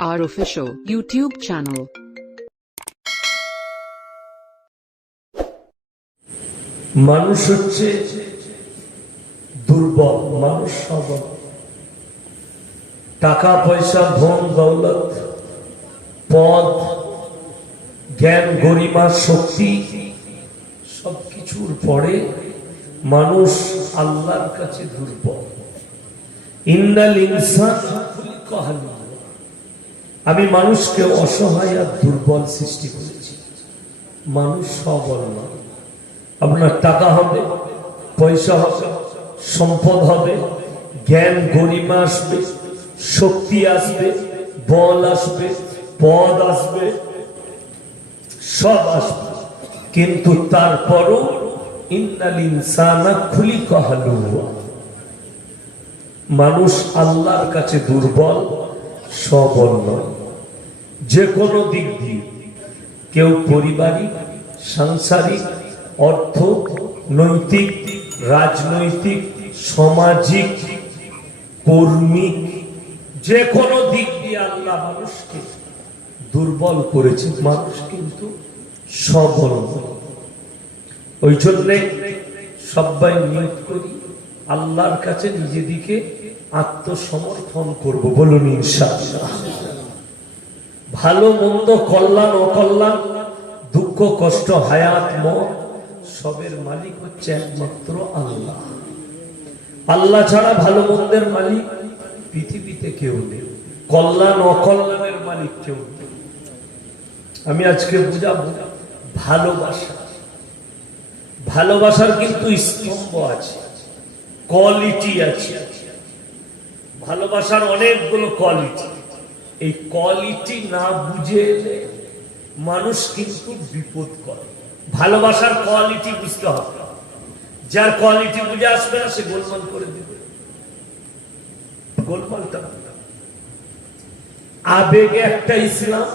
our official YouTube channel. মানুষ হচ্ছে দুর্বল, মানুষ সবল। টাকা পয়সা, ধন দৌলত, পদ, জ্ঞান, গরিমা, শক্তি সবকিছুর পরে মানুষ আল্লাহর কাছে দুর্বল। ইন্নাল ইনসানা খুলিকা হালুয়া। আমি মানুষকে অসহায় আর দুর্বল সৃষ্টি করেছি। মানুষ সবল না। আপনার টাকা হবে, পয়সা হবে, সম্পদ হবে, জ্ঞান গরিমা আসবে, শক্তি আসবে, বল আসবে, পদ আসবে, সব আসবে, কিন্তু তারপরও ইন্নাল ইনসানা খুলিকা হালুয়া। মানুষ আল্লাহর কাছে দুর্বল, সবল নয়। যে কোনো দিক দিয়ে, কেউ পারিবারিক, সাংসারিক, অর্থ, নৈতিক, রাজনৈতিক, সামাজিক, কর্মিক, যে কোনো দিক দিয়ে আল্লাহ মানুষকে দুর্বল করেছে। মানুষ কিন্তু সবল। ওই জন্যে সবাই নিয়ত করি আল্লাহর কাছে নিজেদিকে আত্মসমর্পণ করব। বলুন ইনশাআল্লাহ। ভালো মন্দ, কল্যাণ অকল্যাণ, দুঃখ কষ্ট, হায়াত মত, সবের মালিক হচ্ছে একমাত্র আল্লাহ। আল্লাহ ছাড়া ভালো মন্দের মালিক পৃথিবীতে কেউ নেই, কল্যাণ অকল্যাণের মালিক কেউ নেই। আমি আজকে বুঝাবো ভালোবাসা। ভালোবাসার কিন্তু স্তম্ভ আছে, কোয়ালিটি আছে। ভালোবাসার অনেকগুলো কোয়ালিটি। এই কোয়ালিটি না বুঝে এলে মানুষ কিন্তু বিপদ করে। ভালোবাসার কোয়ালিটি বুঝতে হবে। যার কোয়ালিটি বুঝে আসবে না, সে গোলমাল করে দিবে। গোলমালটা আবেগে একটা ইসলাম,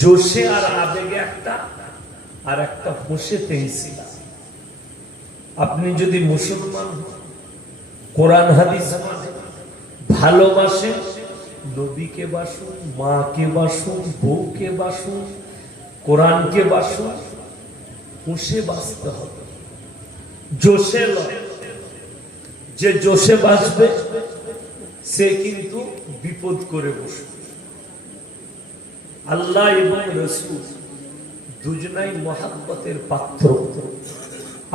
জোশে আর আবেগে একটা, আর একটা হোশেতে ইসলাম। আপনি যদি মুসলমান কোরআন হাদিস ভালোবাসেন, নবীকে বাসুন, মাকে বাসুন, বউকে বাসুন, কোরআনকে বাসুন, হোশে বাঁচতে হবে, জোশে নয়। যে জোশে বাঁচবে সে কিন্তু বিপদ করে বসবে। আল্লাহ এবং রাসূল দুজনাই মহাব্বতের পাত্র।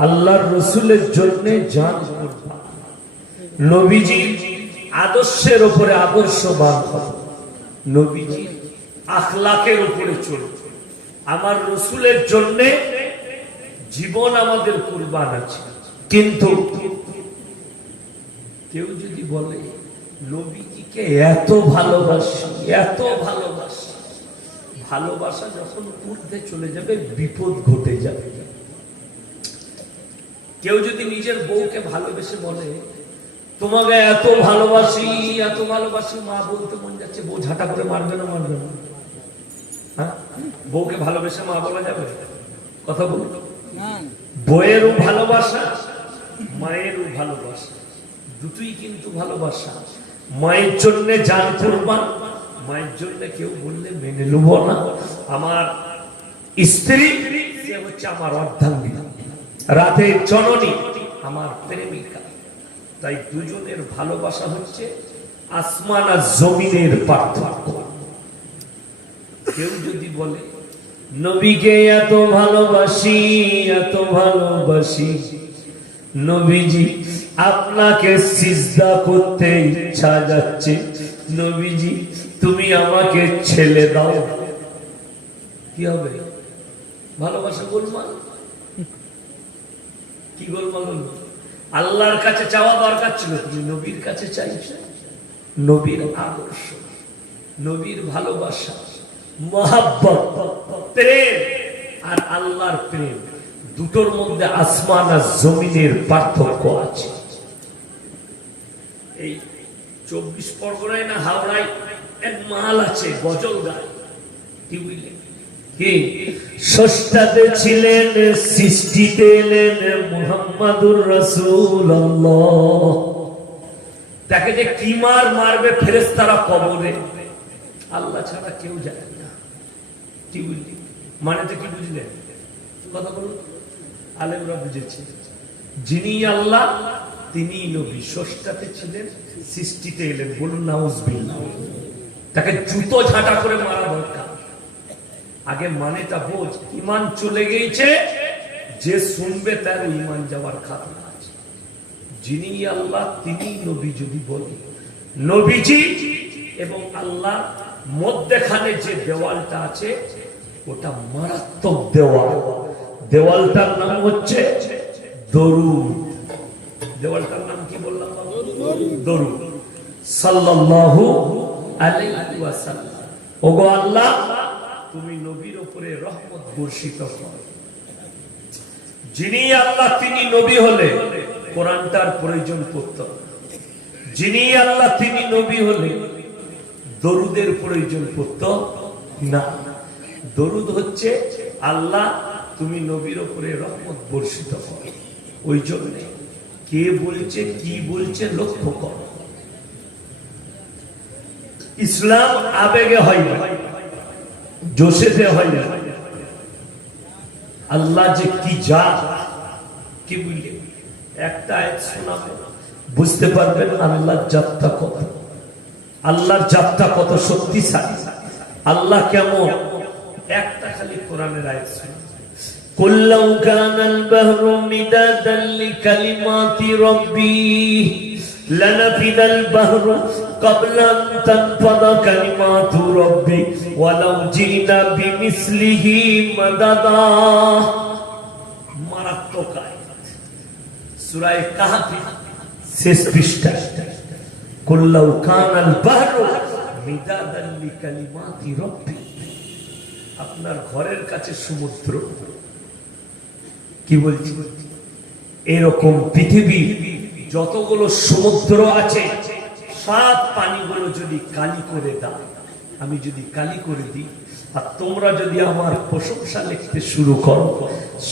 আল্লাহর রাসূলের জন্য জান কুরবান। নবীজির আদর্শের উপরে আদর্শবান হবে, নবীজির আখলাকের উপরে চলবে। আমার রাসূলের জন্য জীবন আমাদের কুরবান আছে। কিন্তু কেউ যদি বলে নবীজিকে এত ভালোবাসি, এত ভালোবাসি, ভালোবাসা যখন ঊর্ধ্বে চলে যাবে বিপদ ঘটে যাবে। কেউ যদি নিজের বউকে ভালোবেসে বলে তোমাকে এত ভালোবাসি, এত ভালোবাসি, মা বলতে মন যাচ্ছে, বউ ঝাঁটা করে মারবে না? মারবে না? হ্যাঁ, বউকে ভালোবেসে মা বলা যাবে? কথা বলুন। বউয়েরও ভালোবাসা, মায়েরও ভালোবাসা, দুটোই কিন্তু ভালোবাসা। মায়ের জন্য জান কুরবান। মায়ের জন্য কেউ বললে মেনে নেব না। আমার স্ত্রী সে হচ্ছে আমার অর্ধাঙ্গিনী, রাতের জননী, আমার প্রেমিকা। তাই দুজনের ভালোবাসা হচ্ছে আসমান আর জমিনের পার্থক্য। কেউ যদি বলে নবীকে এত ভালোবাসি, এত ভালোবাসি, নবীজি আপনাকে সিজদা করতে ইচ্ছা যাচ্ছে, নবীজি তুমি আমাকে ছেলে দাও, কি হবে? ভালোবাসা গোলমাল। কি গোলমাল হলো? আল্লাহর কাছে চাওয়া দরকার ছিল, তুমি নবীর কাছে চাইছো। নবীর আদর্শ, নবীর ভালোবাসা, মহাব্বত, প্রেম আর আল্লাহর প্রেম, দুটোর মধ্যে আসমান আর জমিনের পার্থক্য আছে। এই 24 পরগনায় না হাওড়ায় এক মাল আছে, গজল গায়। কি বুঝলেন? কি স্রষ্টাতে ছিলেন, সৃষ্টিতে এলেন মুহাম্মাদুর রাসূলুল্লাহ। তাকে যে কি মার মারবে ফেরেশতারা কবরে, আল্লাহ ছাড়া কেউ জানে না। কি বুঝলি? মানে তো কি বুঝলেন? কথা বলুন, আলেমরা বুঝেছে। যিনি আল্লাহ তিনি নবী, স্রষ্টাতে ছিলেন, সৃষ্টিতে এলেন। বলুন নাউজুবিল্লাহ। তাকে জুতো ঝাঁটা করে মারা দরকার। আগে মানেটা বোঝ। ঈমান চলে গিয়েছে, যে শুনবে তার ঈমান যাওয়ার খাতরা আছে। যিনি আল্লাহ তিনি নবী যদি বলি, নবীজি এবং আল্লাহ মধ্যখানে যে দেওয়ালটা আছে ওটা মারাত্মক দেওয়াল। দেওয়ালটার নাম হচ্ছে দরুদ। দেওয়ালটার নাম কি বললাম? দরুদ সাল্লাল্লাহু আলাইহি ওয়াসাল্লাম। ওগো আল্লাহ, তুমি নবীর উপরে রহমত বর্ষিত করো। যিনি আল্লাহ তিনি নবী হলে কোরআনটার প্রয়োজন পড়তো। যিনি আল্লাহ তিনি নবী হলে দরুদের প্রয়োজন পড়তো না। দরুদ হচ্ছে আল্লাহ তুমি নবীর উপরে রহমত বর্ষিত করো। ওই জন্য কে বলছে কি বলছে লক্ষ্য করো। ইসলাম আবেগে হয় না, জোশেতে হয় না। আল্লাহ যে কি জাত, কি বুঝলেন? একটা আয়াত শোনাবো, বুঝতে পারবেন আল্লাহর জাতটা কত, আল্লাহর জাতটা কত শক্তিশালী, আল্লাহ কেমন। একটা খালি কোরআনের আয়াত শোনাবো। قل لو كان البحر مدادا لكلمات ربي لنفد البحر قبل أن تنفد كلمات ربي ولو جئنا بمثله مددا। মারাত্মক আয়াত, সূরা কাহফ শেষ পৃষ্ঠা। قل لو كان البحر مدادا لكلمات ربي। আপনার ঘরের কাছে সমুদ্র, কি বলছি, এরকম পৃথিবী যতগুলো সমুদ্র আছে সব পানিগুলো যদি কালি করে দাও, আমি যদি কালি করে দিই, আর তোমরা যদি আমার প্রশংসা লিখতে শুরু করো,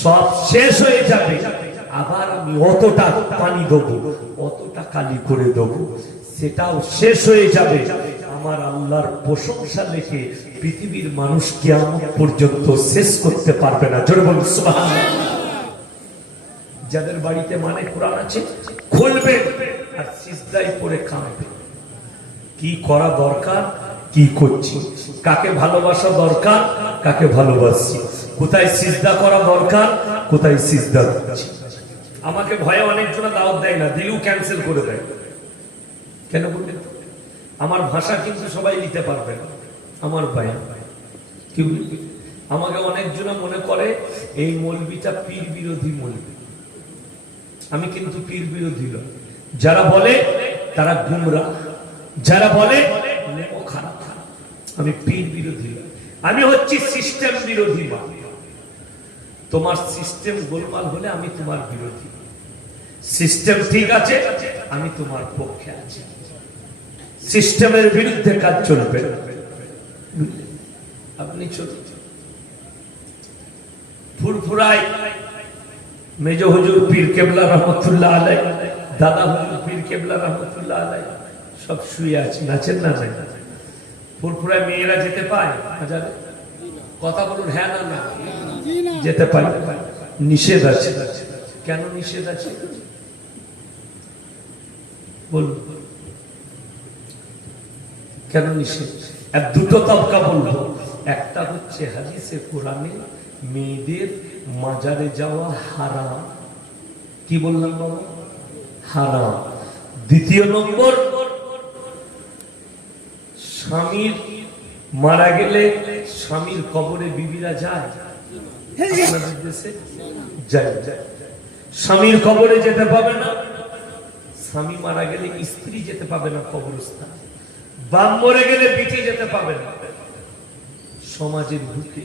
সব শেষ হয়ে যাবে। আবার আমি অতটা পানি দেবো, অতটা কালি করে দেবো, সেটাও শেষ হয়ে যাবে। আমার আল্লাহর প্রশংসা লিখে পৃথিবীর মানুষ কিয়ামত পর্যন্ত শেষ করতে পারবে না। জোরে বলুন সুবহানাল্লাহ। যাদের বাড়িতে মানে কোরআন আছে খুলবে আর সিজদায় পড়ে কাঁদবে। কি করা দরকার, কি করছি, কাকে ভালোবাসা দরকার, কাকে ভালোবাসছি, কোথায় সিজদা করা দরকার, কোথায় সিজদা করছি। আমাকে ভয়ে অনেকজন দাওয়াত দেয় না, দিলেও ক্যান্সেল করে দেয়। কেন বললেন? আমার ভাষা কিন্তু সবাই নিতে পারবে না, আমার বয়ান। কি বলবি? আমাকে অনেকজন মনে করে এই মৌলবিটা পীর বিরোধী মৌলবি। আমি কিন্তু পীর বিরোধী নই। যারা বলে তারা গুমরাহ, যারা বলে ও খারাপ, আমি পীর বিরোধী নই। আমি হচ্ছি সিস্টেম বিরোধী। তোমার সিস্টেম গোলমাল হলে আমি তোমার বিরোধী। সিস্টেম ঠিক আছে, আমি তোমার পক্ষে আছি। সিস্টেমের বিরুদ্ধে কাজ চলবে। আপনি ছোট ফুরফুরাই মেজ হুজুর পীর কেবলা রহমতুল্লাহ আলাই, দাদা হুজুর পীর কেবলা রহমতুল্লাহ আলাই সব শুয়ে আছেন, আছেন না? ফুরফুরায় মেয়েরা যেতে পায় বাজারে? কথা বলুন হ্যাঁ না না? যেতে পারে, নিষেধ আছে। কেন নিষেধ আছে বলুন? কেন নিষেধ? এক দুটো তবকা বলবো। একটা হচ্ছে হাদিসে কোরআনে মেয়েদের মাজারে যাওয়া হারাম। কি বললাম বাবা? হারাম। দ্বিতীয় নম্বর, স্বামীর মারা গেলে স্বামীর কবরে বিবিরা যায়? আপনাদের দেশে যায়? স্বামীর কবরে যেতে পাবে না। স্বামী মারা গেলে স্ত্রী যেতে পাবে না কবরস্থান। বাপ মরে গেলে বিটি যেতে পাবে না সমাজের বুকে।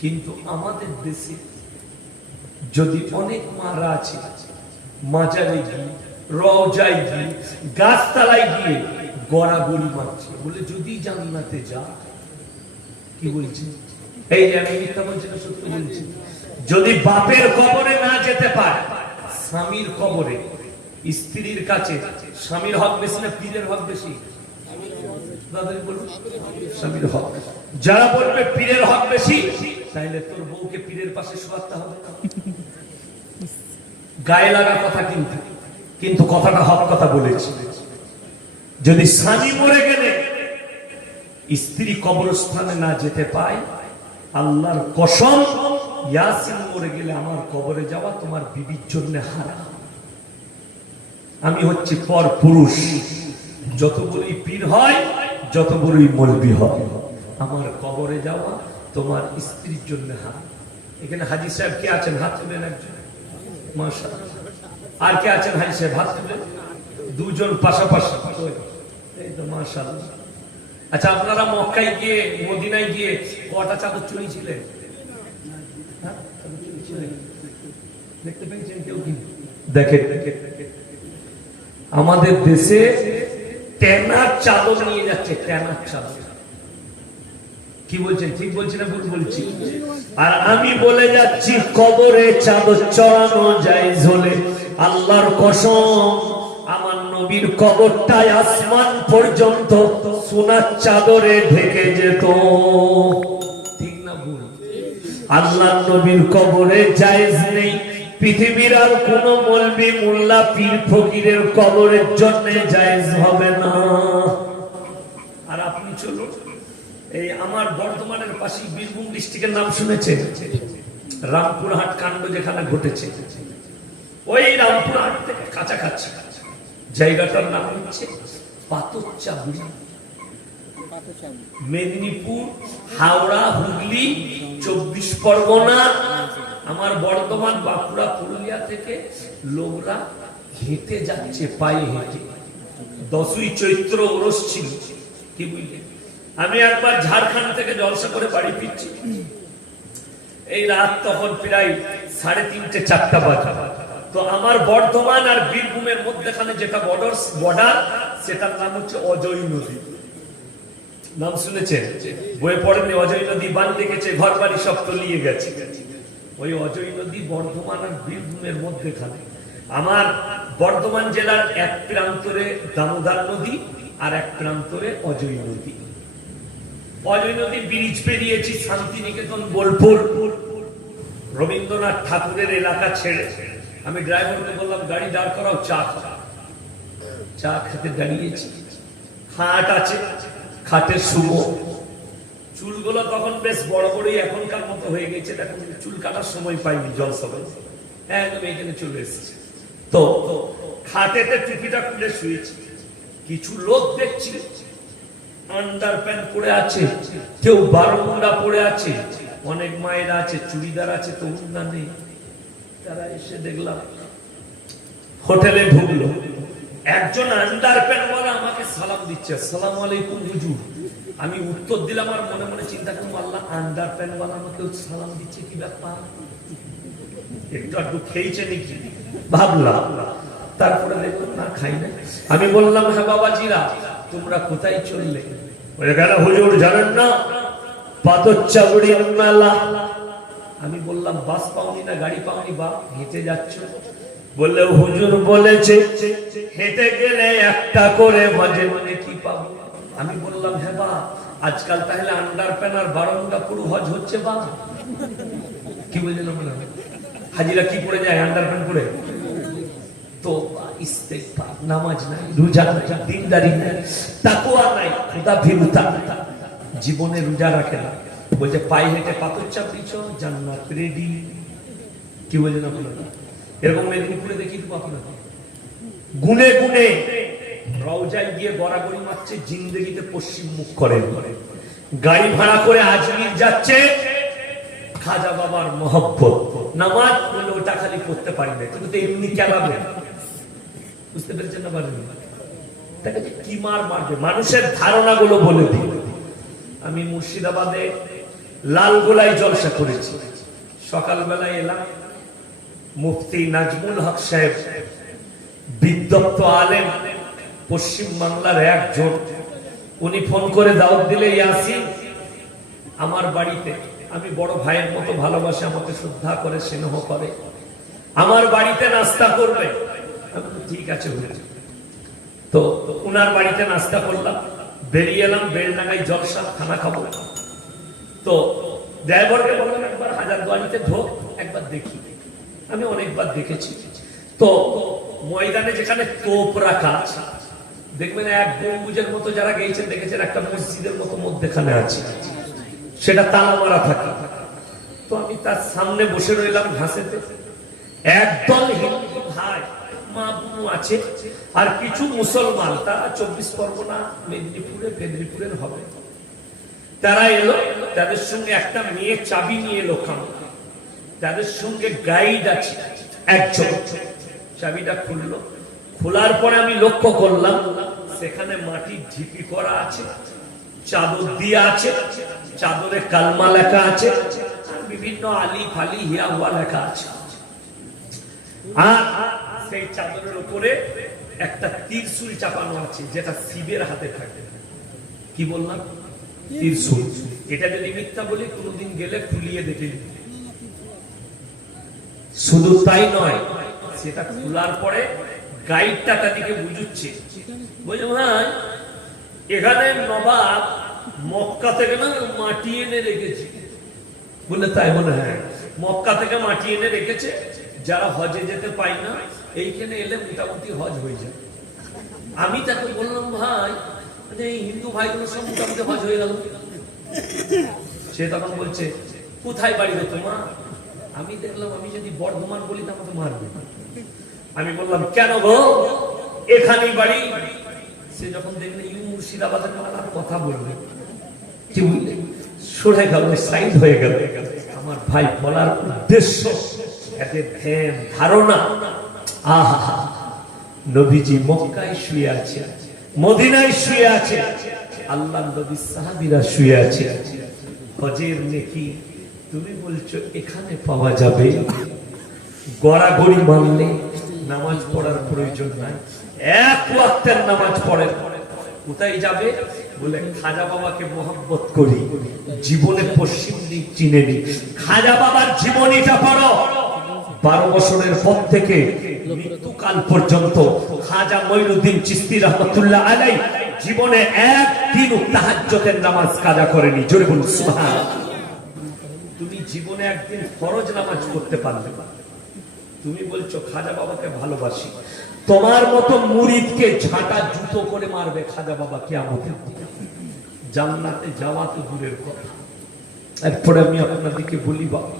কিন্তু আমাদের দেশে যদি অনেক মারা আছে মাজারে গিয়ে, রওজায় গিয়ে, গাছতলায় গিয়ে গড়াগড়ি মারছে, বলে যদি জান্নাতে যা। কি বলছি? এই যে আমি মিথ্যা বলছি না, সত্য বলছি। যদি বাপের কবরে না যেতে পারে, স্বামীর কবরে, স্ত্রীর কাছে, স্বামীর হক বেশি না পীরের হক বেশি? দাদাই বলুন, স্বামীর হক। যারা বলবে পীরের হক বেশি, তাহলে তোর বউকে পীরের পাশে শোয়াতে হবে। গায়ে লাগা কথা, কিন্তু কথাটা হক কথা বলেছি। যদি স্বামী মরে গেলে স্ত্রী কবরস্থানে না যেতে পায়, আল্লাহর কসম, ইয়াসিন মরে গেলে আমার কবরে যাওয়া তোমার বিবির জন্য হারাম। আমি হচ্ছি পর পুরুষ, যত বড়ই পীর হয়, যত বড়ই মলবি হয়, আমার কবরে যাওয়া তোমার স্ত্রীর জন্য হারাম। এখানে হাজী সাহেব কে আছেন? হাত তুলেন একজন। মাশাআল্লাহ। আর কে আছেন হাজী সাহেব? হাত তুলেন। দুজন পাশাপাশি, এই তো মাশাআল্লাহ। আচ্ছা, আপনারা মক্কায় গিয়ে, মদিনায় গিয়ে কটা চাদর চুরি ছিলেন? দেখতে পেয়েছেন কেউ কি? দেখেন, আমাদের দেশে টেনার চাদর নিয়ে যাচ্ছে, টেনার চাদর। কি বলছেন? ঠিক বলছি না ভুল বলছি? আর আমি বলে যাচ্ছি, কবরে চাদর চড়ানো জায়েজ হলে আল্লাহর কসম, আমার নবীর কবরটাই আসমান পর্যন্ত সোনার চাদরে ঢেকে যেত। ঠিক না ভুল? আল্লাহর নবীর কবরে জায়েজ নেই। পৃথিবীর আর কোন মলবি, মোল্লা, পীর, ফকিরের কবরের জন্য জায়েজ হবে না। আর আপনি চলুন, এই আমার বর্ধমানের পাশে বীরভূম ডিস্ট্রিক্টের নাম শুনেছেন? রামপুরহাট কাণ্ড যেখানে ঘটেছে, ওই রামপুরহাট থেকে কাছাকাছি জায়গাটার নাম হচ্ছে পাথরচাবড়ি। মেদিনীপুর, হাওড়া, হুগলি, 24 পরগনা, আমার বর্ধমান, বাঁকুড়া, পুরুলিয়া থেকে লোকরা হেঁটে যাচ্ছে, পায়ে হেঁটে। 10ই চৈত্র ওরস ছিল, কি বুঝলেন? আমি একবার ঝাড়খণ্ড থেকে জলসা করে বাড়ি ফিরছি, এই রাত তখন প্রায় 3:30 4টা বাজে। তো আমার বর্ধমান আর বীরভূমের মধ্যখানে যেটা বর্ডার, সেটার নাম হচ্ছে অজয় নদী। নাম শুনেছেন? বইয়ে পড়েননি? অজয় নদী বান লেগেছে, ঘর বাড়ি সব তলিয়ে গেছে। ওই অজয় নদী বর্ধমান আর বীরভূমের মধ্যখানে। আমার বর্ধমান জেলার এক প্রান্তরে দামোদর নদী আর এক প্রান্তরে অজয় নদী। অজয় নদী ব্রিজ পেরিয়েছি শান্তিনিকেতন, বোলপুর, রবীন্দ্রনাথ ঠাকুরের এলাকা ছেড়ে। আমি ড্রাইভারকে বললাম, গাড়ি দাঁড় করাও, চা খেতে দাঁড়িয়েছি। খাট আছে, খাটের শুভ। চুলগুলো তখন বেশ বড় বড়ই এখনকার মতো হয়ে গেছে, এখন চুল কাটার সময় পাইনি, জলসভায় একদম এখানে চলে এসেছে। তো খাটেতে টুপিটা খুলে শুয়েছি। কিছু লোক দেখছি আন্ডার প্যান্ট পরে আছে, কেউ বারমুন্ডা পরে আছে, অনেক মায়েরা আছে চুড়িদার আছে, তো উন্না নেই। তারা এসে দেখলাম হোটেলে ঢুকলো, একজন আন্ডার প্যান্টওয়ালা আমাকে সালাম দিচ্ছে, আসসালামু আলাইকুম হুজুর। আমি উত্তর দিলাম, আর মনে মনে চিন্তা করলাম, আল্লাহ, আন্ডার প্যান্টওয়ালা আমাকে সালাম দিচ্ছে, কি ব্যাপার? একটু খেয়েছে নাকি ভাবলাম। তারপরে দেখলাম না, খাই না। আমি বললাম, হ্যাঁ বাবাজিরা, তোমরা কোথায় চললে? বলে, কেন হুজুর জানেন না পাথরচাবড়ি মেলা? আমি বললাম, বাস পাওনি না গাড়ি পাওনি, বা হেঁটে যাচ্ছ? বললে, হুজুর বলেছে হেঁটে গেলে একটা করে মাঝে মাঝে কি পাবো। আমি বললাম, হ্যাঁ বা, আজকাল তাহলে আন্ডার প্যান্ট আর বারমুন্ডা পুরো হজ হচ্ছে বা? কি বলছিলাম? হাজিরা কি পরে যায় আন্ডার প্যান্ট পরে? তো ইস্তেগফার, নামাজ নাই, রোজা নাই, দিনদারি নাই, তাকওয়া নাই, খোদাভীরুতা, জীবনে রোজা রাখে না। বলছে পায়ে হেঁটে পাথরচাবড়ি চল, জান্নাত রেডি। কি বলছেন আপনারা? এরকম মেদিনীপুরে দেখি তো আপনারা গুনে গুনে রওজায় গিয়ে গড়াগড়ি মারছে, জিন্দেগিতে পশ্চিম মুখ করে। গাড়ি ভাড়া করে আজমির যাচ্ছে, খাজা বাবার মহব্বত। নামাজ বলে ওটা খালি পড়তে পারি না, কিন্তু এমনি কেলাবে। বুঝতে পেরেছেন না? পারেন কি মার মারবে? মানুষের ধারণাগুলো বলে দিই। আমি মুর্শিদাবাদে লালগোলায় জলসা করেছি। সকালবেলায় এলাম, মুফতি নাজমুল হক সাহেব, বিদ্যপ্ত আলেম, পশ্চিম বাংলার একজন, উনি ফোন করে দাওয়াত দিলে, ইয়াসিন আমার বাড়িতে। আমি বড় ভাইয়ের মতো ভালোবাসে, আমাকে শ্রদ্ধা করে, স্নেহ করে, আমার বাড়িতে নাস্তা করবে। আমি ঠিক আছে, হয়েছে। তো উনার বাড়িতে নাস্তা করলাম, বেরিয়ে এলাম, বেলডাঙ্গায় জলসা, খানা খাবো। তো ড্রাইভারকে বললাম একবার হাজারদুয়ারিতে ঢোক, একবার দেখি। আমি অনেকবার দেখেছি। তো ময়দানে যেখানে তোপ রাখা আছে, দেখবেন এক গম্বুজের মতো, যারা গেছেন দেখেছেন, একটা মসজিদের মতো মধ্যখানে আছে, সেটা তালা মারা থাকে। তো আমি তার সামনে বসে রইলাম ঘাসেতে। একদল হিন্দু ভাই মা বোন আছে, আর কিছু মুসলমান, তারা 24 পরগনা, মেদিনীপুরে, ফেদিনীপুরের হবে। তারা এলো, তাদের সঙ্গে একটা মেয়ে চাবি নিয়ে এলো, তাদের সঙ্গে গাইড আছে একজন। চাবিটা খুললো, খোলার পরে আমি লক্ষ্য করলাম সেখানে মাটির ঢিপি করা আছে, চাদর দিয়ে আছে, চাদরে কালমা লেখা আছে, আর বিভিন্ন আলি ফালি হিয়া হুয়া লেখা আছে। আর সেই চাদরের উপরে একটা ত্রিশূল চাপানো আছে, যেটা শিবের হাতে থাকে। কি বললাম? ত্রিশূল। এটা যদি মিথ্যা বলি, কোনোদিন গেলে খুলিয়ে দেখে। শুধু তাই নয়, সেটা খোলার পরে গাইডটা তাদেরকে বুঝুচ্ছে, বলছে ভাই এখানে নবাব মক্কা থেকে না মাটি এনে রেখেছে। বললে তাই? বলে হ্যাঁ, মক্কা থেকে মাটি এনে রেখেছে, যারা হজে যেতে পায় না এইখানে এলে মোটামুটি হজ হয়ে যায়। আমি তাকে বললাম ভাই, এই হিন্দু ভাইগুলো সব মোটামুটি হজ হয়ে গেল। সে তখন বলছে কোথায় বাড়ি গো তোমার? আমি দেখলাম আমি যদি বর্ধমান বলি তো আমাকে মারবে। আমি বললাম কেন গো, এখানেই বাড়ি। সে যখন দেখলে মুর্শিদাবাদের কথা বলবে, কি বুঝলে, সরে গেল, সাইড হয়ে গেল। আমার ভাই বলার উদ্দেশ্য, এতে ধ্যান ধারণা, আহা, নবীজি মক্কায় শুয়ে আছে, মদিনায় শুয়ে আছে, আল্লাহ নবী সাহাবীরা শুয়ে আছে। হজের নেকি তুমি বলছো এখানে পাওয়া যাবে? গড়াগড়ি মানলে নামাজ পড়ার প্রয়োজন নাই, এক ওয়াক্তের নামাজ পড়ে। কোথায় যাবে? বলে খাজা বাবাকে মহব্বত করি, জীবনে পশ্চিম দিক চিনে নি। খাজা বাবার জীবনীটা পড়ো। 12 বছরের পর থেকে মৃত্যুকাল পর্যন্ত খাজা মঈনুদ্দিন চিশতি রহমাতুল্লাহ আলাইহি জীবনে একদিন তাহাজ্জুদের নামাজ কাজা করেনি। জোরে বলুন সুবহানাল্লাহ। তুমি জীবনে একদিন ফরজ নামাজ করতে পারবে না। তুমি বলছো খাজা বাবাকে ভালোবাসি, তোমার মতো মুরিদকে ঝাঁটা জুতো করে মারবে খাজা বাবা কিয়ামতের দিন। জান্নাতে যাওয়া তো দূরের কথা। এরপরে আমি আপনাদেরকে বলি, বাবা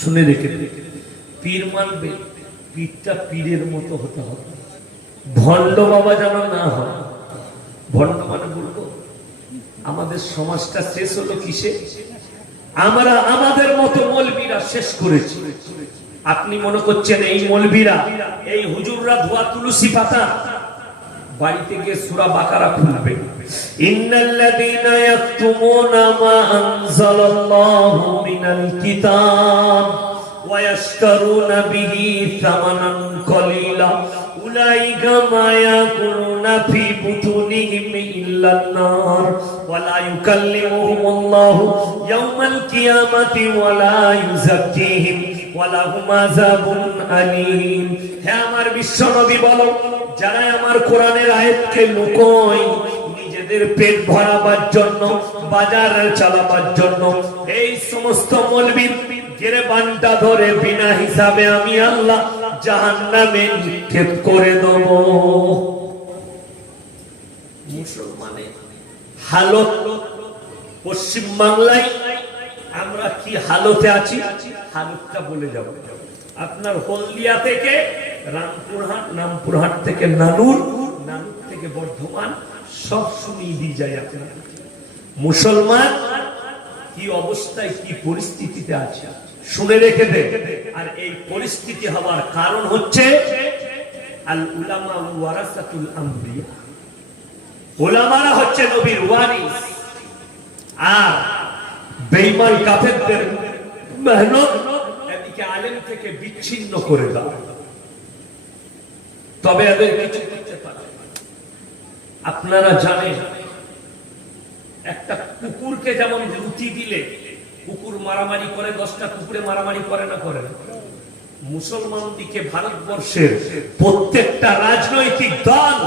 শুনে রেখে, পীর মানবে, পীরটা পীরের মতো হতে হবে, ভণ্ড বাবা যেন না হয়। ভণ্ড মানে বলবো, আমাদের সমাজটা শেষ হলো কিসে? আমরা আমাদের মতো মৌলবীরা শেষ করেছি। আপনি মনে করছেন এই মৌলবীরা, এই হুজুররা ধোয়া তুলসী পাতা? বাড়িতে গিয়ে সূরা বাকারা খুলবে। ইন্নাল্লাযীনা ইয়াকতুমুনা মা আনজালাল্লাহু মিনাল কিতাব ওয়া ইয়াশতারুনা বিহি সামানান কলিলা উলাইকা মা ইয়াকুলুনা ফি বুতুনিহিম ইল্লান নার ওয়া লা ইউকাল্লিমুহুমুল্লাহু ইয়াওমাল কিয়ামাতি ওয়া লা ইউযাক্কিহিম ওয়া লাহুম আযাবুন আলীম। হে আমার বিশ্বনবী বলো, যারা আমার কোরআনের আয়াতকে লুকোয় নিজেদের পেট ভরাবার জন্য, বাজার চালাবার জন্য, এই সমস্ত মৌলবী গিরবানটা ধরে বিনা হিসাবে আমি আল্লাহ জাহান্নামে নিক্ষেপ করে দেব। মুসলমানের হালত পশ্চিম বাংলায় আমরা কি হালতে আছি, হালতটা বলে যাব। আপনার হলদিয়া থেকে রামপুরহাট, রামপুরহাট থেকে নানুর, নানুর থেকে বর্ধমান, সব শুনিয়ে দিয়ে যায় আপনার মুসলমান কি অবস্থায়, কি পরিস্থিতিতে আছে শুনে রেখে দে। আর এই পরিস্থিতি হওয়ার কারণ হচ্ছে আল উলামা ওয়ারাসাতুল আমবিয়া। উলামারা হচ্ছে নবীর ওয়ারিস, আর বেঈমান কাফেরদের মেহনত এদিকে আলেম থেকে বিচ্ছিন্ন করে দাও, তবে এদের কিছু করতে পারে। আপনারা জানেন, একটা কুকুরকে যেমন রুটি দিলে কুকুর মারামারি করে, 10টা কুকুরে মারামারি করে না? করে না। মুসলমান দিকে ভারতবর্ষের প্রত্যেকটা রাজনৈতিক দল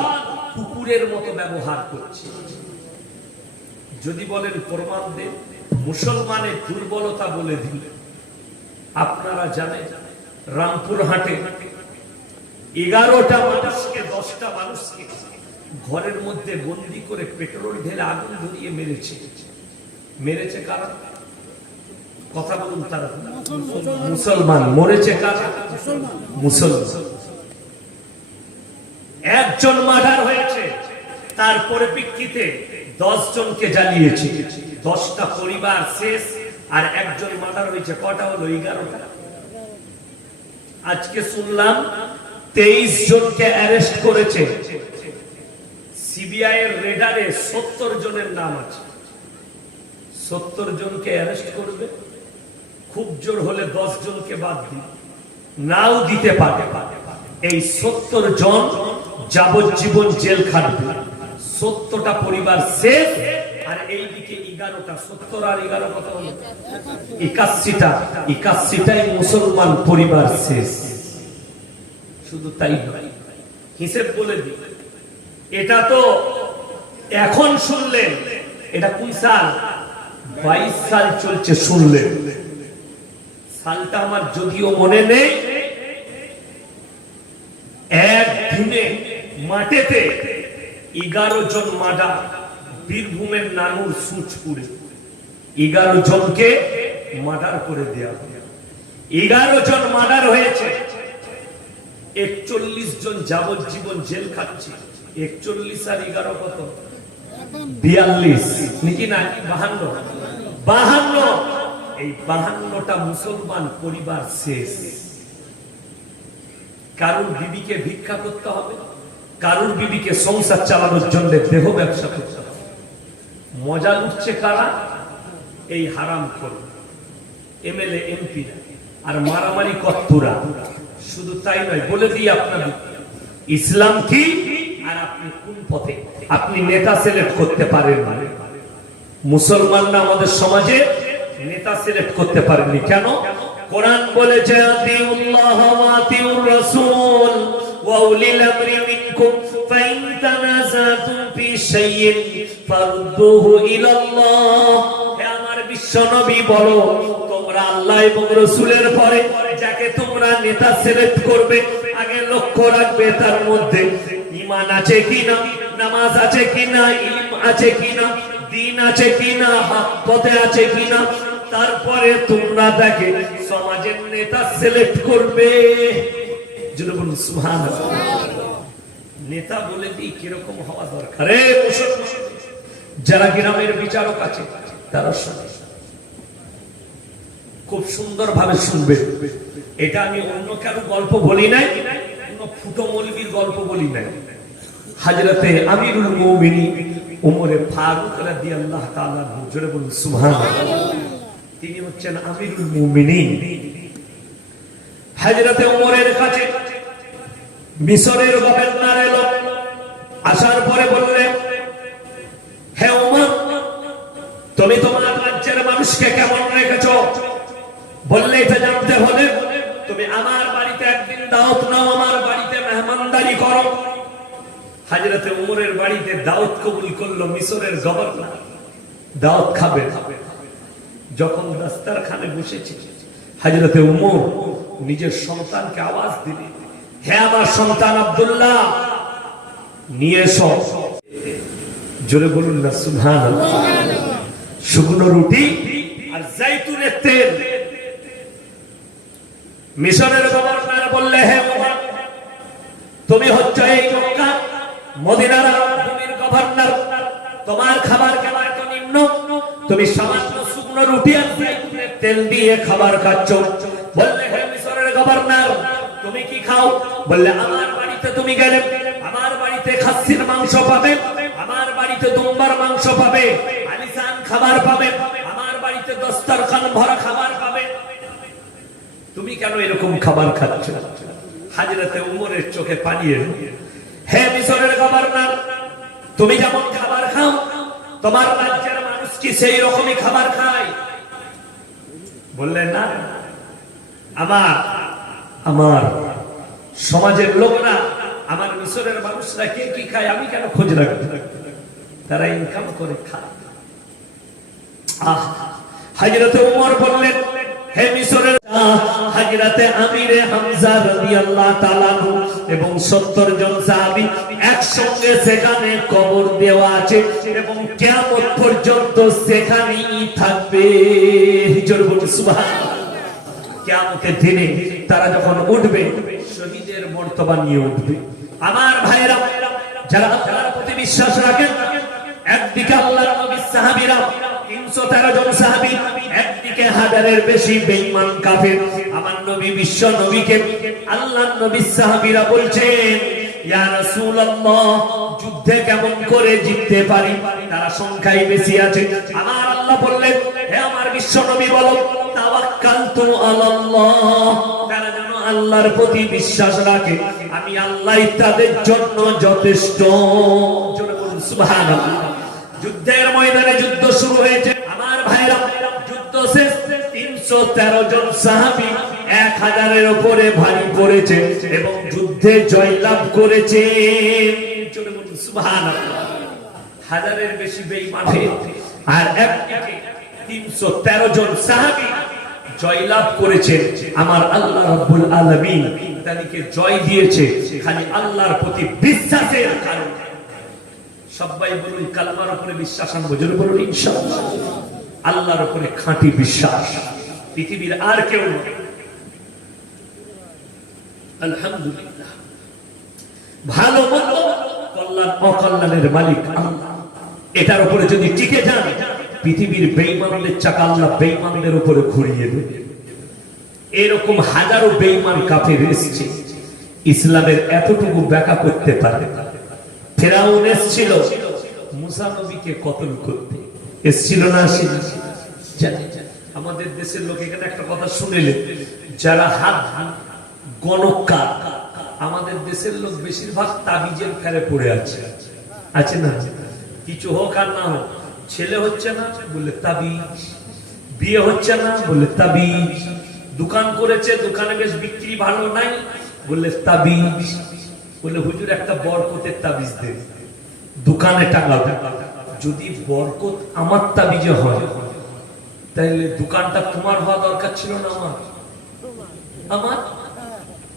কুকুরের মতো ব্যবহার করছে। যদি বলেন প্রমাণ দেন, মুসলমানের দুর্বলতা বলে দিল। আপনারা জানেন রামপুরহাটে 11টা মানুষকে 10টা মানুষকে ঘরের মধ্যে বন্দি করে পেট্রোল ঢেলে আগুন ধরিয়ে মেরেছে কারা? কথা বলুন। তারা মুসলমান। মরেছে কারা? মুসলমান। একজন মার্ডার হয়েছে, তার পরিপ্রেক্ষিতে 10 জনকে জ্বালিয়েছে, 10টা পরিবার শেষ। আর একজন মার্ডার হয়েছে, কটা হলো? 11টা। আজকে শুনলাম 23 জনকে অ্যারেস্ট করেছে। সিবিআই এর রেডারে 70 জনের নাম আছে। 70 জনকে অ্যারেস্ট করবে, খুব জোর হলে 10 জনকে বাদ দিবে, নাও দিতে পারে। এই 70 জন যাবজ্জীবন জেল খাটবে। 70টা পরিবার শেষ। আর এইদিকে 11টা, 70 আর 11 কত হলো? 81টা। 81টাই মুসলমান পরিবার শেষ। শুধু তাই নয়, হিসেব বলে দিই, এটা তো এখন শুনলেন, এটা কোন সাল? 22 সাল চলছে। শুনলেন সালটা আমার যদিও মনে নেই। একদিনে মাঠেতে 11 জন মার্ডার। বীরভূমের নানুর সুচপুরে 11 জনকে মার্ডার করে দেওয়া। 11 জন মার্ডার হয়েছে, 41 জন যাবজ্জীবন জেল খাচ্ছে। 41 আর 11 কত? 42 নাকি না? 52। এই 52টা মুসলমান পরিবার শেষ। কারুর বিবিকে ভিক্ষা করতে হবে, কারুর বিবিকে সংসার চালানোর জন্য দেহ ব্যবসা করতে হবে। মজা লুটছে কারা? এই হারাম করে এমএলএ এমপি আর মারামারি কত্তুরা। শুধু তাই নয়, বলে দিই আপনাদের ইসলাম কি আর আপনি কোন পথে। আপনি নেতা সিলেক্ট করতে পারেন না। মুসলমানরা আমাদের সমাজে নেতা সিলেক্ট করতে পারেননি। কেন? কোরআন বলেছে আতিউল্লাহ ওয়া আতিউর রাসূল ওয়া উলিল আমরি মিনকুম ফাইন তানাযাতুম ফি শাইইন ফারুদ্দুহু ইলাল্লাহ। হে আমার বিশ্বনবী বলো, তোমরা আল্লাহ এবং রাসূলের পরে যাকে তোমরা নেতা সিলেক্ট করবে, আগে লক্ষ্য রাখবে তার মধ্যে ঈমান আছে কিনা, নামাজ আছে কিনা, ইলম আছে কিনা, দ্বীন আছে কিনা, হক পথে আছে কিনা। তারপরে তোমরা তাকে সমাজের নেতা সিলেক্ট করবে। যদি বলুন সুবহানাল্লাহ। নেতা বলে দিই কিরকম হওয়া দরকার। যারা গ্রামের বিচারক আছে তারা শুনে, খুব সুন্দর ভাবে শুনবে। এটা আমি অন্য কারো গল্প বলি নাই, কোন ফুটো মৌলবীর গল্প বলি নাই। হযরতে আমিরুল মুমিনিন উমরে ফারুক রাদিয়াল্লাহু তাআলা, জোরে বলুন সুবহানাল্লাহ। তিনি হচ্ছেন আমিরুল মুমিনিন। হযরতে উমরের কাছে মিশরের গভর্নর এলো। আসার পরে বললেন, হে উমর, তুমি তোমার রাজ্যের মানুষকে কেমন রেখেছো? বললে এটা জানতে হলে তুমি আমার বাড়িতে একদিন দাওয়াত নাও, আমার বাড়িতে মেহমানদারি করো। হযরতে উমরের বাড়িতে দাওয়াত কবুল করলো মিশরের গভর্নর। দাওয়াত খাবে। যখন দস্তরখানে বসেছে, হযরতে উমর নিজের সন্তানকে আওয়াজ দিলেন, হে আমার সন্তান আব্দুল্লাহ, নিয়ে এসো। জোরে বলুন না সুবহানাল্লাহ। শুকনো রুটি আর জাইতুনের তেল। মিশরের গভর্নর বললে, হে উমর, তুমি হচ্ছে এই মক্কা মদিনার ভূমির গভর্নর, তোমার খাবার কেমন এত নিম্ন? তুমি সামান্য শুকনো রুটি আর জাইতুনের তেল দিয়ে খাবার খাচ্ছ। বললে, হে মিশরের গভর্নর, তুমি কি খাও? বললে, আমার বাড়িতে তুমি গেলে আমার বাড়িতে খাসির মাংস পাবে, আমার বাড়িতে দুম্বার মাংস পাবে, আলিশান খাবার পাবে, আমার বাড়িতে দস্তরখান ভরা খাবার পাবে। তুমি কেন এরকম খাবার খাচ্ছ? হযরতে উমরের চোখে পানি এলো। হে মিশরের গভর্নর, তুমি যেমন খাবার খাও, তোমার রাজ্যের মানুষ কি সেই রকমই খাবার খায়? বললেন, না, আমার সমাজের লোকরা আমার মিশরের মানুষরা কে কি খায় আমি কেন খোঁজ রাখবো? তারা ইনকাম করে খায়। হযরতে ওমর বললেন, হে মিশরের হযরতে আমিরে হামজা রাদিয়াল্লাহু তাআলা এবং 70 জন সাহাবী একসঙ্গে সেখানে কবর দেওয়া আছে এবং কিয়ামত পর্যন্ত সেখানেই থাকবে। জোরে বলুন সুবহানাল্লাহ। কিয়ামতের দিনে তারা যখন উঠবে শহীদের মর্তবা নিয়ে উঠবে। আমার ভাইরা যারা আল্লাহর প্রতি বিশ্বাস রাখেন, একদিকে আল্লাহর নবী সাহাবীরা 313 জন সাহাবী, একদিকে হাজারের বেশি বেঈমান কাফের। আমার নবী বিশ্ব নবীকে আল্লাহর নবী সাহাবীরা বলছেন, ইয়া রাসূলুল্লাহ যুদ্ধে কেমন করে জিততে পারি? তারা সংখ্যায় বেশি আছে। আমার আল্লাহ বললেন, হে আমার বিশ্ব নবী বলো, তাওয়াক্কালতু আলাল্লাহ। তারা যেন আল্লাহর প্রতি বিশ্বাস রাখে, আমি আল্লাহই তাদের জন্য যথেষ্ট। জোরে বলুন সুবহানাল্লাহ। যুদ্ধের ময়দানে যুদ্ধ শুরু হয়েছে। আমার ভাইরা যুদ্ধ শেষ, 313 জন সাহাবী 1000-এর উপরে ভারী পড়েছে এবং যুদ্ধে জয়লাভ করেছে। জোরে বলুন সুবহানাল্লাহ। 1000-এর বেশি বেঈমান আর একদিকে 313 জন সাহাবী জয়লাভ করেছে। আমার আল্লাহ রাব্বুল আলামিন তাদেরকে জয় দিয়েছে খালি আল্লাহর প্রতি বিশ্বাসের কারণে। সবাই বলুন কালমার উপরে বিশ্বাস আনবো। জোরে বলুন ইনশাআল্লাহ। আল্লাহর উপরে খাঁটি বিশ্বাস, পৃথিবীর আর কেউ নেই। আলহামদুলিল্লাহ। ভালো মন্দ কল্যাণ অকল্যাণের মালিক আল্লাহ। এটার উপরে যদি টিকে যান, পৃথিবীর বেঈমানদের চাকা আল্লাহ বেঈমানদের উপরে ঘুরিয়ে দেবে। এরকম হাজারো বেঈমান কাফের এসেছে, ইসলামের এতটুকু ব্যাখ্যা করতে পারে। ফেরাউন এসেছিল মুসা নবীকে কতল করতে, এসেছিল না? আমাদের দেশের লোক এখানে একটা কথা শুনেলে, যারা হাত গণকার, আমাদের দেশের লোক বেশিরভাগ তাবিজের ফেরে পড়ে আছে। আছে না? কিছু হোক আর না হোক, ছেলে হচ্ছে না বলে তাবিজ, বিয়ে হচ্ছে না বলে তাবিজ, দোকান করেছে দোকানে বেশ বিক্রি ভালো নাই বলে তাবিজ, বলে হুজুর একটা বরকতের তাবিজ দেন, দোকানে টাঙাবে। যদি বরকত আমার তাবিজে হয় তাহলে দোকানটা তোমার হওয়া দরকার ছিল না? আমার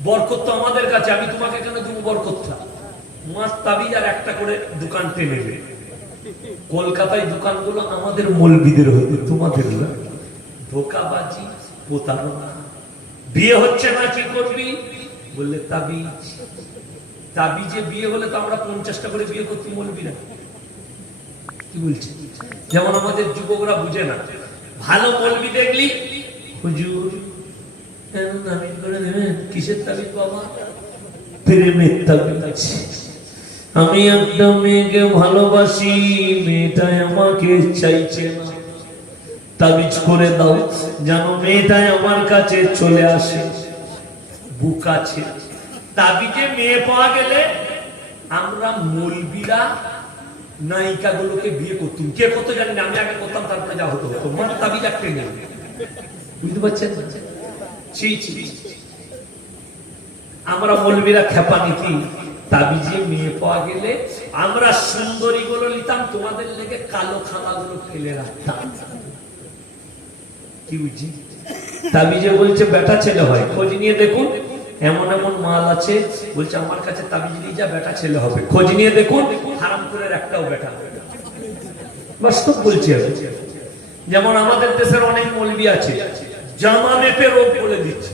বরকত তো আমাদের কাছে, আমি তোমাকে কেন দেবো বরকতটা? তোমার তাবিজ আর একটা করে দোকান টেনে নেবে। কলকাতায় দোকানগুলো আমাদের মৌলবীদের হতো, তোমাদের না। ধোকাবাজি, প্রতারণা। বিয়ে হচ্ছে না, কি করবি বললে তাবিজ। তাবিজে বিয়ে হলে তো আমরা 50টা করে বিয়ে করতে মৌলবীরা। কি বলছে? যেমন আমাদের যুবকরা বুঝে না, ভালো মৌলবী দেখলি হুজুর কিসের তাবিজ বাবা? প্রেমের তাবিজ। আমি একটা মেয়েকে ভালোবাসি, মেয়েটা আমাকে চাইছে না, তাবিজ করে দাও যেন মেয়েটা আমার কাছে চলে আসে। বুক আছে। তাবিজে মেয়ে পাওয়া গেলে আমরা মৌলবীরা নায়িকা গুলোকে বিয়ে করতাম। কে কত জানি না, আমি আগে করতাম, তারপরে যা হতো হতো। মানে তাবিজ একটা নেই, বুঝতে পারছেন? আমরা মৌলবীরা খেপা নীতি, তাবিজে মেয়ে পাওয়া গেলে আমরা সুন্দরী গুলো নিতাম, তোমাদের লেগে কালো খালা গুলো ফেলে রাখতাম। কি বুঝি? তাবিজে বলছে বেটা ছেলে হয়, খোঁজ নিয়ে দেখুন। এমন এমন মাল আছে, বলছে আমার কাছে তাবিজ নিয়ে যা, বেটা ছেলে হবে। খোঁজ নিয়ে দেখুন, হারামপুরের একটাও বেটা। বাস্তব বলছি। যেমন আমাদের দেশের অনেক মৌলবী আছে, জামা মেপে রোগ বলে দিচ্ছে।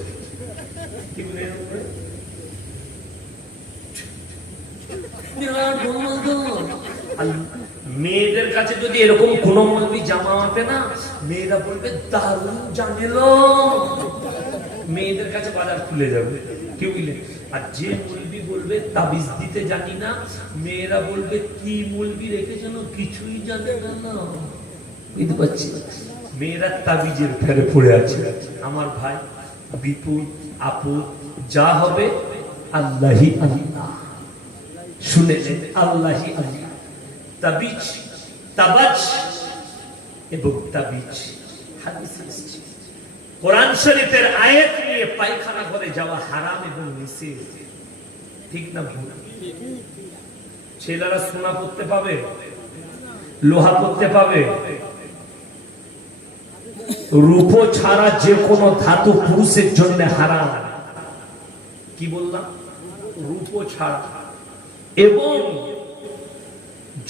মেয়েদের কাছে যদি এরকম কোন মৌলবী জামা মাপে না, মেয়েরা বলবে দারুণ জানেলো। মেয়েদের কাছে বাজার খুলে যাবে। কি বুঝলে? আর যে মৌলবী বলবে তাবিজ দিতে জানি না, মেয়েরা বলবে কি মৌলবী রেখেছেন, কিছুই জানে না। বুঝতে পারছি? মেয়েরা তাবিজের ফেরে পড়ে আছে। আমার ভাই, বিপুল আপু, যা হবে আল্লাহি আল্লাহ। শুনে আল্লাহি আল্লাহ। তাবিজ, তাবাজ এবং তাবিজ হাদিসে এসেছে। কোরআন শরীফের আয়াত নিয়ে পায়খানা ঘরে যাওয়া হারাম এবং নিষেধ। ঠিক না ভুল? ছেলেরা সোনা করতে পাবে, লোহা করতে পাবে, রূপো ছাড়া যে কোনো ধাতু পুরুষের জন্য হারাম। কি বললাম? রূপো ছাড়া। এবং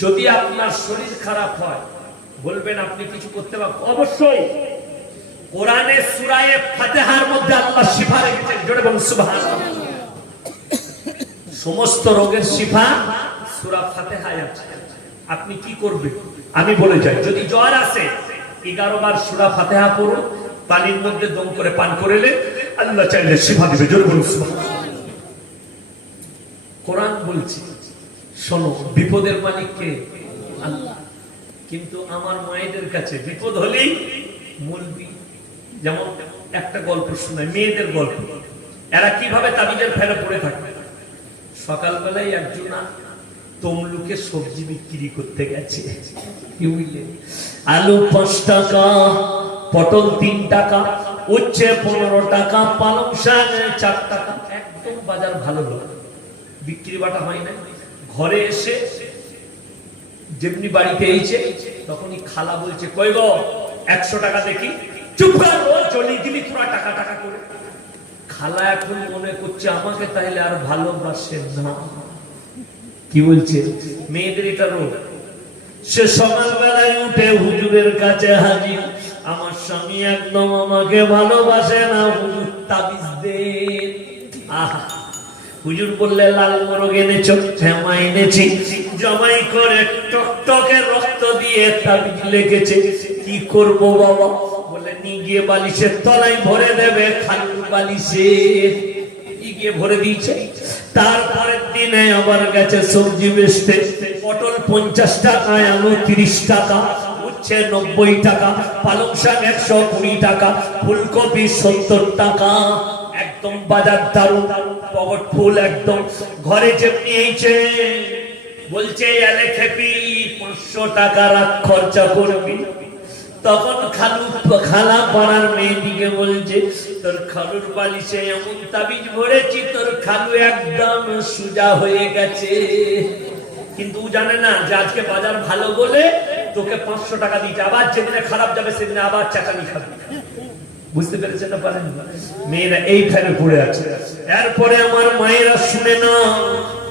যদি আপনার শরীর খারাপ হয়, বলবেন আপনি কিছু করতে পারবেন, অবশ্যই কোরআনে সূরা ফাতিহার মধ্যে আল্লাহ শিফা রেখেছেন। জোরে বলুন সুবহানাল্লাহ। সমস্ত রোগের শিফা সূরা ফাতিহায় আছে। আপনি কি করবেন আমি বলে যাই। যদি জ্বর আসে 11 বার সূরা ফাতিহা পড়ুন, পানির মধ্যে দম করে পান করেলে আল্লাহ চাইলে শিফা দিবে। জোরে বলুন সুবহানাল্লাহ। কোরআন বলছে শোনো, বিপদের মালিক কে? আল্লাহ। কিন্তু আমার মায়েদের কাছে বিপদ হলেই মুলবি। যেমন একটা গল্প শোনায়, মেয়েদের গল্প। এরা কিভাবে তাবিজের ফেরে পড়ে থাকে। সকালবেলায় একজন তমলুকে সবজি বিক্রি করতে গেছে। কি বুঝলেন? আলু 5 টাকা, পটল 3 টাকা, উচ্ছে 15 টাকা, পালং শাক 4 টাকা। একদম বাজার ভালো লোক, বিক্রি বাটা হয় না। ঘরে এসে যেমনি বাড়িতে এসে তখনই খালা বলছে, কই গো 100 টাকা দেখি। চুপ কর, চলি দিলি তোরা টাকা টাকা করে। খালা এখন মনে করছে আমাকে তাইলে আর ভালোবাসে না। কি বলছে? মেয়েদের এটা রোগ। সে সকালবেলায় উঠে হুজুরের কাছে হাজির, আমার স্বামী একদম আমাকে ভালোবাসে না, হুজুর তাবিজ দেন। আহা, হুজুর বললে লাল মোরগ এনেছ? হ্যাঁ মা এনেছি। জমাই করে টকটকে রক্ত দিয়ে তাবিজ লেগেছে। কি করব বাবা? বলে নিয়ে গিয়ে বালিশের তলায় ভরে দেবে, খালু বালিশে গিয়ে ভরে দিয়েছে। তারপরের দিনে আবার গেছে সবজি বেচতে। পটল 50 টাকা, আলু 30 টাকা, উচ্ছে 90 টাকা, পালং শাক 120 টাকা, ফুলকপি 70 টাকা। একদম বাজার দারুন, পকেট ফুল একদম। ঘরে যেমনি এইছে বলছে এলে খেপি 500 টাকা রাখ, খরচা করবি। তখন খালা পাড়ার মেয়েদিকে বলছে, তোর খালুর বালিশে এমন তাবিজ ভরেছি তোর খালু একদম সোজা হয়ে গেছে। কিন্তু ও জানে না যে আজকে বাজার ভালো বলে তোকে 500 টাকা দিতে, আবার যেদিনে খারাপ যাবে সেদিনে আবার চাটানি খাবি। বুঝতে পেরেছেন না? পারেন? মেয়েরা এই ফেলে পড়ে আছে। এরপরে আমার মায়েরা শুনে না,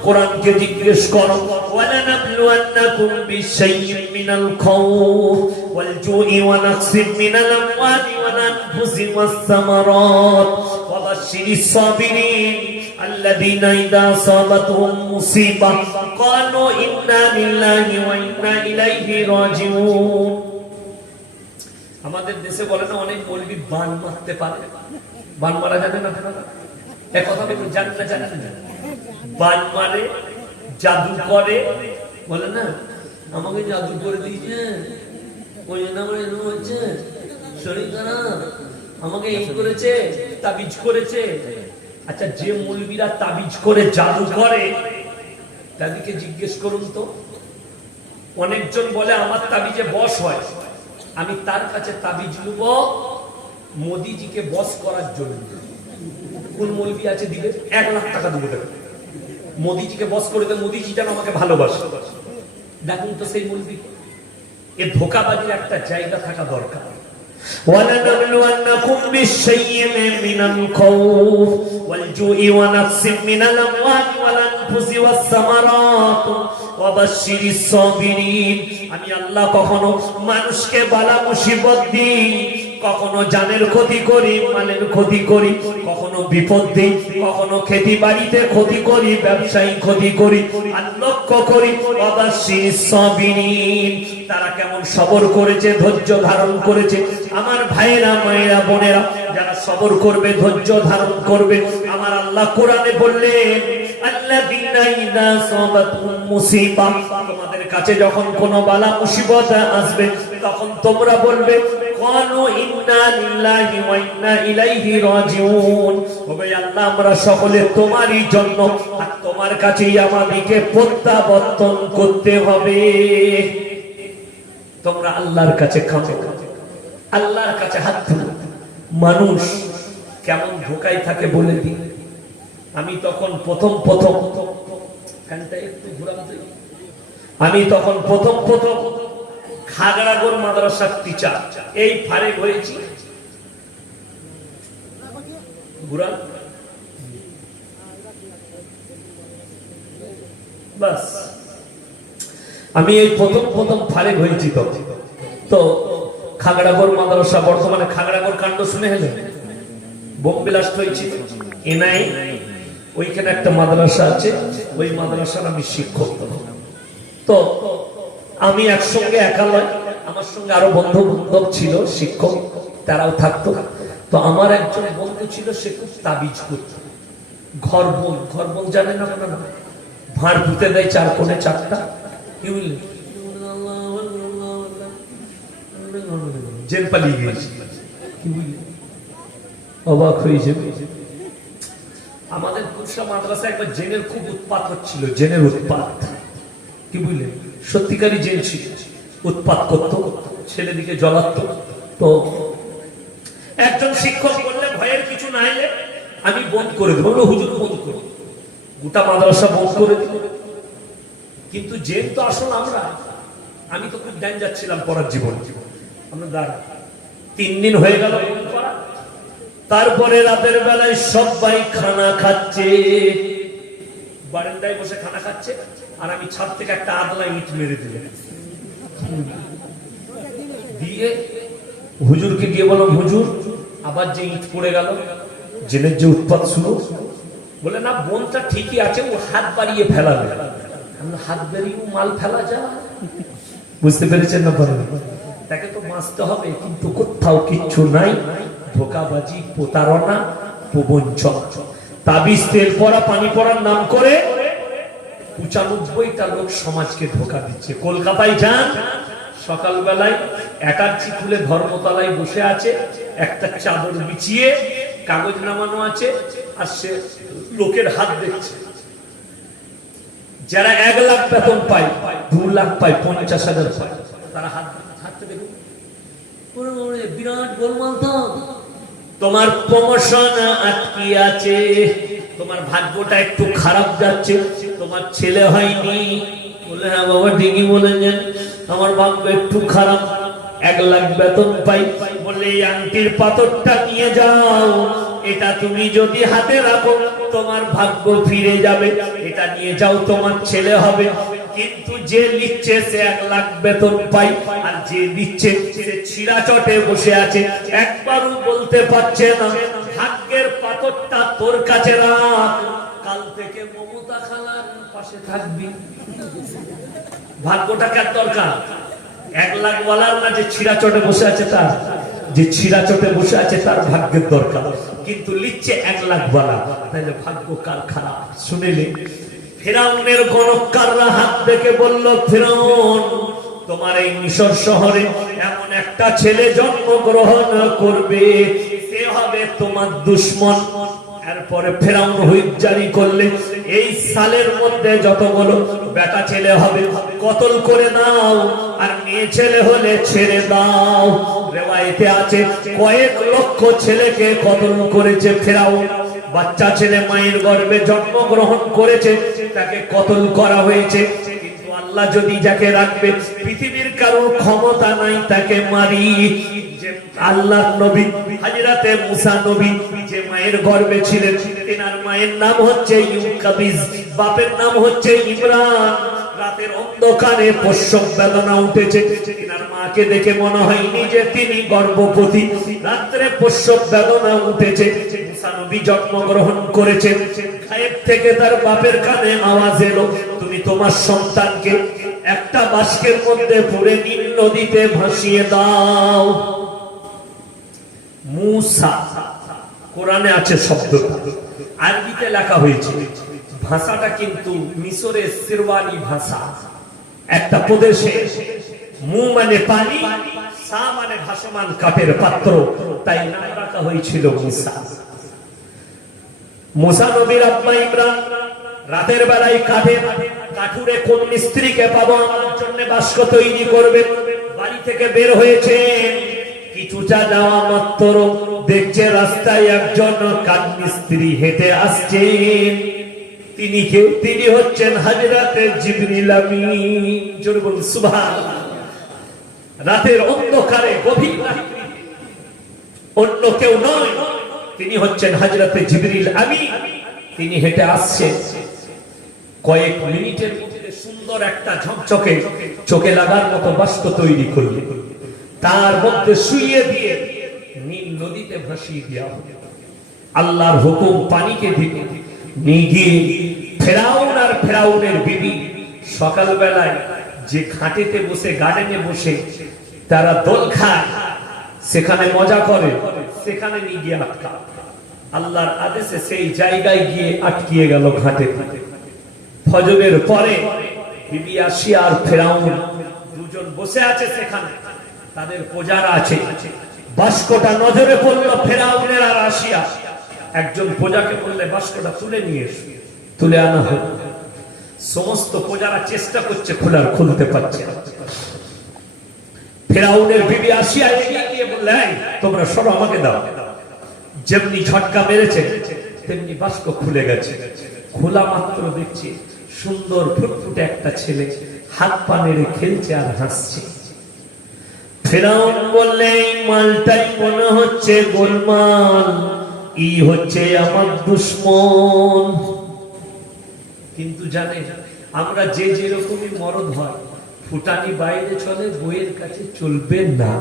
কোরআনকে জিজ্ঞেস করো, ওয়ালানাবলুওয়ান্নাকুম বিশাইইন মিনাল খাউফ ওয়াল জুই ওয়া নাকসিম মিনাল আমওয়ালি ওয়াল আনফুসি ওয়াস সামারাত ওয়া বাশশিরিস সাবিরিন আল্লাযীনা ইযা আসাবাতহুম মুসিবা ক্বালু ইন্না লিল্লাহি ওয়া ইন্না ইলাইহি রাজিউন। আমাদের দেশে বলে না অনেক মৌলবি বান মারতে পারে। বান মারা জানেন আপনারা? এক কথা বলুন, জানেন না? জানেন না? বান মারে, জাদু করে, বলে না আমাকে জাদু করে দিয়েছে, ওই জন্য আমার এরকম হচ্ছে, শরীর খারাপ, আমাকে এই করেছে, তাবিজ করেছে। আচ্ছা, যে মৌলবিরা তাবিজ করে জাদু করে তাদেরকে জিজ্ঞেস করুন তো। অনেকজন বলে আমার তাবিজে বশ হয়। আমি তার কাছে তাবিজ নেব মোদিজিকে বস করার জন্য। কোন মৌলবি আছে দিলে 1 লাখ টাকা দেবো, মোদিজিকে বস করে দেবে, মোদিজি যেন আমাকে ভালোবাসে। দেখুন তো সেই মৌলবি। এর ধোঁকাবাজির একটা জায়গা থাকা দরকার। وَلَنَبْلُوَنَّكُمْ بِشَيْءٍ مِّنَ الْخَوْفِ وَالْجُوعِ وَنَقْصٍ مِّنَ الْأَمْوَالِ وَالْأَنفُسِ وَالثَّمَرَاتِ وَبَشِّرِ الصَّابِرِينَ। আমি আল্লাহ কখনো মানুষকে বালা মুসিবত দিই, কখনো জানের ক্ষতি করি, মালের ক্ষতি করি, কখনো বিপদ দিই, কখনো খেতি বাড়িতে ক্ষতি করি, ব্যবসায়ী ক্ষতি করি, আর লক্ষ্য করি ওয়াবাশশিরিস সাবিরিন। তারা কেমন সবর করেছে, ধৈর্য ধারণ করেছে। আমার ভাইরা, মায়েরা, বোনেরা, যারা সবর করবে, ধৈর্য ধারণ করবে, আমার আল্লাহ কোরআনে বললেন আল্লাযীনা ইযা আসাবাতহুম মুসিবা, তোমাদের কাছে যখন কোনো বালা মুসিবত আসবে তখন তোমরা বলবে ক্বালু ইন্না লিল্লাহি ওয়া ইন্না ইলাইহি রাজিউন। ওহে আল্লাহ, আমরা সকলে তোমারই জন্য আর তোমার কাছেই আমাদেরকে প্রত্যাবর্তন করতে হবে। তোমরা আল্লাহর কাছে খামো, আল্লাহর কাছে হাত তুলো। মানুষ কেমন ধোকায় থাকে বলে দিই। আমি তখন প্রথম ফ্যানটা একটু ঘুরাতে। আমি তখন প্রথম খাগড়াগড় মাদ্রাসার টিচার, এই ফারেক হয়েছি। ঘুরা বাস, আমি এই প্রথম ফারেক হয়েছি। তো খাগড়াগড় মাদ্রাসা, বর্তমানে খাগড়াগড় কাণ্ড শুনে হলেন, বোম ব্লাস্ট হয়েছে এনআই, ওইখানে একটা মাদ্রাসা আছে, ওই মাদ্রাসার আমি শিক্ষক। তো আমি একসঙ্গে একা নয়, আমার সঙ্গে আরো বন্ধু বান্ধব ছিল শিক্ষক, তারাও থাকতো। তো আমার একজন বন্ধু ছিল, সে খুব তাবিজ করত, ঘর বোন জানেন আপনারা, ভাঁড় পুঁতে দেয় 4 কোণে 4টা, কি বুঝলেন, জেল পালিয়ে গিয়েছি, কি বুঝলেন, অবাক হয়ে যাবে। আমাদের পুরসা মাদ্রাসা একবার জেনের খুব উৎপাত হচ্ছিল, জেনের উৎপাত, কি বুঝলেন, সত্যিকারই জেন ছিল, উৎপাত করত, ছেলেদিকে জ্বলাত। তো একজন শিক্ষক বললে ভয়ের কিছু না হলে আমি বন্ধ করে দেবো, হুজুর বন্ধ করে, গোটা মাদ্রাসা বন্ধ করে দিব। কিন্তু জেন তো আসল আমরা, আমি তো খুব ডেঞ্জার ছিলাম পড়ার জীবন। আমরা দাঁড়া 3 দিন হয়ে গেল পড়া, তারপরে রাতের বেলায় সবাই খানা খাচ্ছে, বারান্দায় বসে খানা খাচ্ছে, আর আমি ছাদ থেকে একটা আদলা ইট মেরে দিলাম, দিয়ে হুজুরকে গিয়ে বললাম, হুজুর আবার যে ইট পড়ে গেল, জেনের যে উৎপাত শুরু। বলে না, বোনটা ঠিকই আছে, ও হাত বাড়িয়ে ফেলাবে। হাত বাড়িয়ে মাল ফেলা যায়, বুঝতে পেরেছেন না? তাকে তো বাঁচতে হবে, কিন্তু কোথাও কিচ্ছু নাই, ধোকাবাজি, প্রতারণা, প্রবঞ্চনা, তাবিজ, তেল পড়া, পানি পড়ার নাম করে 95টা লোক সমাজকে ধোকা দিচ্ছে। কলকাতায় যান, সকালবেলায় একাচ্ছি খুলে ধর্মতলায় বসে আছে, একটা চাদর বিছিয়ে কাগজ নামানো আছে, আর সে লোকের হাত দেখছে। যারা 1 লাখ বেতন পায়, 2 লাখ পায়, 50,000 পায়, তারা হাতটা দেখুন, বিরাট গোলমাল। তো তোমার প্রমোশন আটকে আছে, তোমার ভাগ্যটা একটু খারাপ যাচ্ছে, তোমার ছেলে হয়নি। বলে হ্যাঁ বাবা ঠিকই বলেছেন, আমার ভাগ্য একটু খারাপ, 1 লাখ বেতন পাই। বলে এই আংটির পাথরটা নিয়ে যাও, এটা তুমি যদি হাতে রাখো তোমার ভাগ্য ফিরে যাবে, এটা নিয়ে যাও, তোমার ছেলে হবে। কিন্তু যে নিচ্ছে সে 1 লাখ বেতন পাই, আর যে দিচ্ছে সে ছিঁড়া চটে বসে আছে, একবারও বলতে পারছে না ভাগ্যের পাথরটা তোর কাছে রাখ, কাল থেকে মমতা খালার পাশে থাকবি। ভাগ্যটা কার দরকার? 1 লাখ ওয়ালার না, যে ছিঁড়া চটে বসে আছে তার, যে ছিঁড়া চটে বসে আছে তার ভাগ্যের দরকার, কিন্তু লিখছে 1 লাখ ওয়ালা, তাহলে ভাগ্য কার খারাপ? শুনিলে ফিরাউনের গণককাররা হাত দেখে বলল, ফিরাউন তোমার এই মিশর শহরে এমন একটা ছেলে জন্মগ্রহণ করবে, সে হবে তোমার দুশমন। এরপরে ফেরাউন হুইপ জারি করলে, এই সালের মধ্যে যতগুলো বেটা ছেলে হবে কতল করে দাও, আর মেয়ে ছেলে হলে ছেড়ে দাও। রেওয়ায়েতে আছে কয়েক লক্ষ ছেলেকে কতল করেছে ফেরাউন। বাচ্চা ছেলে মায়ের গর্ভে জন্মগ্রহণ করেছে, তাকে কতল করা হয়েছে। কিন্তু আল্লাহ যদি যাকে রাখবে, পৃথিবীর কারোর ক্ষমতা নাই তাকে মারি। আল্লাহর নবী হযরতে মুসা নবী যে মায়ের গর্ভে ছিলেন, তেনার মায়ের নাম হচ্ছে ইউকাবিজ, বাপের নাম হচ্ছে ইমরান। রাতের অন্ধকারে প্রসব বেদনা উঠেছে, তেনার মাকে দেখে মনে হয়নি যে তিনি গর্ভবতী। রাত্রে প্রসব বেদনা উঠেছে, মুসা নবী জন্মগ্রহণ করেছেন। গায়েব থেকে তার বাপের কানে আওয়াজ এলো, তুমি তোমার সন্তানকে একটা বাস্কের মধ্যে পুরে নীল নদীতে ভাসিয়ে দাও। মুসা, কোরআনে আছে শব্দটা, আরবিতে লেখা হয়েছে, ভাষাটা কিন্তু মিশরের সিরওয়ানি ভাষা। একটা প্রদেশে মু মানে পানি, সা মানে ভাসমান কাঠের পাত্র, তাই নাম রাখা হয়েছিল মুসা। মুসা নবীর আব্বা ইমরান রাতের বেলায় কাঠুরে কোন মিস্ত্রিকে পাবো আমার জন্য বাস্ক তৈরি করবে, বাড়ি থেকে বের হয়েছে। কিছুটা যাওয়া মাত্র দেখছে রাস্তায় একজন কাঠ মিস্ত্রি হেঁটে আসছেন। তিনি কে? তিনি হচ্ছেন হযরতে জিবরিল আমিন। জোরে বলুন সুবহানাল্লাহ। রাতের অন্ধকারে গভীর রাত্রিতে অন্য কেউ নয়, তিনি হচ্ছেন হযরতে জিবরিল আমিন। তিনি হেঁটে আসছেন, কয়েক মিনিটের মধ্যে সুন্দর একটা ঝকঝকে চোখে লাগার মতো বাক্স তৈরি করলেন, তার মধ্যে শুইয়ে দিয়ে নীল নদীতে ভাসিয়ে দেওয়া হবে। আল্লাহর হুকুম, পানিকে ঢেকে নিয়ে গিয়ে ফেরাউন আর ফেরাউনের বিবি সকালবেলায় যে খাটেতে বসে, গার্ডেনে বসে তারা দোল খায়, সেখানে মজা করে, সেখানে নিয়ে গিয়ে আটকা। আল্লাহর আদেশে সেই জায়গায় গিয়ে আটকিয়ে গেল ঘাটে। ফজরের পরে বিবি আসিয়া আর ফেরাউন দুজন বসে আছে সেখানে, তাদের প্রজারা আছে। বাস্কটা নজরে পড়ল ফেরাউনের আর আসিয়া। একজন প্রজাকে বললে বাস্কটা তুলে নিয়ে এসো। তুলে আনা হল। সমস্ত প্রজারা চেষ্টা করছে খোলার, খুলতে পারছে না। ফেরাউনের বিবি আসিয়া এগিয়ে গিয়ে বললে, তোমরা সব আমাকে দাও। যেমনি ঝটকা মেরেছে তেমনি বাস্ক খুলে গেছে। খোলা মাত্র দেখছি সুন্দর ফুটফুটে একটা ছেলে হাত পা নেড়ে খেলছে আর হাসছে। ফেরাউন বললে, এই মালটাই মনে হচ্ছে গোলমাল, ই হচ্ছে আমার দুশ্মন। কিন্তু জানে, আমরা যে যেরকমই মরদ হয়, ফুটানি বাইরে চলে, বইয়ের কাছে চলবে না।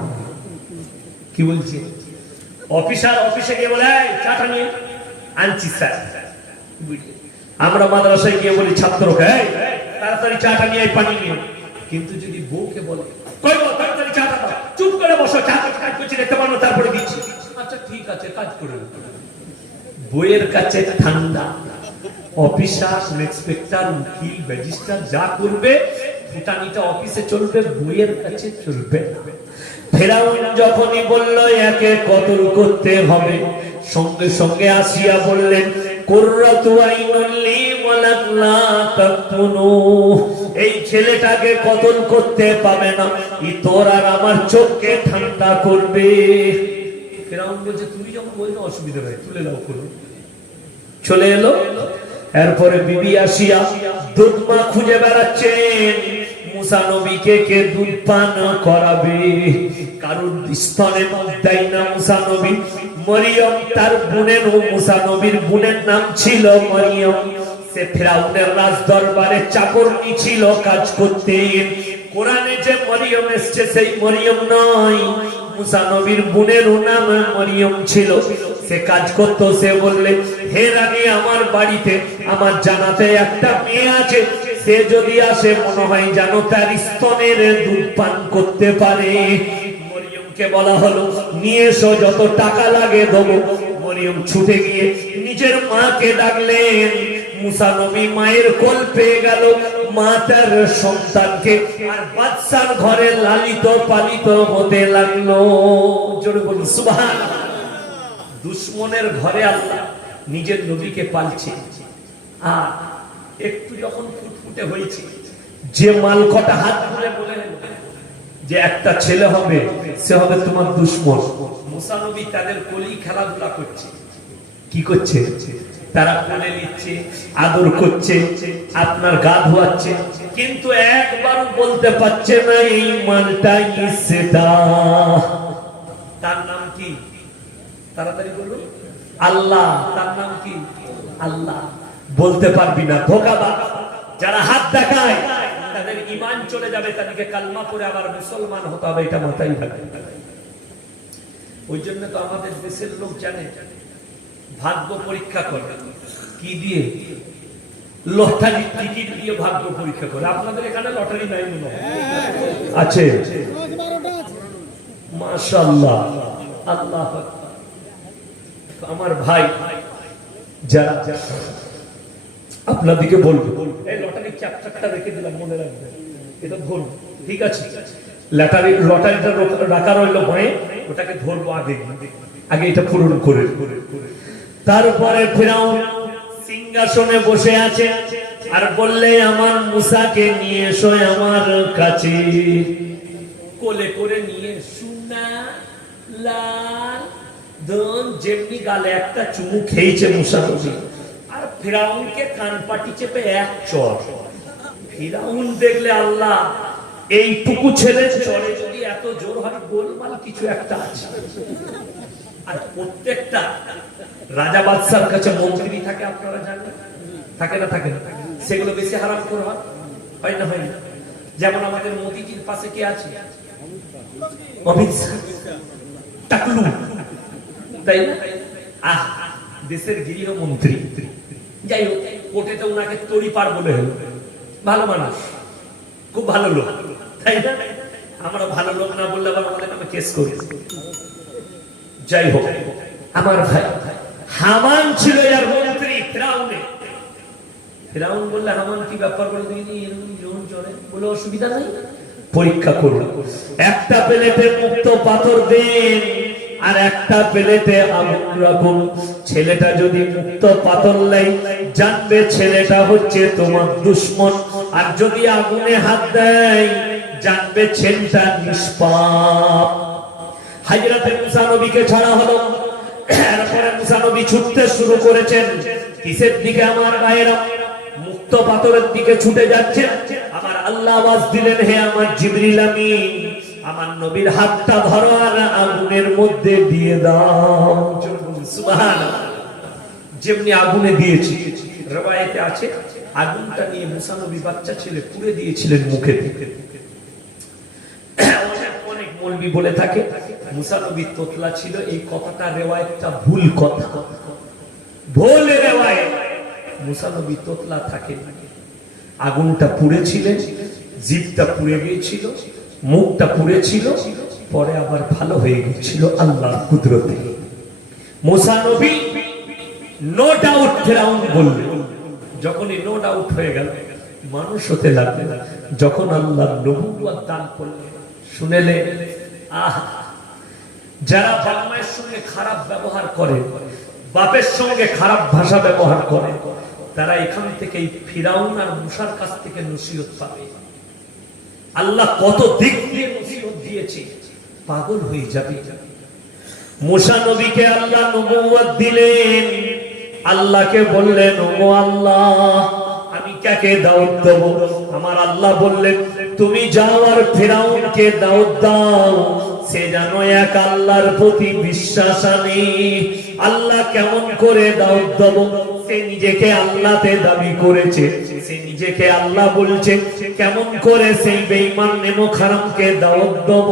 কি বলছে? অফিসার অফিসে গিয়ে বলে, চাটা নিয়ে আনছি স্যার। আমরা মাদ্রাসায় গিয়ে বলি ছাত্রকে, তাড়াতাড়ি চাটা নিয়ে, পানি নিয়ে। কিন্তু যদি বউকে বলে, তাড়াতাড়ি চাটা দাও, চুপ করে বসো, কাজ করছি দেখতে পারো, তারপরে দিচ্ছি। আচ্ছা ঠিক আছে, কাজ করে। বইয়ের কাছে ঠান্ডা। অফিসার, ইন্সপেক্টর, উকিল, ম্যাজিস্ট্রেট যা করবে, ফুটানিটা অফিসে চলবে, বইয়ের কাছে চলবে না। ফেরাউন যখনই বলল একে কতল করতে হবে, সঙ্গে সঙ্গে আসিয়া বললেন, কুররাতু আইনুল লি ওয়ালাক লা তাকতুনু, এই ছেলেটাকে কতল করতে পাবে না, ই তোর আর আমার চোখকে ঠান্ডা করবে। ফেরাউন বলছে, তুমি যখন বলছো অসুবিধা নাই, তুলে দাও, করো। চলে এলো। এরপরে বিবি আসিয়া দুধ মা খুঁজে বেড়াচ্ছেন, মুসা নবীকে কে দুধ পান করাবে। কারণ স্তনে মত দেয় না মুসা নবী। মরিয়ম তার বোনের, ও মুসা নবীর বোনের নাম ছিল মরিয়ম। সে ফেরাউনের রাজ দরবারে চাকরনি ছিল, কাজ করতেন। কোরআনে যে মরিয়ম এসছে সেই মরিয়ম নয়, মুসা নবীর বোনের নাম মরিয়ম ছিল। সে কাজ করত। সে বললে, হে রানী, আমার বাড়িতে আমার জানাতে একটা মেয়ে আছে, সে যদি আসে মনে হয় যেন তার স্তনের দুধ পান করতে পারে। মরিয়মকে বলা হলো, নিয়ে এসো, যত টাকা লাগে দেবো। মরিয়ম ছুটে গিয়ে নিজের মাকে ডাকলেন। মুসা নবী মায়ের কোল পেয়ে গেল। মা তার সন্তানকে আর বাদশার ঘরে লালিত পালিত হতে লাগলো। জোরে বলুন সুবহানাল্লাহ। দুশ্মনের ঘরে আল্লাহ নিজের নবীকে পালছে। আর একটু যখন ফুটফুটে হয়েছে, যে মাল কটা হাত ধরে বলে যে একটা ছেলে হবে, সে হবে তোমার দুশ্মন। মুসা নবী তাদের কোলেই খেলাধুলা করছে। কি করছে? তারা কোলে নিচ্ছে, আদর করছে, আপনার গা ধোয়াচ্ছে, কিন্তু একবারও বলতে পারছে না এই মালটা ইসেটা। তার নাম কি? তাড়াতাড়ি বলুন। আল্লাহ। তার নাম কি? আল্লাহ। বলতে পারবি না, ধোঁকাবাজ। যারা হাত দেখায় তাদের ঈমান চলে যাবে, তাদেরকে কালমা পড়ে আবার মুসলমান হতে হবে, এটা মাথায় রাখবে। ওই জন্য তো আমাদের দেশের লোক জানে ভাগ্য পরীক্ষা করে কি দিয়ে? লটারি টিকিট দিয়ে ভাগ্য পরীক্ষা করে। আপনাদের এখানে লটারি নাই মনে হয়? আছে। মাশাআল্লাহ, আল্লাহ। আমার ভাই যারা আপনাদেরকে বলবো, এই লটারি চ্যাপ্টারটা রেখে দিলাম, মনে রাখবেন, এটা ধরুন, ঠিক আছে? লটারিটা রাখা রইল ভয়ে, ওটাকে ধরবো আগে, এটা পূরণ করে। তারপরে ফেরাউন সিংহাসনে বসে আছে আর বললে, আমার মুসাকে নিয়ে এসো আমার কাছে। কোলে করে নিয়ে সোনা লাল দন যেমনি গালে একটা চুমু খেয়েছে মুসা নবী। আর ফিরাউনকে কান পাটি চেপে এক চর। ফিরাউন দেখলে আল্লাহ এইটুকু ছেলের চরে যদি এত জোর হয়, গোলমাল কিছু একটা আছে। আর প্রত্যেকটা রাজা বাদশার কাছে মন্ত্রী থাকে, আপনারা জানেন, থাকে না? থাকে না? সেগুলো বেশি হারাম করে হয় না? হয় না? যেমন আমাদের মোদিজির পাশে কে আছে? অমিত শাহ, টাকলু, তাই না? দেশের গৃহমন্ত্রী। যাই হোক, কোর্টেতে ওনাকে তরি পার বলে হলো। ভালো মানুষ, খুব ভালো লোক, তাই না? আমরা ভালো লোক না বললে আবার আমাদের নামে কেস করি। যাই হোক, আমার ভাই হামান ছিল এর মন্ত্রী ফিরাউনে। ফিরাউন বললে, হামান কি ব্যাপার বলে দিইনি, এরকম চলে বলে অসুবিধা নাই, পরীক্ষা করুন। একটা প্লেটে মুক্ত পাথর দেন আর একটা প্লেটে আগুন রাখুন। ছেলেটা যদি মুক্ত পাথর লাই, জানবে ছেলেটা হচ্ছে তোমার দুশমন। আর যদি আগুনে হাত দেয়, জানবে ছেলেটা নিষ্পাপ। হযরত মুসা নবীকে ছাড়া হলো। এরপরে মুসা নবী ছুটতে শুরু করেছেন। কিসের দিকে আমার ভাইয়েরা? মুক্ত পাথরের দিকে ছুটে যাচ্ছেন। আমার আল্লাহ আওয়াজ দিলেন, হে আমার জিবরিল আমিন, আমার নবীর হাতটা ধরো আর আগুনের মধ্যে দিয়ে দাও। সুবহানাল্লাহ। যেমনি আগুনে দিয়েছি, রওয়ায়েতে আছে আগুনটা নিয়ে মুসা নবী বাচ্চা ছেলে পুড়ে দিয়েছিলেন মুখে। অনেক মৌলবি বলে থাকে মুসা নবী তোতলা ছিল। এই কথাটা রেওয়ায়েতটা ভুল কথা, ভুল রেওয়ায়েত। মুসা নবী তোতলা থাকে, আগুনটা পুড়েছিলেন, জিভটা পুড়ে গিয়েছিল, মুখটা পুড়েছিল, পরে আবার ভালো হয়ে গিয়েছিল আল্লাহর কুদরতে। মুসা নবী নো ডাউট ফিরাউন বললেন। যখনই নো ডাউট হয়ে গেল, মানুষ হতে লাগলেন। যখন আল্লাহ নবুয়ত দান করলেন, শুনেলেন যারা বাবা মায়ের সঙ্গে খারাপ ব্যবহার করে, বাপের সঙ্গে খারাপ ভাষা ব্যবহার করে, তারা এখান থেকে ফিরাউন আর মুসার কাছ থেকে নসিহত পাবে। আল্লাহ কত দিক দিয়ে নসিহত দিয়েছে, পাগল হয়ে যাবে। মুসা নবীকে আল্লাহ নবুয়ত দিলেন। আল্লাহকে বললেন, ও আল্লাহ, আমি কাকে দাওয়াত দেব? আমার আল্লাহ বললেন, তুমি যাও আর ফিরাউনকে দাওয়াত দাও, সে যেন এক আল্লাহর প্রতি বিশ্বাস আনে। আল্লাহ কেমন করে দাওয়াত দেব? সে নিজেকে আল্লাহতে দাবি করেছে, সে নিজেকে আল্লাহ বলছে, কেমন করে সেই বেঈমান নেমক হারামকে দাওয়াত দেব?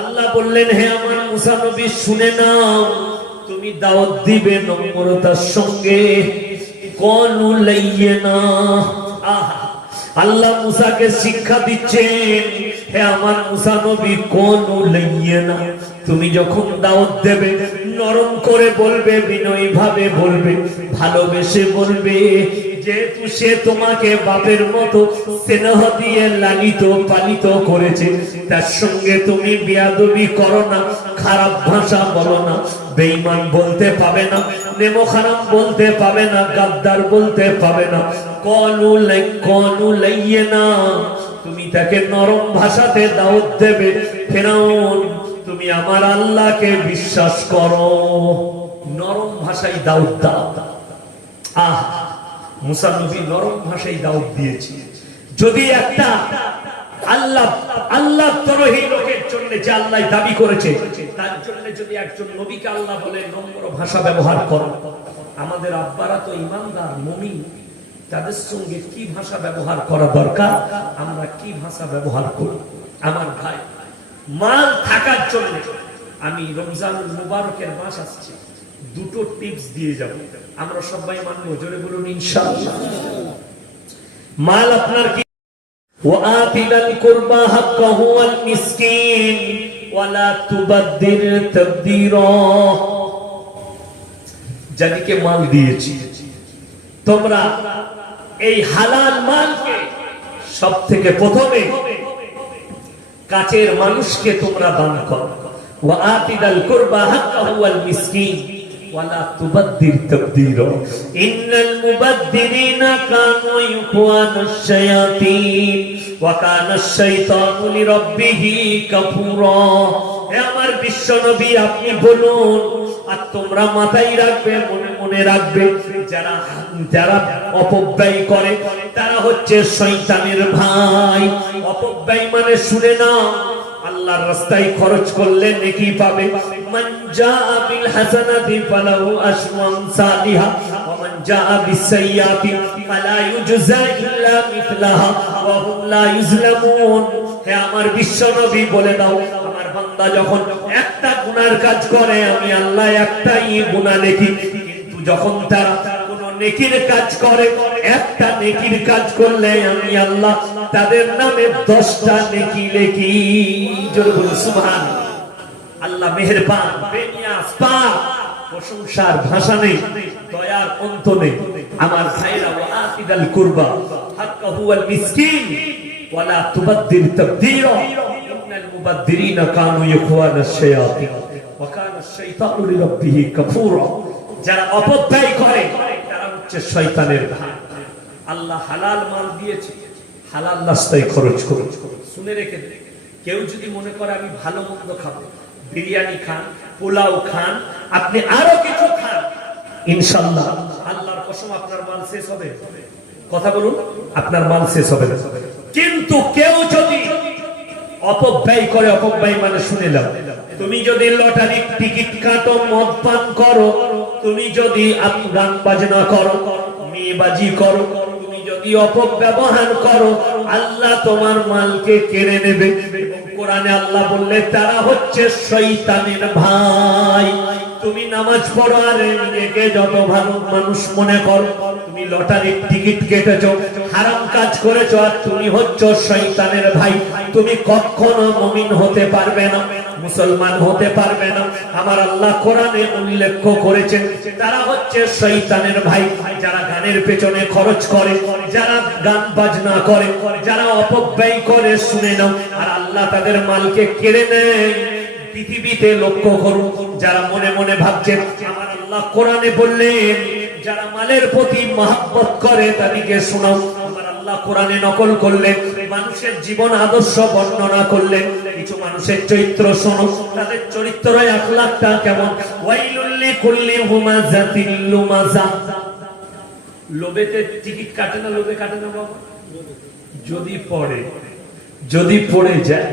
আল্লাহ বললেন, হে আমার মুসা নবী, শুনে নাও, তুমি দাওয়াত দিবে নম্রতার সঙ্গে। কোনু লাইয়িনা। আল্লাহ মুসাকে শিক্ষা দিচ্ছেন, হে আমার মুসা নবী, কোনু লাইয়িনা। তুমি যখন দাওয়াত দেবে, নরম করে বলবে, বিনয়ী ভাবে বলবে, ভালোবেসে বলবে। যেহেতু সে তোমাকে বাপের মতো স্নেহ দিয়ে লালিত পালিত করেছে, তার সঙ্গে তুমি বেয়াদবি করো না, খারাপ ভাষা বলো না, বেঈমান বলতে পাবে না, নেমখারাম বলতে পাবে না, গাদ্দার বলতে পাবে না। কনু লাইয়িনা। তুমি তাকে নরম ভাষাতে দাওয়াত দেবে, ফিরাউন তুমি আমার আল্লাহকে বিশ্বাস করো। নরম ভাষায় দাওয়াত দাও। মুসা নবী নরম ভাষায় দাওয়াত দিয়েছে। যদি একটা আল্লাহ তরহী লোকের জন্য, যে আল্লাহ দাবি করেছে, তার জন্য যদি একজন নবীকে আল্লাহ বলে নম্র ভাষা ব্যবহার করো, আমাদের আব্বারা তো ইমানদার মুমিন, তাদের সঙ্গে কি ভাষা ব্যবহার করা দরকার, আমরা কি ভাষা ব্যবহার করি? আমার ভাই, মাল থাকার জন্য আমি রমজানুল মুবারকের মাস আসছে, দুটো টিপস দিয়ে যাব, আমরা সবাই মানবো। জোরে বলুন ইনশাআল্লাহ। মাল আপনার কি? ওয়াআতিল কুরবা হাক্কাহু ওয়াল মিসকিন ওয়ালা তুবাদদির তাবদীরা। যাদেরকে মাল দিয়েছি, তোমরা এই হালাল মালকে সবথেকে প্রথমে কাছের মানুষকে তোমরা দান করো। ওয়াআতিল কুরবা হাক্কাহু ওয়াল মিসকিন ওয়ালা তুবাদদির তাবদীরা। ইন্নাল মুবাদদিরিনা কানু ইখওয়ানাশ শায়াতিন ওয়া কানাশ শাইতানু লিরাব্বিহি কাফুরা। হে আমার বিশ্ব নবী, আপনি বলুন, আর তোমরা মাথায় রাখবে, মনে মনে রাখবে, যারা যারা অপব্যয় করে তারা হচ্ছে শয়তানের ভাই। অপব্যয় মানে শুনে না, আল্লাহর রাস্তায় খরচ করলে নেকি পাবে। মান জাআ বিল হাসানাতি ফালাহু আশরু আমসালিহা ওয়া মান জাআ বিস সাইয়্যাতি ফালা ইউজজা ইল্লা মিথলাহা ওয়া হুম লা ইউজলামুন। হে আমার বিশ্বনবী বলে দাও, আমার বান্দা যখন একটা গুনার কাজ করে আমি আল্লাহ একটাই গুনাহ লিখি, কিন্তু যখন তারা কোনো নেকির কাজ করে, একটা নেকির কাজ করলে আমি আল্লাহ তাদের নামে 10টা নেকি লিখি। জোরে বলুন সুবহানাল্লাহ। আল্লাহ মেহেরবান, বেনিয়াজ, পাক, প্রশংসার ভাষা নেই, দয়ার অন্ত নেই। আমার ভাইরা, ওয়া আতিদাল কুরবা হাক্কাহু ওয়াল মিসকিন ওয়ালা তুবাদদির তাবদীরা ইন্নাল মুবাদদিরিনা কানু ইখওয়ানাশ শায়াতিন ওয়া কানাশ শাইতানু লিরাব্বিহি কাফুরা। যারা অপব্যয় করে তারা হচ্ছে শয়তানের ভাই। আল্লাহ হালাল মাল দিয়েছে, হালাল রাস্তায় খরচ করুন। শুনে রেখে দিন, কেউ যদি মনে করে আমি ভালো মন্দ খাবো, বিরিয়ানি খান, পোলাও খান, আপনি আরো কিছু খান, ইনশাআল্লাহ আল্লাহর কসম আপনার মাল শেষ হবে। কথা বলুন, আপনার মাল শেষ হবে না। কিন্তু কেউ যদি অপব্যয় করে, অপব্যয় মানে শুনে নাও, তুমি যদি লটারি টিকিট কাটো, মদ পান করো, তুমি যদি গান বাজনা করো, মেয়েবাজি করো, তুমি যদি অপব্যবহার করো, আল্লাহ তোমার মালকে কেড়ে নেবে। এবং কোরআনে আল্লাহ বললে তারা হচ্ছে শয়তানের ভাই। তুমি নামাজ পড়ো আর নিজেকে যত ভালো মানুষ মনে করো, তুমি লটারির টিকিট কেটেছো, হারাম কাজ করেছো, আর তুমি হচ্ছে শয়তানের ভাই। তুমি কখনো মুমিন হতে পারবে না, মুসলমান হতে পারবে না। আমার আল্লাহ কোরআনে উল্লেখ করেছেন তারা হচ্ছে শয়তানের ভাই। যারা গানের পেছনে খরচ করে, যারা গান বাজনা করে, যারা অপব্যয় করে, শুনে নাও, আর আল্লাহ তাদের মালকে কেড়ে নেয়। পৃথিবীতে লক্ষ্য করুন, যারা মনে মনে ভাবছেন, আমার আল্লাহ কোরআনে বললেন যারা মালের প্রতি মহব্বত করে তাদেরকে শোনাও। আমার আল্লাহ কোরআনে নকল করলেন, মানুষের জীবন আদর্শ বর্ণনা করলেন। কিছু মানুষের চরিত্র শোনো, তাদের চরিত্র আখলাকটা কেমন। ওয়াইলুল লিকুল্লি হুমাযাতিল লুমাযা। লোভেতে টিকিট কাটে না, লোভে কাটে না বাবা। যদি পড়ে যায়,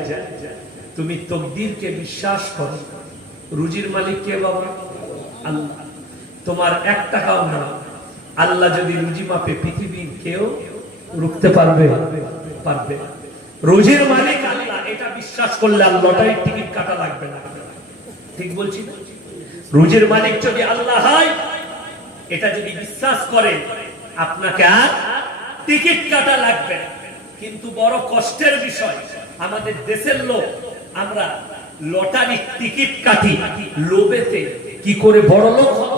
তুমি তকদীরকে বিশ্বাস করো, রুজির মালিক কে বাবা? আল্লাহ। তোমার 1 টাকাও না, আল্লাহ যদি রুজি মাপে পৃথিবীর কেউ রুখতে পারবে? রুজির মালিক আল্লাহ, এটা বিশ্বাস করলে আর লটারির টিকিট কাটা লাগবে না। ঠিক বলছি না? রুজির মালিক যদি আল্লাহ হয়, এটা যদি বিশ্বাস করে, আপনাকে আর টিকিট কাটা লাগবে না। কিন্তু বড় কষ্টের বিষয়, আমাদের দেশের লোক আমরা লটারি টিকিট কাটি লোভেতে। কি করে বড় লোক হব,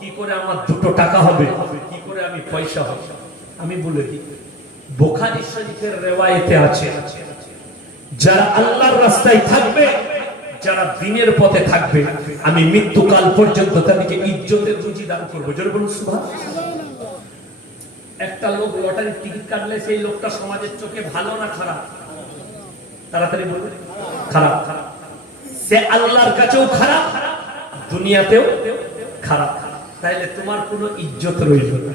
কি করে আমার 2 টাকা হবে, কি করে আমি পয়সা হব। আমি বলে দিই, বুখারী শরীফের রিওয়ায়েতে আছে, যারা আল্লাহর রাস্তায় থাকবে, যারা দ্বীনের পথে থাকবে, আমি মৃত্যুকাল পর্যন্ত তাদেরকে ইজ্জতের রুজি দান করব। জোরে বলুন সুবহানাল্লাহ। একটা লোক লটারির টিকিট কাটলে সেই লোকটা সমাজের চোখে ভালো না খারাপ? তাড়াতাড়ি বলুন, খারাপ। সে আল্লাহর কাছেও খারাপ, দুনিয়াতেও খারাপ। তাইলে তোমার কোনো ইজ্জত রইল না।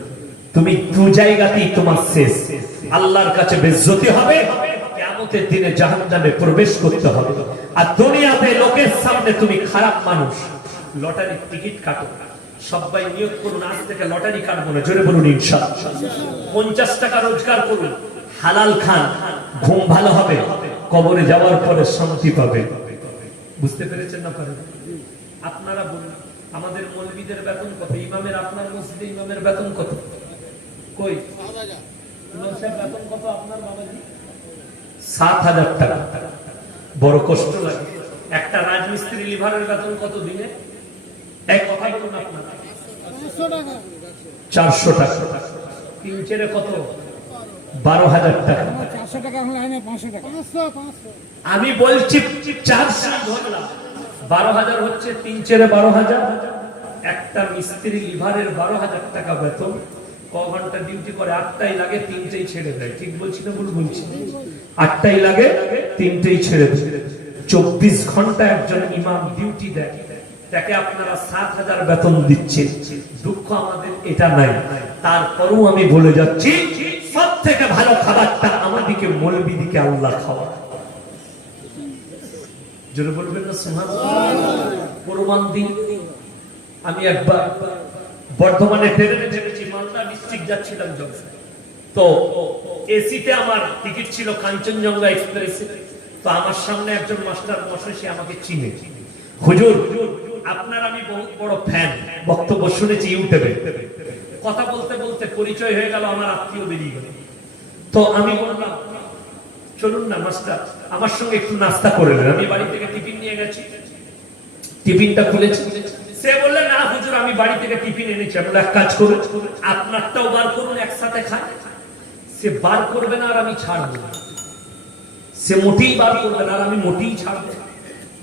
তুমি 2 জায়গাতেই তোমার শেষ। আল্লাহর কাছে বেইজ্জতি হবে, কিয়ামতের দিনে জাহান্নামে প্রবেশ করতে হবে। আর দুনিয়াতে লোকের সামনে তুমি খারাপ মানুষ। লটারির টিকিট কাটো, সবাই নিয়ত করুন আজ থেকে লটারি কাটবো না। জোরে বলুন ইনশাআল্লাহ। 50 টাকা রোজগার করুন, হালাল খান, ঘুম ভালো হবে, কবরে যাওয়ার পরে শান্তি পাবে। বুঝতে পেরেছেন না পারেন? আপনারা বলুন, আমাদের মৌলবীদের বেতন কত? ইমামের, আপনার মসজিদে ইমামের বেতন কত? কই ইমাম সাহেব বেতন কত আপনার বাবাজি? 7,000 টাকা। বড় কষ্ট লাগে। একটা রাজমিস্ত্রি লিভারের বেতন কত দিনে? এক কথা বলুন আপনারা। 400 টাকা। 3 চেরে কত? 12,000 টাকা। 400 টাকা হলে হয় না, 500 টাকা। 500 আমি বলছি 400 ধরলাম, 12,000 হচ্ছে 3 চেরে 12,000। একটা মিস্ত্রি লিভারের 12,000 টাকা বেতন। ক ঘন্টা ডিউটি করে? 8টাই লাগে, 3টেই ছেড়ে দেয়। ঠিক বলছি না ভুল বলছি? 8টাই লাগে, 3টেই ছেড়ে দেয়। 24 ঘন্টা একজন ইমাম ডিউটি দেয়। তাকে আপনারা 7,000 বেতন দিচ্ছেন, দুঃখ আমাদের এটা নাই। তারপরও আমি বলে যাচ্ছি, সব থেকে ভালো খাবারটা আমাদেরকে মৌলবীদিকে আল্লাহ খাওয়া। জোরে বলবেন না সুবহানাল্লাহ? প্রমাণ দিন। আমি একবার বর্ধমানে ট্রেনে চেপেছি, মালদা ডিস্ট্রিক্ট যাচ্ছিলাম জলসায়। তো এসিতে আমার টিকিট ছিল কাঞ্চনজঙ্ঘা এক্সপ্রেসে। তো আমার সামনে একজন মাস্টার মশাই, সে আমাকে চিনে। হুজুর, আপনার আমি বহুত বড় ফ্যান, বক্তব্য শুনেছি ইউটিউবে। কথা বলতে বলতে পরিচয় হয়ে গেল, আমার আত্মীয় বেরিয়ে গেল। তো আমি বললাম, চলুন না মাস্টার, আমার সঙ্গে একটু নাস্তা করে নেন। আমি বাড়ি থেকে টিফিন নিয়ে গেছি, টিফিনটা খুলেছি। সে বললে, না হুজুর, আমি বাড়ি থেকে টিফিন এনেছি। আমি এক কাজ করুন, আপনারটাও বার করুন, একসাথে খাই। সে বার করবে না আর আমি ছাড়বো না। সে মোটেই বার করবে না আর আমি মোটেই ছাড়বো।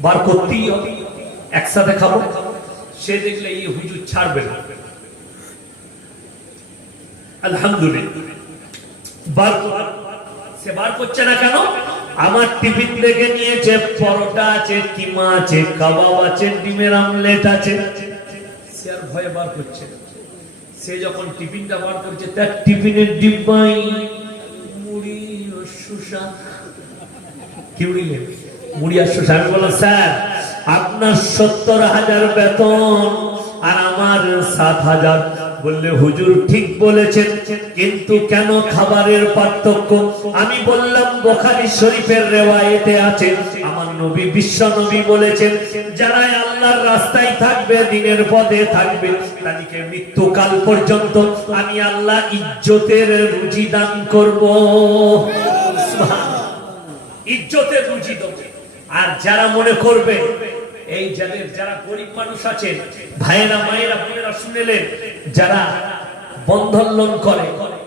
বার করতেই হবে, একসাথে খাবো। সে দেখলে এই হুজুর ছাড়বে না। আলহামদুলিল্লাহ, সে বার করছে না কেন? আমার টিফিন দেখে নিয়েছে, পরোটা আছে, কিমা আছে, কাবাব আছে, ডিমের আমলেট আছে। সে আর ভয়ে বার করছে না। সে যখন টিফিনটা বার করছে, তার টিফিনের ডিব্বাই মুড়ি ও শসা। কি উড়িলেন? মুড়ি আর শসা। আমি বললাম, স্যার, আপনার 70,000 বেতন আর আমার 7,000। বললে, হুজুর ঠিক বলেছেন, কিন্তু কেন খাবারের পার্থক্য? আমি বললাম, বুখারী শরীফের রিওয়ায়েতে আছে, আমার নবী, বিশ্ব নবী বলেছেন, যারা আল্লাহর রাস্তায় থাকবে, দিনের পথে থাকবে, তাদেরকে মৃত্যুকাল পর্যন্ত আমি আল্লাহ ইজ্জতের রুজি দান করব। ইজ্জতের রুজি দেব। আর যারা মনে করবে, এই যারা গরিব মানুষ আছেন, ভাইয়েরা, মায়েরা, বোনেরা, শুনেলেন, যারা বন্ধন লোন করে,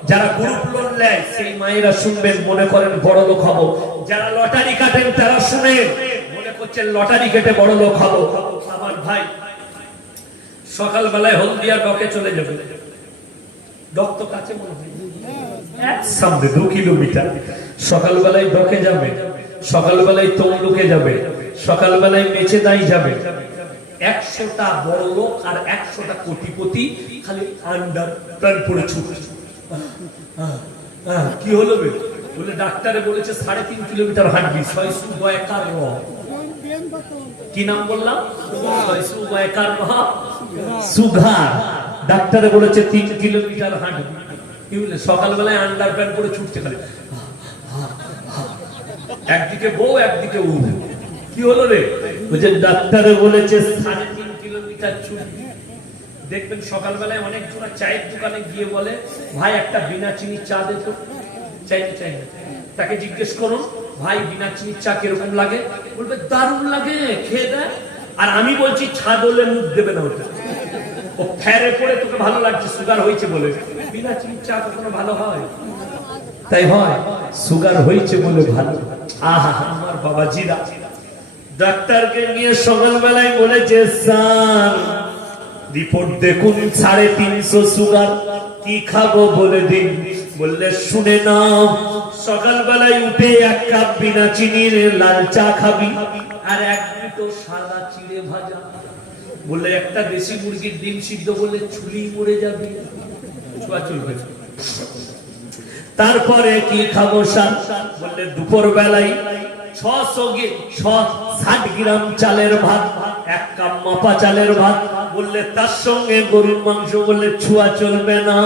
যারা গ্রুপ লোন নেয়, সেই মায়েরা শুনবেন, মনে করেন বড় লোক হবো। যারা লটারি কাটেন, তারা শুনেন, মনে করছেন লটারি কেটে বড় লোক হবো। আমার ভাই সকালবেলায় হলদিয়ার ডকে চলে যাবে। ডক তো কাছে মনে হয়, সামনে 2 কিলোমিটার। সকালবেলায় ডকে যাবে, সকালবেলায় তমলুকে যাবে, সকালবেলায় মেচেদাই যাবে। 100টা বড় লোক আর 100টা কোটিপতি খালি আন্ডার প্ল্যান পড়ে ছুটে। কি হলো বে? বলে, ডাক্তারে বলেছে 3.5 কিলোমিটার হাঁটবি। কি নাম বললাম? সুগার। ডাক্তারে বলেছে 3 কিলোমিটার হাঁটবি। কি বলে? সকালবেলায় আন্ডার প্যান্ট পরে ছুটছে খালি। একদিকে বউ, একদিকে উ। কি হলো রে? বুঝে ডাক্তারে বলেছে 3.5 কিলোমিটার ছুটবি। দেখবেন সকালবেলায় অনেক জোড়া চায়ের দোকানে গিয়ে বলে, ভাই একটা বিনা চিনির চা দে তো। চাই। তাকে জিজ্ঞেস করুন, ভাই বিনা চিনির চা কিরকম লাগে? বলবে, দারুণ লাগে, খেয়ে দেয়। আর আমি বলছি, ছাদ হলে মুখ দেবে না ওটা। ও ফেরে পড়ে তোকে ভালো লাগছে, সুগার হয়েছে বলে। বিনা চিনির চা কখনো ভালো হয়? তাই হয়, সুগার হয়েছে বলে ভালো। আহা, আমার বাবাজিরা ডাক্তারকে নিয়ে সকালবেলায় বলেছে, স্যার রিপোর্ট দেখুন, 350 সুগার, কি খাবো বলে দিন। বললে, শুনে নাও, সকালবেলায় উঠে 1 কাপ বিনা চিনির লাল চা খাবি, আর 1 দুটো সাদা চিড়ে ভাজা। বললে, একটা দেশি মুরগির ডিম সিদ্ধ, বললে চুলি মরে যাবে, ছোঁয়া চলবে। তারপরে কি খাবো স্যার? বললে, দুপুর বেলায় 660 গ্রাম চালের ভাত, 1 কাপ মাপা চালের ভাত। বললে, তার সঙ্গে গরুর মাংস। বললে, ছোঁয়া চলবে না।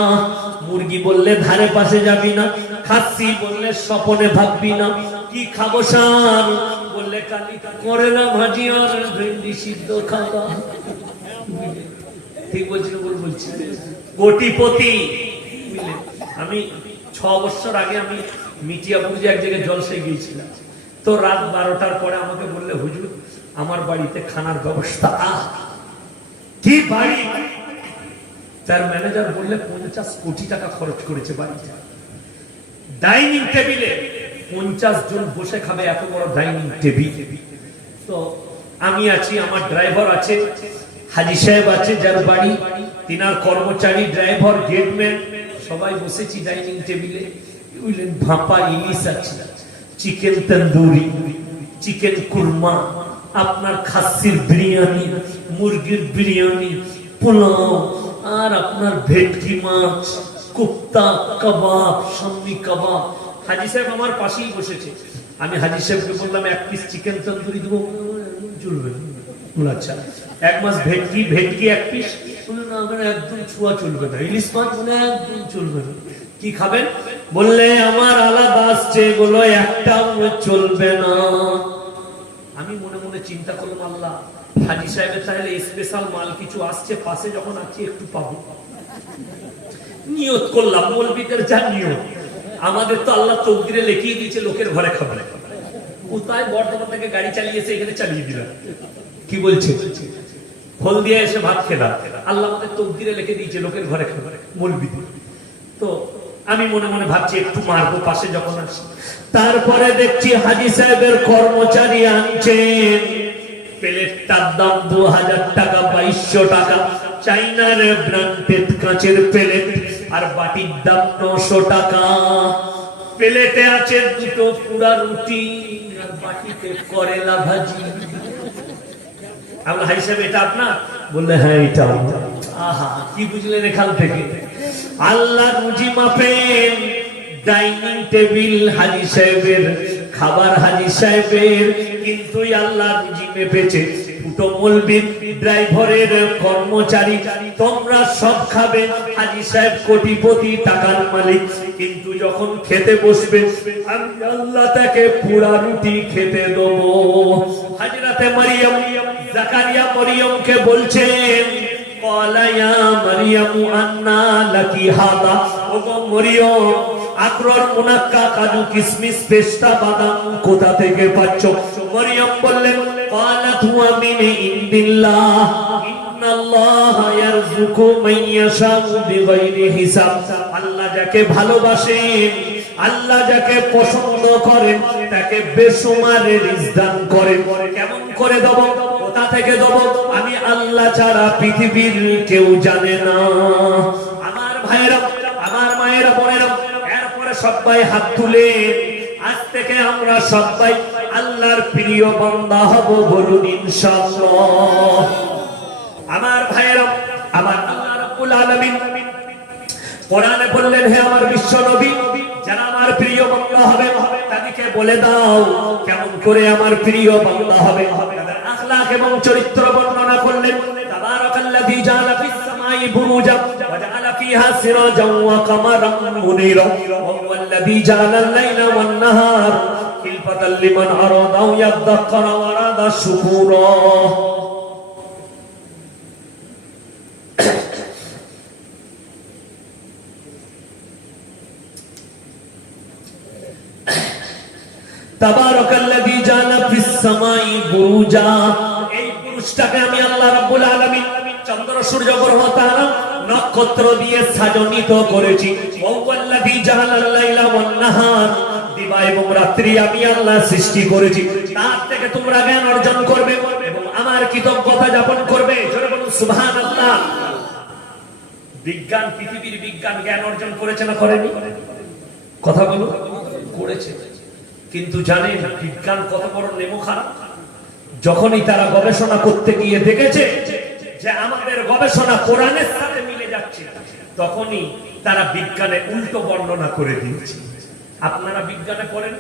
মুরগি বললে, ধারে পাশে যাবি না। খাসি বললে, স্বপনে ভাববি না। কি খাবো স্যার? বললে, কালি করে না ভাজি আর ভেন্ডি সিদ্ধ খাবা। ঠিক বলছি না? বলছি কোটিপতি। আমি 6 বছর আগে আমি মিটিয়াপুরে এক জায়গায় জলসায় গিয়েছিলাম। তো রাত 12টার পরে আমাকে বললে, হুজুর আমার বাড়িতে খানার ব্যবস্থা। কি বাড়ি? তার ম্যানেজার বললে 50 কোটি টাকা খরচ করেছে বাড়িতে। ডাইনিং টেবিলে 50 জন বসে খাবে, এত বড় ডাইনিং টেবিল। তো আমি আছি, আমার ড্রাইভার আছে, হাজি সাহেব আছে, যার বাড়ি, তিনার কর্মচারী, ড্রাইভার, গেটম্যান, সবাই বসেছি ডাইনিং টেবিলে। বুঝলেন, ভাপা ইলিশ আছে, চিকেন তন্দুরি, চিকেন কুরমা, আপনার খাসির বিরিয়ানি, মুরগির বিরিয়ানি, পোলাও, আর আপনার ভেটকি মাছ, কুপ্তা, কাবাব, শামি কাবাব। হাজি সাহেব আমার পাশেই বসেছে। আমি হাজি সাহেবকে বললাম 1 পিস চিকেন তন্দুরি দেবো। চলবে না। আচ্ছা, 1 মাস ভেটকি 1 পিস। না, আমার একদম ছোঁয়া চলবে না। ইলিশ মাছ একদম চলবে না। কি খাবেন বললে? আমার আলাদা আসছে, এগুলো একটাও চলবে না। আমি মনে মনে চিন্তা করলাম, আল্লাহ, হাজি সাহেবের তাহলে স্পেশাল মাল কিছু আসছে, পাশে যখন আছি একটু পাবো। নিয়ত করলাম, মৌলবীদের যা নিয়ত। আমাদের তো আল্লাহ তকদিরে লিখিয়ে দিয়েছে লোকের ঘরে খাবার। কোথায় বর্ধমান থেকে গাড়ি চালিয়েছে, এখানে চালিয়ে দিলাম। কি বলছে? ফল দিয়ে এসে ভাত খেলাম। আল্লাহ আমাদের তকদিরে লিখে দিয়েছে লোকের ঘরে খাবার, মৌলবীদের। তো আমি মনে মনে ভাবছি একটু মারবো পাশে যখন আসি। তারপরে দেখছি হাজি সাহেবের কর্মচারী আনছেন প্লেটটার দাম 2000 টাকা, 2200 টাকা। চাইনার ব্র্যান্ডেড কাঁচের প্লেট, আর বাটির দাম 900 টাকা। প্লেটে আছে 2টো পুরা রুটি, আর বাটিতে করেলা ভাজি। আমরা হাজি সাহেব, এটা আপনার? বললে হ্যাঁ, এটা। আহা, কি বুঝলেন এখান থেকে? আল্লাহ রুজি মাপেন। ডাইনিং টেবিল হাজি সাহেবের, খাবার হাজি সাহেবের, কিন্তু আল্লাহ রুজি মেপেছে। ফুটো মৌলবীর, ড্রাইভারের, কর্মচারী, তোমরা সব খাবে। হাজি সাহেব কোটিপতি, টাকার মালিক, কিন্তু যখন খেতে বসবে আমি আল্লাহ তাকে পুরা রুটি খেতে দেবো। হাজরাতে মারিয়াম, জাকারিয়া মরিয়মকে বলছেন, ক্বালা ইয়া মারিয়ামু আন্না লাকি হাদা। ওগো মরিয়ম, আকরর, মুনাক্কা, কাজু, কিশমিশ, পেস্তা, বাদাম কোথা থেকে পাচ্ছ? মরিয়ম বললেন, ক্বালাত হুয়া মিন ইনদিল্লাহ, ইন্নাল্লাহা ইয়ারযুকু মান ইয়াশাউ বিগাইরি হিসাব। আল্লাহ যাকে ভালোবাসেন, আল্লাহ যাকে পছন্দ করেন, তাকে বেসুমার রিজক দান করেন। কেমন করে দেব, কোথা থেকে দেব, আমি আল্লাহ ছাড়া পৃথিবীর কেউ জানে না। আমার ভাইরা, আমার মায়েরা, বোনেরা, এরপরে সবাই হাত তুলে আজ থেকে আমরা সবাই আল্লাহর প্রিয় বান্দা হব, বলুন ইনশাআল্লাহ। আমার ভাইরা, আমার আল্লাহ রাব্বুল আলামিন কোরআনে বললেন, হে আমার বিশ্ব নবী, যারা আমার প্রিয় বান্দা হবে তাদেরকে বলে দাও কেমন করে আমার প্রিয় বান্দা হবে। তাদের আখলাক এবং চরিত্র বর্ণনা করলেন। তাবারাকাল্লাযী জাআলা ফিস সামাই বুরুজা ওয়া জাআলা ফিহা সিরাজাও ওয়া কামারান মুনীরা ওয়া হুয়াল্লাযী জাআলাল লাইলা ওয়ান নাহার খিলফাতাল লিমান আরাদা আও ইয়াযাক্কারা ওয়া আরাদা শুকুরা। তাবারাকাল্লাযী জাআলা ফিস সামাই বুরুজা। এই বুরুজটাকে আমি আল্লাহ রাব্বুল আলামিন চন্দ্র, সূর্য, গ্রহ, তারা, নক্ষত্র দিয়ে সাজানিত করেছি। ওয়া হুয়াল্লাযী জাআলাল লাইলা ওয়ান নাহার, দিবা এবং রাত্রি আমি আল্লাহ সৃষ্টি করেছি। তার থেকে তোমরা জ্ঞান অর্জন করবে এবং আমার কৃতজ্ঞতা যাপন করবে। জোরে বলুন সুবহানাল্লাহ। বিজ্ঞান, পৃথিবীর বিজ্ঞান জ্ঞান অর্জন করেছে না করেনি? কথা বলুন, করেছে। কিন্তু জানেন বিজ্ঞান কত বড় নেমো খারাপ? যখনই তারা গবেষণা করতে গিয়ে দেখেছে যে আমাদের গবেষণা কোরআনের সাথে মিলে যাচ্ছে, তখনই তারা বিজ্ঞানে উল্টো বর্ণনা করে দিয়েছে। আপনারা বিজ্ঞানে পড়েন,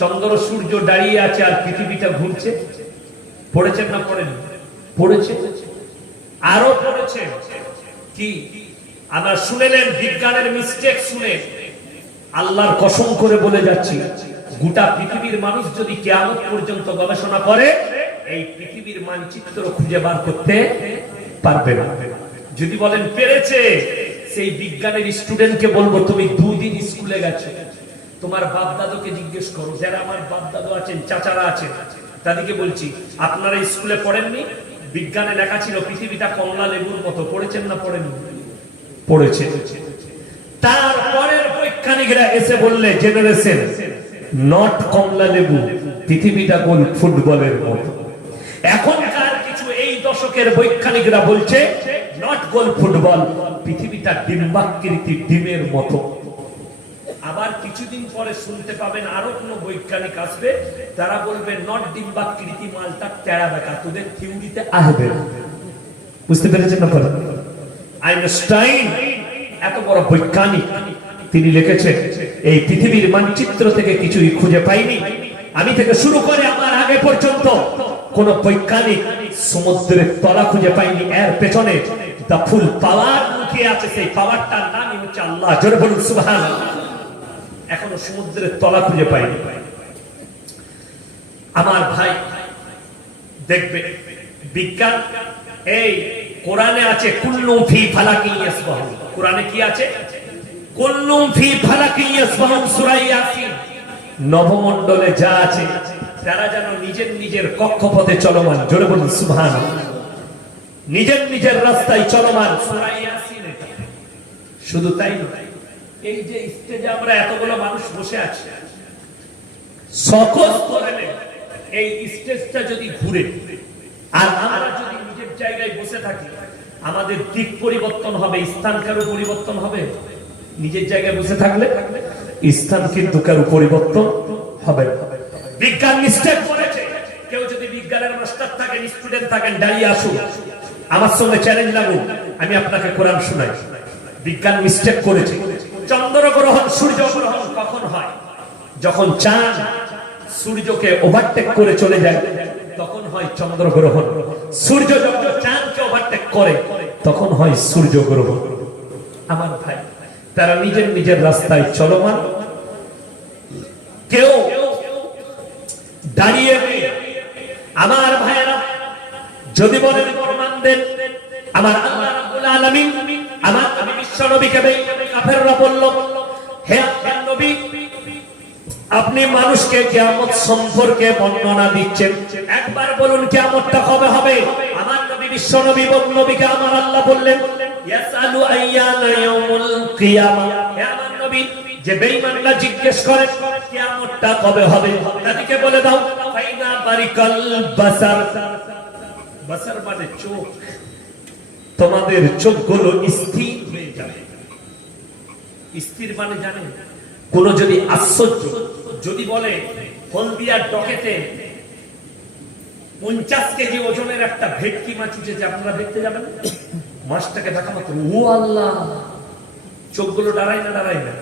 চন্দ্র সূর্য দাঁড়িয়ে আছে আর পৃথিবীটা ঘুরছে। পড়েছেন না পড়েন? পড়েছে, আরো পড়েছে। কি আমরা শুনেলেন বিজ্ঞানের মিস্টেক শুনে আল্লাহর কসম করে বলে যাচ্ছি, গোটা পৃথিবীর মানুষ যদি কিয়ামত পর্যন্ত গবেষণা করে এই পৃথিবীর মানচিত্র খুঁজে বার করতে পারবে না। যদি বলেন পেরেছে, সেই বিজ্ঞানের স্টুডেন্টকে বলবো, তুমি 2 দিন স্কুলে গেছো, তোমার বাপ দাদুকে জিজ্ঞেস করো। যারা আমার বাপ দাদু আছেন, চাচারা আছেন, তাদেরকে বলছি, আপনারা স্কুলে পড়েননি? বিজ্ঞানে লেখা ছিল পৃথিবীটা কমলা লেবুর মতো। পড়েছেন না পড়েননি? পড়েছে। তারপরের বৈজ্ঞানিকরা এসে বললে, জেনারেশন নট কমলা লেবু, পৃথিবীটা গোল ফুটবলের মতো। এখনকার কিছু এই দশকের বৈজ্ঞানিকরা বলছে নট গোল ফুটবল, পৃথিবীটা ডিম্বাকৃতি ডিমের মতো। আবার কিছুদিন পরে শুনতে পাবেন আরো কোন বৈজ্ঞানিক আসবে, তারা বলবে নট ডিম্বাকৃতি মালটা টেরা বেকা, তোদের থিওরিতে আসবে। বুঝতে পেরেছেন না? আইনস্টাইন এত বড় বৈজ্ঞানিক, তিনি লিখেছেন এই পৃথিবীর মানচিত্র থেকে কিছুই খুঁজে পাইনি, আমি থেকে শুরু করে আমার আগে পর্যন্ত কোন বৈজ্ঞানিক সমুদ্রের তলা খুঁজে পাইনি। এর পেছনে দা ফুল পাওয়ার লুকিয়ে আছে, সেই পাওয়ারটার নামই হচ্ছে আল্লাহ। জোরে বলুন সুবহানাল্লাহ। এখনো সমুদ্রের তলা খুঁজে পাইনি। আমার ভাই দেখবে বিজ্ঞান, এই কোরআনে আছে কুল্লুম ফি ফালাকিন ইয়াসবাহুন। কোরআনে কি আছে? কুল্লুম ফি ফালাকিন ইয়াসবাহুন, সূরা ইয়াসিন। নবমণ্ডলে যা আছে তারা যেন নিজের নিজের কক্ষপথে চলমান। জোরে বলুন সুবহানাল্লাহ। নিজের নিজের রাস্তায় চলমান, সূরা ইয়াসিন। শুধু তাই নয়, এই যে স্টেজে আমরা এতগুলো মানুষ বসে আছি, সকল স্তরে এই স্টেজটা যদি ঘুরে আর আমরা যদি নিজের জায়গায় বসে থাকি, আমাদের দিক পরিবর্তন হবে, স্থান কারো পরিবর্তন হবে। নিজের জায়গায় বসে থাকলে স্থান কিন্তু কারো পরিবর্তন হবে। বিজ্ঞান মিস্টেক করেছে। কেউ যদি বিজ্ঞানের মাস্টার থাকেন, স্টুডেন্ট থাকেন, দাঁড়িয়ে আসুন, আমার সঙ্গে চ্যালেঞ্জ লাগুন, আমি আপনাকে কোরআন শোনাই। বিজ্ঞান মিস্টেক করেছে। চন্দ্রগ্রহণ, সূর্যগ্রহণ কখন হয়? যখন চাঁদ সূর্যকে ওভারটেক করে চলে যায় তখন হয় চন্দ্রগ্রহণ। সূর্য যখন চাঁদকে ওভারটেক করে তখন হয় সূর্যগ্রহণ। আমার ভাই, তারা নিজের নিজের রাস্তায় চলমান। কেউ দাঁড়িয়ে আমার ভাইয়েরা যদি বলেন প্রমাণ দেন, আমার আল্লাহ রাব্বুল আলামিন আমার নবী বিশ্ব নবীকে কাফেররা বলল, হে আল্লাহর নবী, আপনি মানুষকে কিয়ামত সম্পর্কে বর্ণনা দিচ্ছেন, একবার বলুন কিয়ামতটা কবে হবে? আমার নবী বিশ্ব নবীকে আমার আল্লাহ বললেন, ইয়াসালু আইয়ানা ইয়াউমুল কিয়ামা। হে আমার নবী, যে বেঈমানরা জিজ্ঞেস করে কিয়ামতটা কবে হবে, তাদেরকে বলে দাও ফাইনা বারিকাল বাসার। বাসার মানে চোখ। তোমাদের চোখগুলো স্থির হয়ে যাবে। স্থির মানে জানেন? কোন যদি আশ্চর্য যদি বলে হলদিয়ার ডকেতে 50 কেজি ওজনের একটা ভেটকি মাছ উঠেছে, আপনারা দেখতে যাবেন? মাছটাকে দেখা মাত্র ও আল্লাহ, চোখগুলো দাঁড়ায় না? দাঁড়ায় না।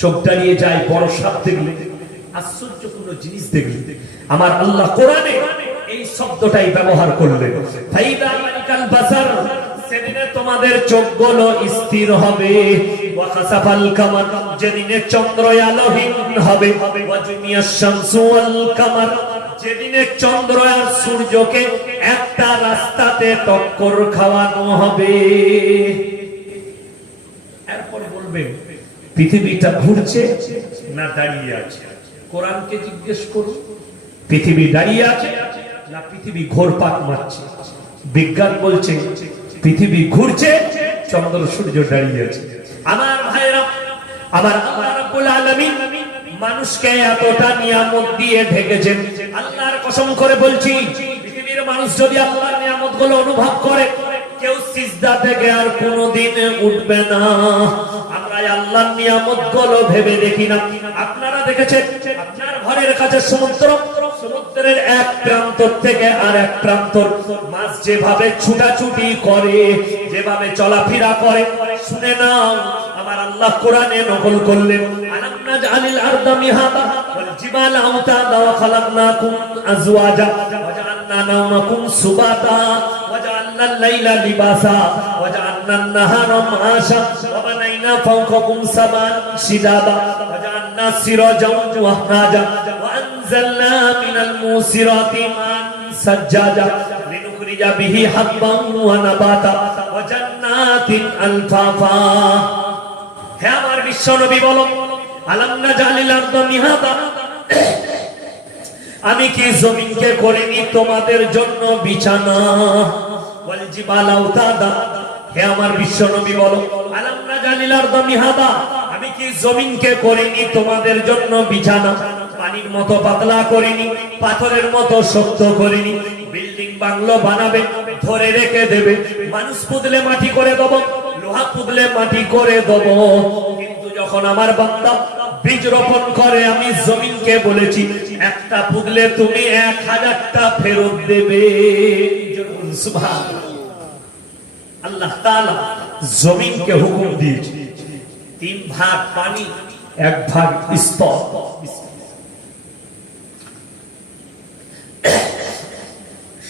চোখ দাঁড়িয়ে যায় বড় সাপ দেখলে, আশ্চর্য কোন জিনিস দেখলে। আমার আল্লাহ কোরআনে এই শব্দটাই ব্যবহার করলেন, ফাইদা মালিকাল বাসার। সেদিনে তোমাদের চোখগুলো স্থির হবে। ওয়া খাসাফাল কামার, যেদিনে চন্দ্র আলোহীন হবে। ওয়া জুমিয়াশ শামসু ওয়াল কামার, যেদিনে চন্দ্র আর সূর্যকে একটা রাস্তাতে টক্কর খাওয়ানো হবে। এরপর বলবেন পৃথিবীটা ঘুরছে না দাঁড়িয়ে আছে? কোরআনকে জিজ্ঞেস করুন, পৃথিবী দাঁড়িয়ে আছে না পৃথিবী ঘোরপাক মারছে? বিজ্ঞান বলছে পৃথিবী ঘুরছে, চন্দ্র সূর্য দাঁড়িয়ে আছে। আমার ভাইরা, আমার আল্লাহ রাব্বুল আলামিন মানুষকে এতটা নিয়ামত দিয়ে ঢেকেছেন। আল্লাহর কসম করে বলছি, পৃথিবীর মানুষ যদি আল্লাহর নিয়ামতগুলো অনুভব করে, কেউ সিজদা থেকে আর কোনোদিন উঠবে না। আমরা আল্লাহর নিয়ামতগুলো ভেবে দেখি না। আপনারা দেখেছেন আপনার ঘরের কাছে সমুদ্র, সমুদ্রের এক প্রান্ত থেকে আর এক প্রান্ত মাছ যেভাবে ছুটাছুটি করে, যেভাবে চলাফেরা করে, শুনে নাও আমার আল্লাহ কোরআনে নকল করলেন, আলাম নাজআলিল আরদা মিহাদা ওয়াল জিবালা আওতাদা ওয়া খালাকনাকুম আজওয়াজা ওয়া জাআলনা নাওমাকুম সুবাতা ওয়া জাআলনা আল-লাইলা লিবাসা ওয়া জাআলনা আন-নাহারা মাআশা ওয়া বানাইনা ফাওকাকুম সাবান শিদাবা ওয়া জাআলনা সিরাজাও ওয়া হাজা ওয়া আনজালনা মিনাল মুসিরাতি মান সাজ্জাজা লিনুখরিজা বিহি হাব্বান ওয়া নাবাতা ওয়া জান্নাতিন আলফাফা। হে আমার বিশ্ব নবী বলো, আলাম নাজআলিল আরদা মিহাদা, আমি কি জমিনকে করিনি তোমাদের জন্য বিছানা? ওয়াল জিবালা আওতাদা, হে আমার বিশ্ব নবী বলো, আলাম নাজআলিল আরদা মিহাদা, আমি কি জমিনকে করিনি তোমাদের জন্য বিছানা? পানির মতো পাতলা করিনি, পাথরের মতো শক্ত করিনি। বিল্ডিং বাংলো বানাবে, ধরে রেখে দেবে, মানুষ পুতলে মাটি করে দেবো, লোহা পুতলে মাটি করে দেবো, কিন্তু যখন যখন আমার বান্দা বীজ রোপণ করে আমি জমিনকে বলেছি একটা পুগলে তুমি 1000টা ফেরত দেবে। সুবহানাল্লাহ। আল্লাহ তাআলা জমিনকে হুকুম দিয়েছে 3 ভাগ পানি 1 ভাগ স্তর।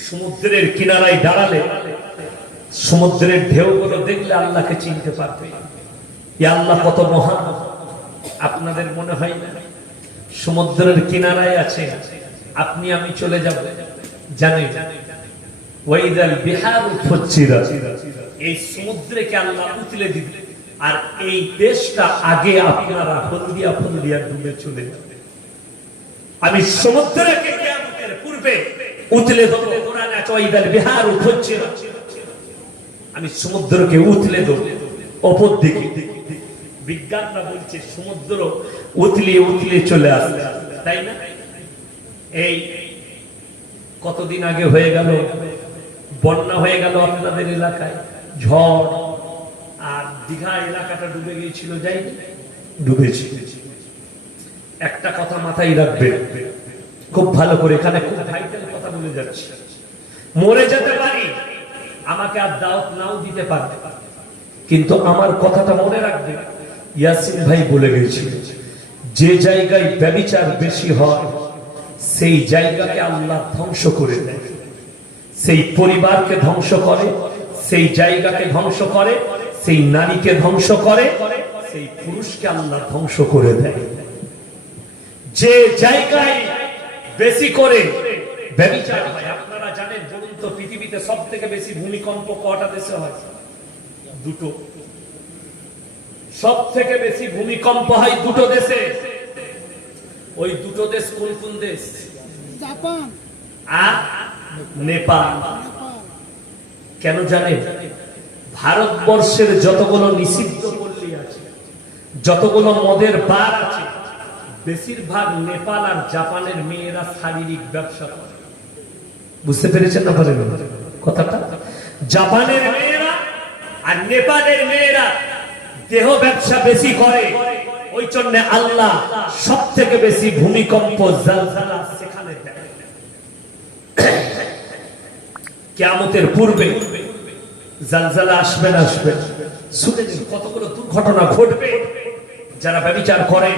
সমুদ্রের কিনারায় দাঁড়ালে সমুদ্রের ঢেউগুলো দেখলে আল্লাহকে চিনতে পারবে। ইয়া আল্লাহ কত মহান। আপনাদের মনে হয় না সমুদ্রের কিনারায় আছে আপনি আমি চলে যাব, জানেন ওয়াইদাল বিহারু ফুজ্জিরাত, এই সমুদ্রকে আল্লাহ উতলে দিবে আর এই দেশটা আগে আপনারা হলদিয়া ফলদিয়া ডুবে চলে যাবে। আমি সমুদ্রকে কিয়ামতের পূর্বে উতলে দেব। কোরআনে আছে ওয়াইদাল বিহারু ফুজ্জিরাত, আমি সমুদ্রকে উতলে দেব অপর দিকে। বিজ্ঞানরা বলছে সমুদ্র উতলিয়ে উতলিয়ে চলে আসে, তাই না? এই কতদিন আগে হয়ে গেল বন্যা হয়ে গেল আপনাদের এলাকায়, ঝড়, আর দীঘা এলাকাটা ডুবে গিয়েছিল, যাই ডুবেছিল। একটা কথা মাথায় রাখবে খুব ভালো করে, এখানে খুব ভাইটাল কথা বলে যাচ্ছে। মরে যেতে পারি, আমাকে আর দাওয়াত নাও দিতে পারবে, কিন্তু আমার কথাটা মনে রাখবে। ইয়াসিন ভাই বলে গেছিল যে জায়গায় ব্যভিচার বেশি হয় সেই জায়গাকে আল্লাহ ধ্বংস করে দেয়, সেই পরিবারকে ধ্বংস করে, সেই জায়গাকে ধ্বংস করে, সেই নারীকে ধ্বংস করে, সেই পুরুষকে আল্লাহ ধ্বংস করে দেয়। যে জায়গায় বেশি করে ব্যভিচার হয়, আপনারা জানেন, বলুন তো পৃথিবীতে সব থেকে বেশি ভূমিকম্প কটা দেশে হয়? 2টো। সব থেকে বেশি ভূমিকম্প হয় 2টো দেশে। ওই 2টো দেশ কোন কোন দেশ? জাপান আর নেপাল। কেন জানেন? ভারতবর্ষের যতগুলো নিষিদ্ধ পল্লী আছে, যতগুলো মদের বার আছে, বেশিরভাগ নেপাল আর জাপানের মেয়েরা শারীরিক ব্যবসা করে। বুঝতে পেরেছেন না পারেন কথাটা? জাপানের মেয়েরা আর নেপালের মেয়েরা দেহ ব্যবসা বেশি করে, ওই জন্য আল্লাহ সব থেকে বেশি ভূমিকম্প জালজালা সেখানে দেয়। কিয়ামতের পূর্বে জালজালা আসবে না আসবে, শুনে নিন কতগুলো দুর্ঘটনা ঘটবে। যারা ব্যভিচার করে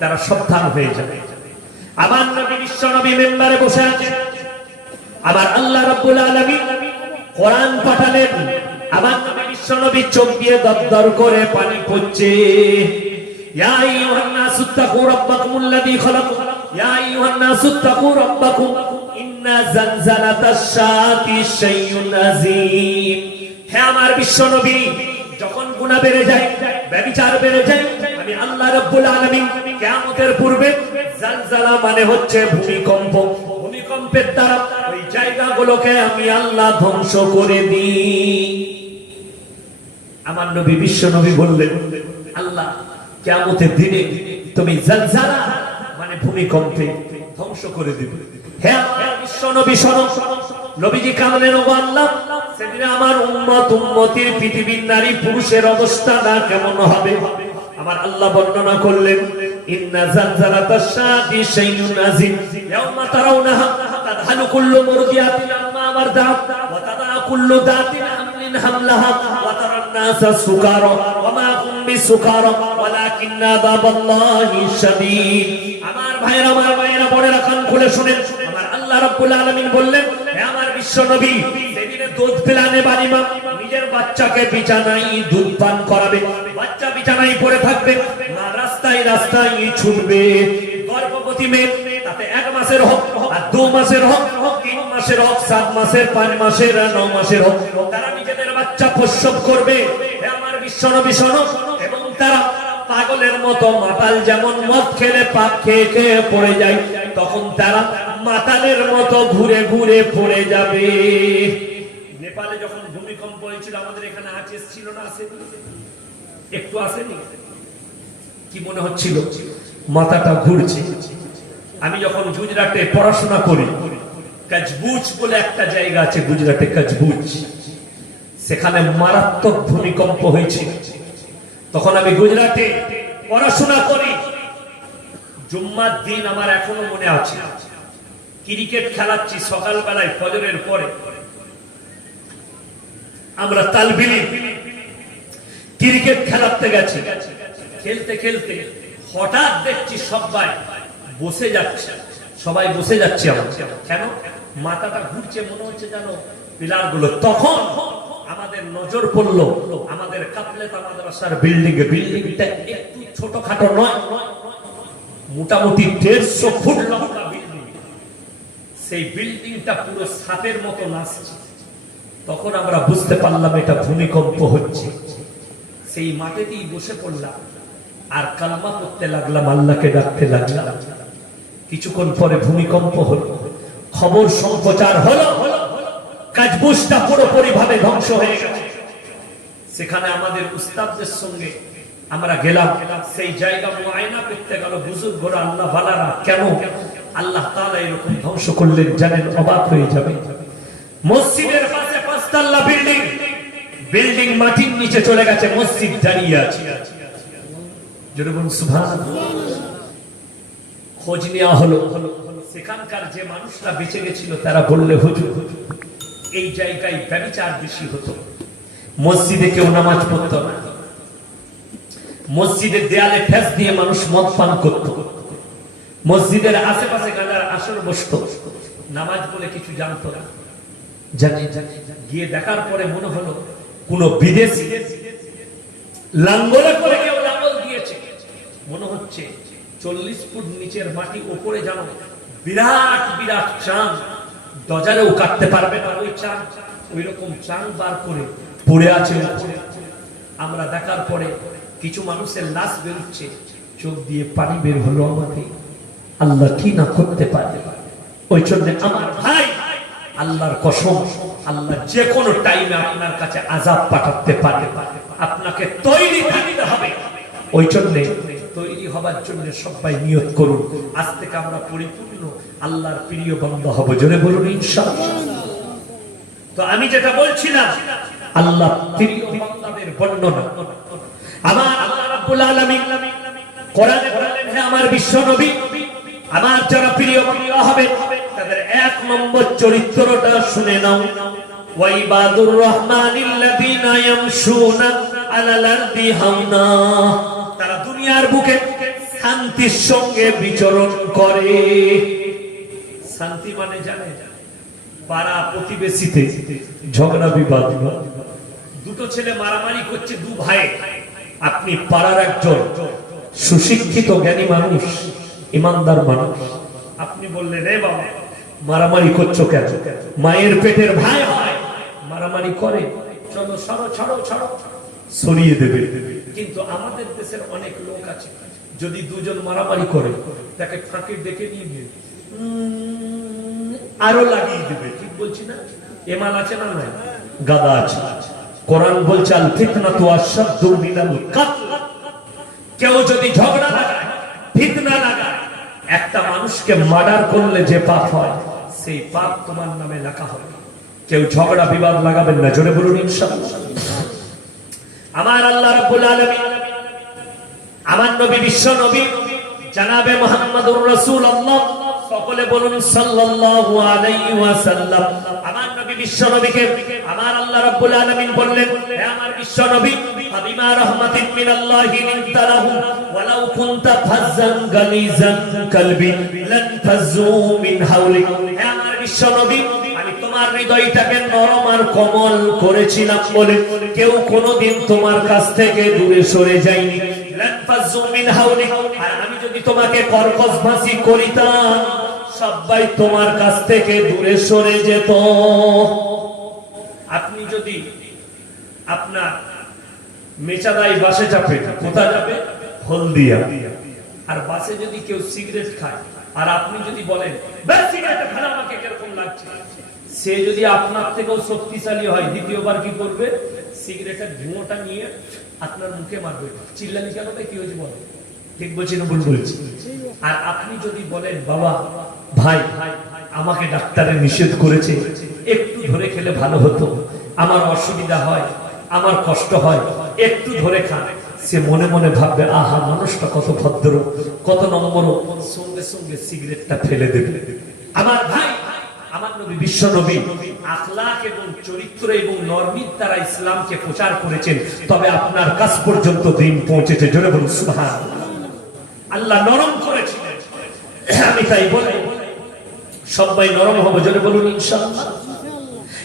তারা সাবধান হয়ে যাবে। আমার নবী বিশ্ব নবী মেম্বারে বসে আছেন, আবার আল্লাহ রাব্বুল আলামিন কোরআন পাঠালেন। আমার নবী বিশ্ব নবী চোখ দিয়ে দরদর করে পানি পড়ছে। ইয়া আইয়ুহান নাসু তাকু রাব্বাকুমুল্লাযী খালাকাকুম, ইয়া আইয়ুহান নাসু তাকু রাব্বাকুম ইন্না জালজালাতাশ শাআতি শাইউন আযীম। হে আমার বিশ্ব নবী, যখন গুনাহ বেড়ে যায়, ব্যভিচার বেড়ে যায়, আমি আল্লাহ রাব্বুল আলামিন কিয়ামতের পূর্বে জালজালা মানে হচ্ছে ভূমিকম্প, ভূমিকম্পের দ্বারা ওই জায়গাগুলোকে আমি আল্লাহ ধ্বংস করে দিই। আমার নবী বিশ্ব নবী বললেন, আল্লাহ কিয়ামতের দিনে তুমি জালজালা মানে ভূমিকম্পে ধ্বংস করে দিবে। হে আমার বিশ্ব নবী শোনো। নবীজি কাঁদলেন, ওগো আল্লাহ, সেদিন আমার উম্মত উম্মতির পৃথিবীর নারী পুরুষের অবস্থা না কেমন হবে? আমার আল্লাহ বর্ণনা করলেন, ইন্না জালজালাতাশ শাআতি শাইউন আযীম ইয়াওমা তারাউনাহা তাযহালু কুল্লু মুরদিয়াতিন আম্মা আরদাআত ওয়া তাদা কুল্লু দাতিন হামলিন হামলাহা ওয়া তারান নাসা সুকারা ওয়া মা হুম বিসুকারা ওয়ালাকিন্না আযাবাল্লাহি শাদীদ। আমার ভাইরা, আমার ভাইরা, বড়রা কান খুলে শুনেন। আমার আল্লাহ রাব্বুল আলামিন বললেন, হে আমার বিশ্ব নবী, সেদিনে দুধ পিলানে বাড়ি মা নিজের বাচ্চাকে বিছানায় দুধ পান করাবে, বাচ্চা বিছানায় পড়ে থাকবে, মা রাস্তায় রাস্তায় ছুটবে। গর্ভবতী মেয়ে, তাতে 1 মাসের হোক আর 2 মাসের হোক, 3 মাসের হোক, 7 মাসের, 5 মাসের, 9 মাসের হোক, তারা নিজেদের বাচ্চা প্রসব করবে। হে আমার বিশ্ব নবী শোনো। এবং তারা পাগলের মতো, মাতাল যেমন মদ খেলে পাক খেয়ে খেয়ে পড়ে যায়, তখন তারা মাতালের মতো ঘুরে ঘুরে পড়ে যাবে। নেপালে যখন ভূমিকম্প হয়েছিল, আমাদের এখানে আঁচ ছিল না? আসেনি? একটু আসেনি? কি মনে হচ্ছিল? মাথাটা ঘুরছে। আমি যখন গুজরাটে পড়াশোনা করি, কচবুজ বলে একটা জায়গা আছে গুজরাটে, কচবুজ, সেখানে মারাত্মক ভূমিকম্প হয়েছিল। তখন আমি গুজরাটে পড়াশোনা করি। জুম্মার দিন আমার এখনো মনে আছে, ক্রিকেট খেলাচ্ছি সকালবেলায় ফজরের পরে, আমরা তালবিলি ক্রিকেট খেলাতে গেছি। খেলতে খেলতে হঠাৎ দেখছি সবাই বসে যাচ্ছে, সবাই বসে যাচ্ছে। কেন? মাথাটা ঘুরছে, মনে হচ্ছে যেন পিলার গুলো। তখন আমাদের নজর পড়লো আমাদের কাপলেতা মাদ্রাসার বিল্ডিং এ। বিল্ডিংটা একটু ছোটখাটো নয়, মোটামুটি 150 ফুট লম্বা বিল্ডিং। সেই বিল্ডিংটা পুরো সাপের মতো নাচছে। তখন আমরা বুঝতে পারলাম এটা ভূমিকম্প হচ্ছে। সেই মাটিতেই বসে পড়লাম আর কালমা পড়তে লাগলাম, আল্লাহকে ডাকতে লাগলাম। কিছুক্ষণ পরে ভূমিকম্প হলো, খবর সম্প্রচার হলো, কাজবুসটা পুরোপুরি ভাবে ধ্বংস হয়ে গেছে। সেখানে আমাদের উস্তাদদের সঙ্গে আমরা গেলাম, সেই জায়গা মুআয়না করতে গেল বুজুর্গরা, আল্লাহ ভালারা। কেন আল্লাহ তাআলা এরকম ধ্বংস করলেন জানেন? অবাক হয়ে যাবে। মসজিদের পাশে 5 তলা বিল্ডিং, বিল্ডিং মাটির নিচে চলে গেছে, মসজিদ দাঁড়িয়ে আছে। যেরকম সুবহানাল্লাহ। খোঁজ নেওয়া হলো, সেখানকার যে মানুষরা বেঁচে গেছিল তারা বললে, হুজুর এই জায়গায় ব্যভিচার বেশি হতো, মসজিদে কেউ নামাজ পড়তো না, মসজিদের দেয়ালে ঠেস দিয়ে মানুষ মদ পান করত, মসজিদের আশেপাশে গাঁজার আসর বসতো, নামাজ বলে কিছু জানতো না। গিয়ে দেখার পরে মনে হলো কোন বিদেশি লাঙ্গলে করে কেউ লাঙ্গল দিয়েছে। মনে হচ্ছে 40 ফুট নিচের মাটি, উপরে জানো বিরাট বিরাট চাঁদ, ডজারেও কাটতে পারবে না ওই চাঁদ। ওই রকম চাঁদ বার করে পড়ে আছে। আমরা দেখার পরে কিছু মানুষের লাশ বেরোচ্ছে, চোখ দিয়ে পানি বের হলো আমাদের। আল্লাহ কি না করতে পারে। ওই জন্য আমার ভাই, আল্লাহর কসম, আল্লাহ যে কোনো টাইমে আপনার কাছে আযাব পাঠাতে পারে। আপনাকে তৈরি থাকতে হবে। ওই জন্য তৈরি হবার জন্য সবাই নিয়ত করুন, আজ থেকে আমরা পরিপূর্ণ আল্লাহর প্রিয় বান্দা হব। জোরে বলুন ইনশাআল্লাহ। তো আমি যেটা বলছিলাম, আল্লাহ প্রিয় বান্দাদের বর্ণনা আমার আল্লাহ রাব্বুল আলামিন কোরআনে বলেন, হে আমার বিশ্ব নবী, আমার যারা প্রিয় বান্দা হবে তাদের 1 নম্বর চরিত্রটা শুনে নাও। ওয়াইবাদুর রহমানিল্লাযীনা ইয়ামশুনা আলাল আরদি হাওনা। তারা দুনিয়ার বুকে শান্তির সঙ্গে বিচরণ করে। শান্তি মানে জানে? পাড়া প্রতিবেশীতে ঝগড়া বিবাদ, দুটো ছেলে মারামারি করছে, 2 ভাই। আপনি পাড়ার একজন সুশিক্ষিত জ্ঞানী মানুষ, ইমানদার মানুষ, আপনি বললেন, রে বাবা মারামারি করছো কেন? মায়ের পেটের ভাই হয়, মারামারি করে, চলো সরো, ছাড়ো ছাড়ো, সরিয়ে দেবে। কিন্তু আমাদের দেশের অনেক লোক আছে, যদি দুজন মারামারি করে তাকে ফাঁকে ডেকে নিয়ে গিয়ে আরো লাগিয়ে দেবে। ঠিক বলছি না? এমাল আছে না? নাই, গাদা আছে। কোরআন বলছে, আল ফিতনাতু আশাদ্দু মিনাল কাতল। কেউ যদি ঝগড়া লাগায়, ফিতনা লাগায়, একটা মানুষকে মার্ডার করলে যে পাপ হয়, সেই পাপ তোমার নামে লেখা হবে। কেউ ঝগড়া বিবাদ লাগাবেন না। জোরে বলুন ইনশাআল্লাহ। আমার আল্লাহ রাব্বুল আলামিন, আমার নবী, বিশ্ব নবী জনাবে মুহাম্মদুর রাসূলুল্লাহ, সকলে বলুন সাল্লাল্লাহু আলাইহি ওয়াসাল্লাম। আমার নবী বিশ্ব নবীকে আমার আল্লাহ রাব্বুল আলামিন বললেন, হে আমার বিশ্ব নবী, ফাবিমা রাহমাতিন মিনাল্লাহি লিনতা লাহুম ওয়ালাউ কুনতা ফাজ্জান গালিজান কলবি লান ফাজু মিন হাওলিক। হে আমার বিশ্ব নবী, আমি তোমার হৃদয়টাকে নরম আর কোমল করেছিলাম বলে কেউ কোনোদিন তোমার কাছ থেকে দূরে সরে যায়নি। লান ফাজু মিন হাওলিক। আর আমি যদি তোমাকে কর্কশভাষী করিতাম, সবাই তোমার কাছ থেকে দূরে সরে যেত। আপনি যদি আপনার মেচাদাই বাসে চাপে, কোথায় যাবে? হলদিয়া। আর বাসে যদি কেউ সিগারেট খায়, আর আপনি যদি বলেন, বেশ সিগারেট খানা, আমাকে কিরকম লাগছে, সে যদি আপনার থেকেও শক্তিশালী হয়, দ্বিতীয়বার কি করবে? সিগারেটের ধোঁয়াটা নিয়ে আপনার মুখে মারবে। চিল্লানি কেন? কি হয়েছে বলো? ঠিক বলছি না ভুল বলছি? আর আপনি যদি বলেন, বাবা ভাই আমাকে ডাক্তারে নিষেধ করেছে, একটু ধরে খেলে ভালো হতো, আমার অসুবিধা হয়, আমার কষ্ট হয়, একটু ধরে খান, সে মনে মনে ভাববে, আহা মানুষটা কত ভদ্র, কত নম্র, সঙ্গে সঙ্গে সিগারেটটা ফেলে দেবে। আমার ভাই, আমার নবী, বিশ্ব নবী আখলাক এবং চরিত্র এবং নরমিত দ্বারা ইসলামকে প্রচার করেছেন, তবে আপনার কাছ পর্যন্ত দিন পৌঁছেছে। জোরে বলুন সুবহানাল্লাহ। আল্লাহ নরম করেছিলেন, আমি তাই বলি সবাই নরম হবে। জোরে বলুন ইনশাআল্লাহ।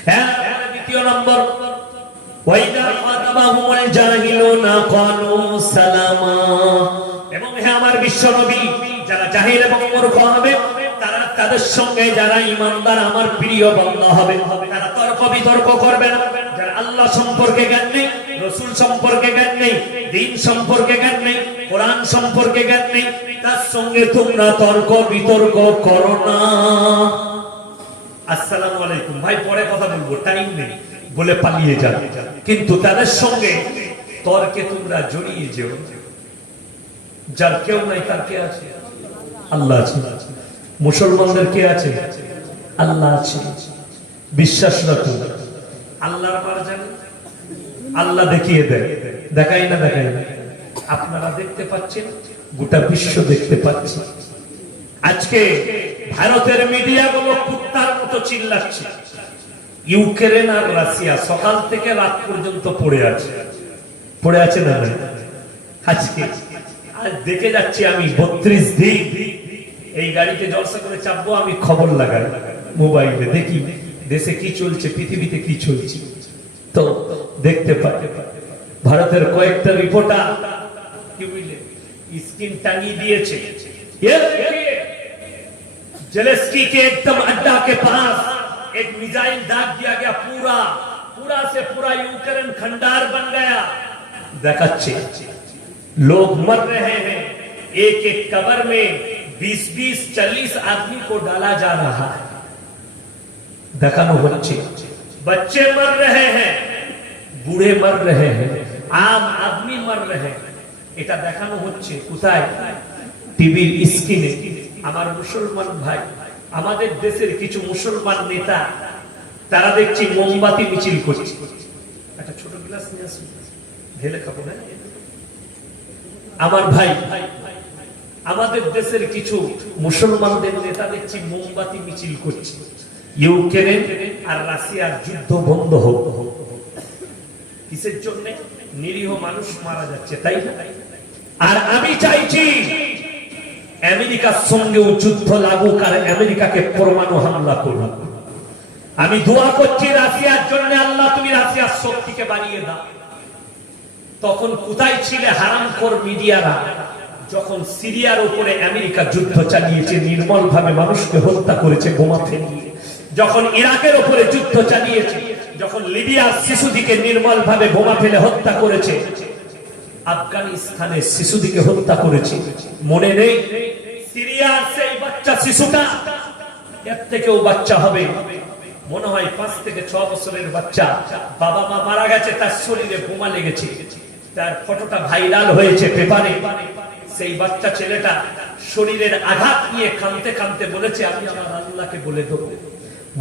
হ্যাঁ, দ্বিতীয় নম্বর, ওয়াইদা খাতাবাহুমুল জাহিলুনা ক্বালু সালামা। এবং হে আমার বিশ্ব নবী, যারা জাহিল এবং মূর্খ হবে তারা, তাদের সঙ্গে যারা ঈমানদার আমার প্রিয় বান্দা হবে, তারা তর্ক বিতর্ক করবে না। যারা আল্লাহ সম্পর্কে জ্ঞান নেই, রাসূল সম্পর্কে জ্ঞান নেই, দ্বীন সম্পর্কে জ্ঞান নেই, কোরআন সম্পর্কে জ্ঞান নেই, তার সঙ্গে তোমরা তর্ক বিতর্ক করো না। আসসালামু আলাইকুম ভাই, পরে কথা বলবো, টাইম নেই বলে পালিয়ে যান। কিন্তু তাদের সঙ্গে তর্কে তোমরা জড়িয়ে যেও। যার কেউ নাই তার কে আছে? আল্লাহ আছে। মুসলমানদের কে আছে? আল্লাহ আছে। বিশ্বাস রাখুন, আল্লাহর বার জানেন, আল্লাহ দেখিয়ে দেয়। দেখাই না, দেখাই না। আপনারা দেখতে পাচ্ছেন, গোটা বিশ্ব দেখতে পাচ্ছে। আজকে ভারতের মিডিয়াগুলো কুত্তার মতো চিল্লাচ্ছে। ইউক্রেন আর রাশিয়া সকাল থেকে রাত পর্যন্ত পড়ে আছে না? আজকে আজ দেখে যাচ্ছি আমি 32 দিন এই গাড়িতে জলসা করে চাপবো, আমি খবর লাগাই মোবাইলে, দেখি দেশে কি চলছে, পৃথিবীতে কি চলছে। তো দেখতে পাই ভারতের কয়েকটা রিপোর্টার কি বুঝলে স্ক্রিন টাঙিয়ে দিয়েছে, जेलेंस्की के एकदम अड्डा के पास एक मिसाइल दाग दिया गया, पूरा से पूरा यूक्रेन खंडार बन गया। देखाচ্ছে लोग मर रहे हैं, एक एक कब्र में 20-20, 40 आदमी को डाला जा रहा है। দেখানো হচ্ছে बच्चे मर रहे हैं, बूढ़े मर रहे हैं, आम आदमी मर रहे हैं। এটা দেখানো হচ্ছে কোথায়? টিভির স্ক্রিনে। আমার মুসলমান ভাই, আমাদের দেশের কিছু মুসলমান নেতা, তারা দেখছি মোমবাতি মিছিল করছে। একটা ছোট গ্লাস নিয়ে আসুন, ঢেলে খাবো না। আমার ভাই, আমাদের দেশের কিছু মুসলমানদের নেতা দেখছি মোমবাতি মিছিল করছে। ইউক্রেন আর রাশিয়ার যুদ্ধ বন্ধ হোক। কিসের জন্য? নিরীহ মানুষ মারা যাচ্ছে, তাই না? আর আমি চাইছি আমেরিকার সঙ্গেও যুদ্ধ লাগুক আর আমেরিকাকে পরমাণু হামলা করুক। আমি দোয়া করছি রাশিয়ার জন্য, আল্লাহ তুমি রাশিয়ার শক্তিকে বাড়িয়ে দাও। তখন কোথায় ছিলে হারামখোর মিডিয়ারা, যখন সিরিয়ার উপরে আমেরিকা যুদ্ধ চালিয়েছে, নির্মল ভাবে মানুষকে হত্যা করেছে বোমা ফেলিয়ে, যখন ইরাকের উপরে যুদ্ধ চালিয়েছে, যখন লিবিয়ার শিশুদিকে নির্মল ভাবে বোমা ফেলে হত্যা করেছে, আফগানিস্তানের শিশুদিকে হত্যা করেছে, মনে নেই? সিরিয়ার সেই বাচ্চা শিশুটা, এর থেকেও বাচ্চা হবে মনে হয় 5 থেকে 6 বছরের বাচ্চা, বাবা মা মারা গেছে, তার শরীরে বোমা লেগেছে, তার ফটোটা ভাইরাল হয়েছে পেপারে। সেই বাচ্চা ছেলেটা শরীরের আঘাত নিয়ে কাঁদতে কাঁদতে বলেছে, আমি আমার আল্লাহকে বলে দেবো।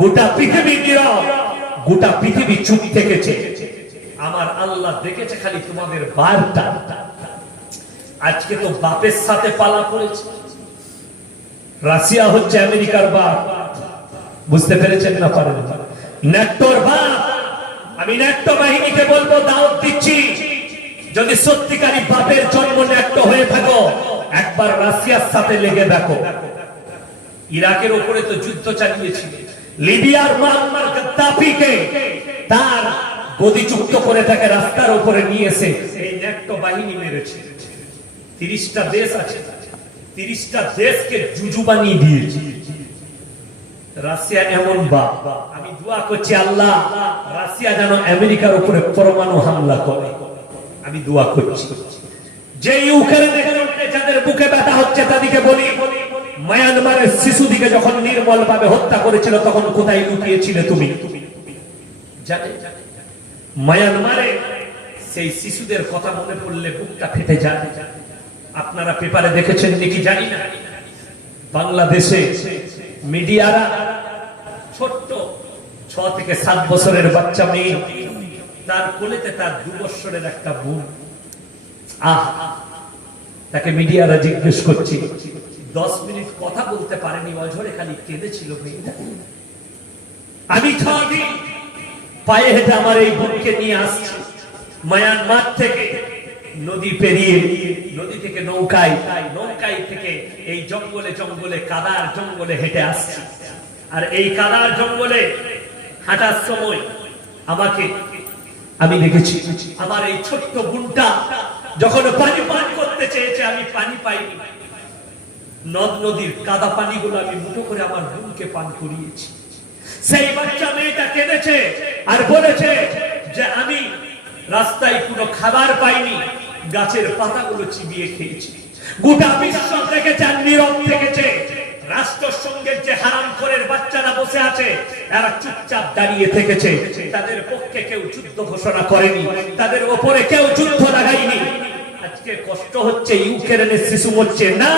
গোটা পৃথিবী নীরব, গোটা পৃথিবী চুপ থেকেছে। আমার আল্লাহ দেখেছে খালি তোমাদের বারটা। আজকে তো বাপের সাথে পালা পড়েছে। রাশিয়া হচ্ছে আমেরিকার বাপ, বুঝতে পেরেছেন না? পারেন ন্যাটোর বাপ। আমি ন্যাটো বাহিনীকে বলবো, দাওয়াত দিচ্ছি, যদি সত্যিকারী বাপের জন্ম ন্যাটো হয়ে থাকো, একবার রাশিয়ার সাথে লেগে দেখো। ইরাকের উপরে তো যুদ্ধ চালিয়েছি, লিবিয়ার মুআম্মার গাদ্দাফিকে তার গদিযুক্ত করে তাকে রাস্তার উপরে নিয়ে এসে এই ন্যাটো বাহিনী মেরেছে। 30টা দেশ আছে, 30টা দেশকে জুজু বানিয়ে দিয়েছে রাশিয়া। এমন বাপ। আমি দোয়া করছি আল্লাহ রাশিয়া যেন আমেরিকার উপরে পরমাণু হামলা করে। আমি দোয়া করছি। যে ইউক্রেনে যাদের বুকে ব্যথা হচ্ছে তাদেরকে বলি, মায়ানমারের শিশুদিকে যখন নির্মল ভাবে হত্যা করেছিল তখন কোথায় লুকিয়েছিলে তুমি? জানে মায়ানমারে সেই শিশুদের কথা মনে পড়লে বুকটা ফেটে যায়। আপনারা পেপারে দেখেছেন নাকি জানি না, বাংলাদেশে মিডিয়ারা ছোট্ট 6 থেকে 7 বছরের বাচ্চা মেয়ে, তার কোলেতে তার 2 বছরের একটা বোন, তাকে মিডিয়ারা জিজ্ঞেস করছে, 10 মিনিট কথা বলতে পারেনি, অঝরে খালি কেঁদেছিল মেয়েটা। আমি 6 দিন পায়ে হেঁটে আমার এই বোনকে নিয়ে আসছি মায়ানমার থেকে, নদী পেরিয়ে, নদী থেকে নৌকায় থেকে এই জঙ্গলে জঙ্গলে কাদার জঙ্গলে হেঁটে আসছি। আর এই কাদার জঙ্গলে হাঁটার সময় আমি দেখেছি আমার এই ছোট্ট বোনটা যখন পানি পান করতে চেয়েছে, আমি পানি পাইনি। নদ নদীর কাদা পানিগুলো আমি মুঠো করে আমার বোনকে পান করিয়েছি। সেই বাচ্চা মেয়েটা কেঁদেছে আর বলেছে যে আমি রাস্তায় কোনো খাবার পাইনি, গাছের পাতাগুলো চিবিয়ে খেয়েছি। গোটা বিশ্ব দেখেছে আর নীরব থেকেছে। রাষ্ট্রসংঘের যে হারামখোরের বাচ্চারা বসে আছে, এরা চুপচাপ দাঁড়িয়ে থেকেছে। তাদের পক্ষে কেউ যুদ্ধ ঘোষণা করেনি, তাদের ওপরে কেউ যুদ্ধ লাগায়নি। আজকে কষ্ট হচ্ছে, ইউক্রেনের শিশু মরছে না,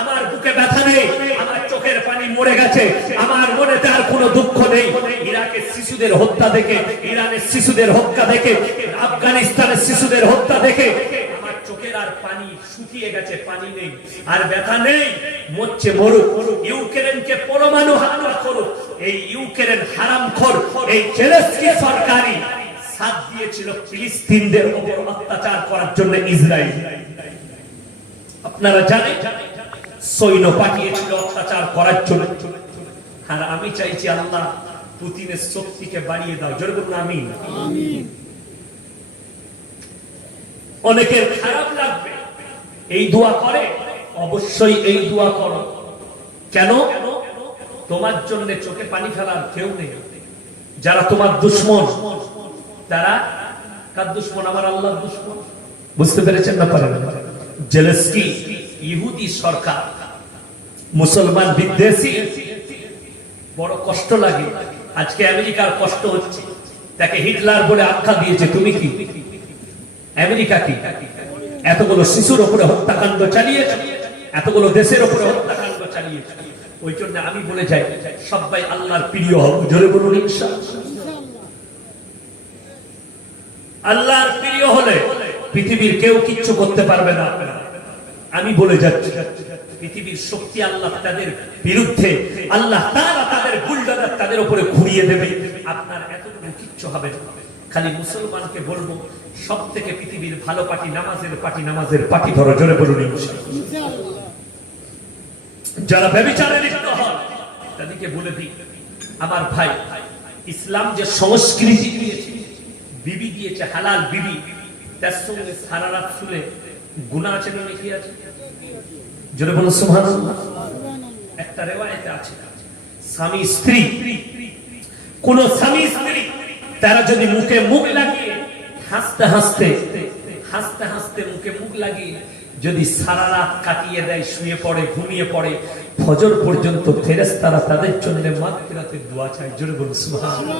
আমার বুকে ব্যথা নেই, আমার চোখের পানি মরে গেছে, আমার মনেতে আর কোনো দুঃখ নেই। ইরাকের শিশুদের হত্যা দেখে, ইরানের শিশুদের হত্যা দেখে, আফগানিস্তানের শিশুদের হত্যা দেখে আমার চোখের আর পানি শুকিয়ে গেছে, পানি নেই, আর ব্যথা নেই। মরছে মরুক, ইউক্রেনকে পরমাণু হামলা করুক। এই ইউক্রেন হারামখোর, এই জেলেনস্কি সরকারি সাথ দিয়েছিল ফিলিস্তিনদের উপর অত্যাচার করার জন্য ইসরায়েল। আপনারা জানেন সৈন্য পাঠিয়েছিল অত্যাচার করার জন্য। আর আমি চাইছি আল্লাহ পুতিনের শক্তিকে বাড়িয়ে দাও। জোরে বলুন আমিন। অনেকের খারাপ লাগবে, এই দোয়া করে, অবশ্যই এই দোয়া করো। কেন? তোমার জন্য চোখে পানি ফেলার কেউ নেই। যারা তোমার দুশমন, তারা কার দুশমন? আমার আল্লাহর দুশমন। বুঝতে পেরেছেন না? পারেন জেলেনস্কি ইহুদি সরকার, মুসলমান বিদ্বেষী। বড় কষ্ট লাগে। আজকে আমেরিকার কষ্ট হচ্ছে, তাকে হিটলার বলে আখ্যা দিয়েছে। তুমি কি আমেরিকা কি এতগুলো শিশুর উপরে হত্যাকাণ্ড চালিয়েছে, এতগুলো দেশের উপরে হত্যাকাণ্ড চালিয়েছে। ওই জন্য আমি বলে যাই, সবাই আল্লাহর প্রিয় হব। জোরে বলুন ইনশাআল্লাহ। আল্লাহর প্রিয় হলে পৃথিবীর কেউ কিচ্ছু করতে পারবে না। আমি বলে যাচ্ছি, পৃথিবীর শক্তি আল্লাহ তাদের বিরুদ্ধে, আল্লাহ তাআলা তাদের বুলডোজার তাদের উপরে ঘুরিয়ে দেবে। আপনার এতটুকু কিচ্ছু হবে না। খালি মুসলমানকে বলবো, সব থেকে পৃথিবীর ভালো পার্টি নামাজের পার্টি ধরো। জোরে বলুন ইনশাআল্লাহ। যারা ব্যভিচারে লিপ্ত হয় তাদেরকে বলে দিই, আমার ভাই, ইসলাম যে সংস্কৃতি দিয়েছে, বিবি দিয়েছে, হালাল বিবি, তার সঙ্গে সারা রাত শুলে গুনাহ আছে না কি আছে? জোরে বলুন সুবহানাল্লাহ। একটা রিওয়ায়েতে আছে, স্বামী স্ত্রী, কোন স্বামী স্ত্রী তারা যদি মুখে মুখ লাগিয়ে হাসতে হাসতে মুখে মুখ লাগিয়ে যদি সারা রাত কাটিয়ে দেয়, শুয়ে পড়ে, ঘুমিয়ে পড়ে, ফজর পর্যন্ত ফেরেশতারা তাদের জন্য মাগফিরাতের দোয়া চায়। জোরে বলুন সুবহানাল্লাহ।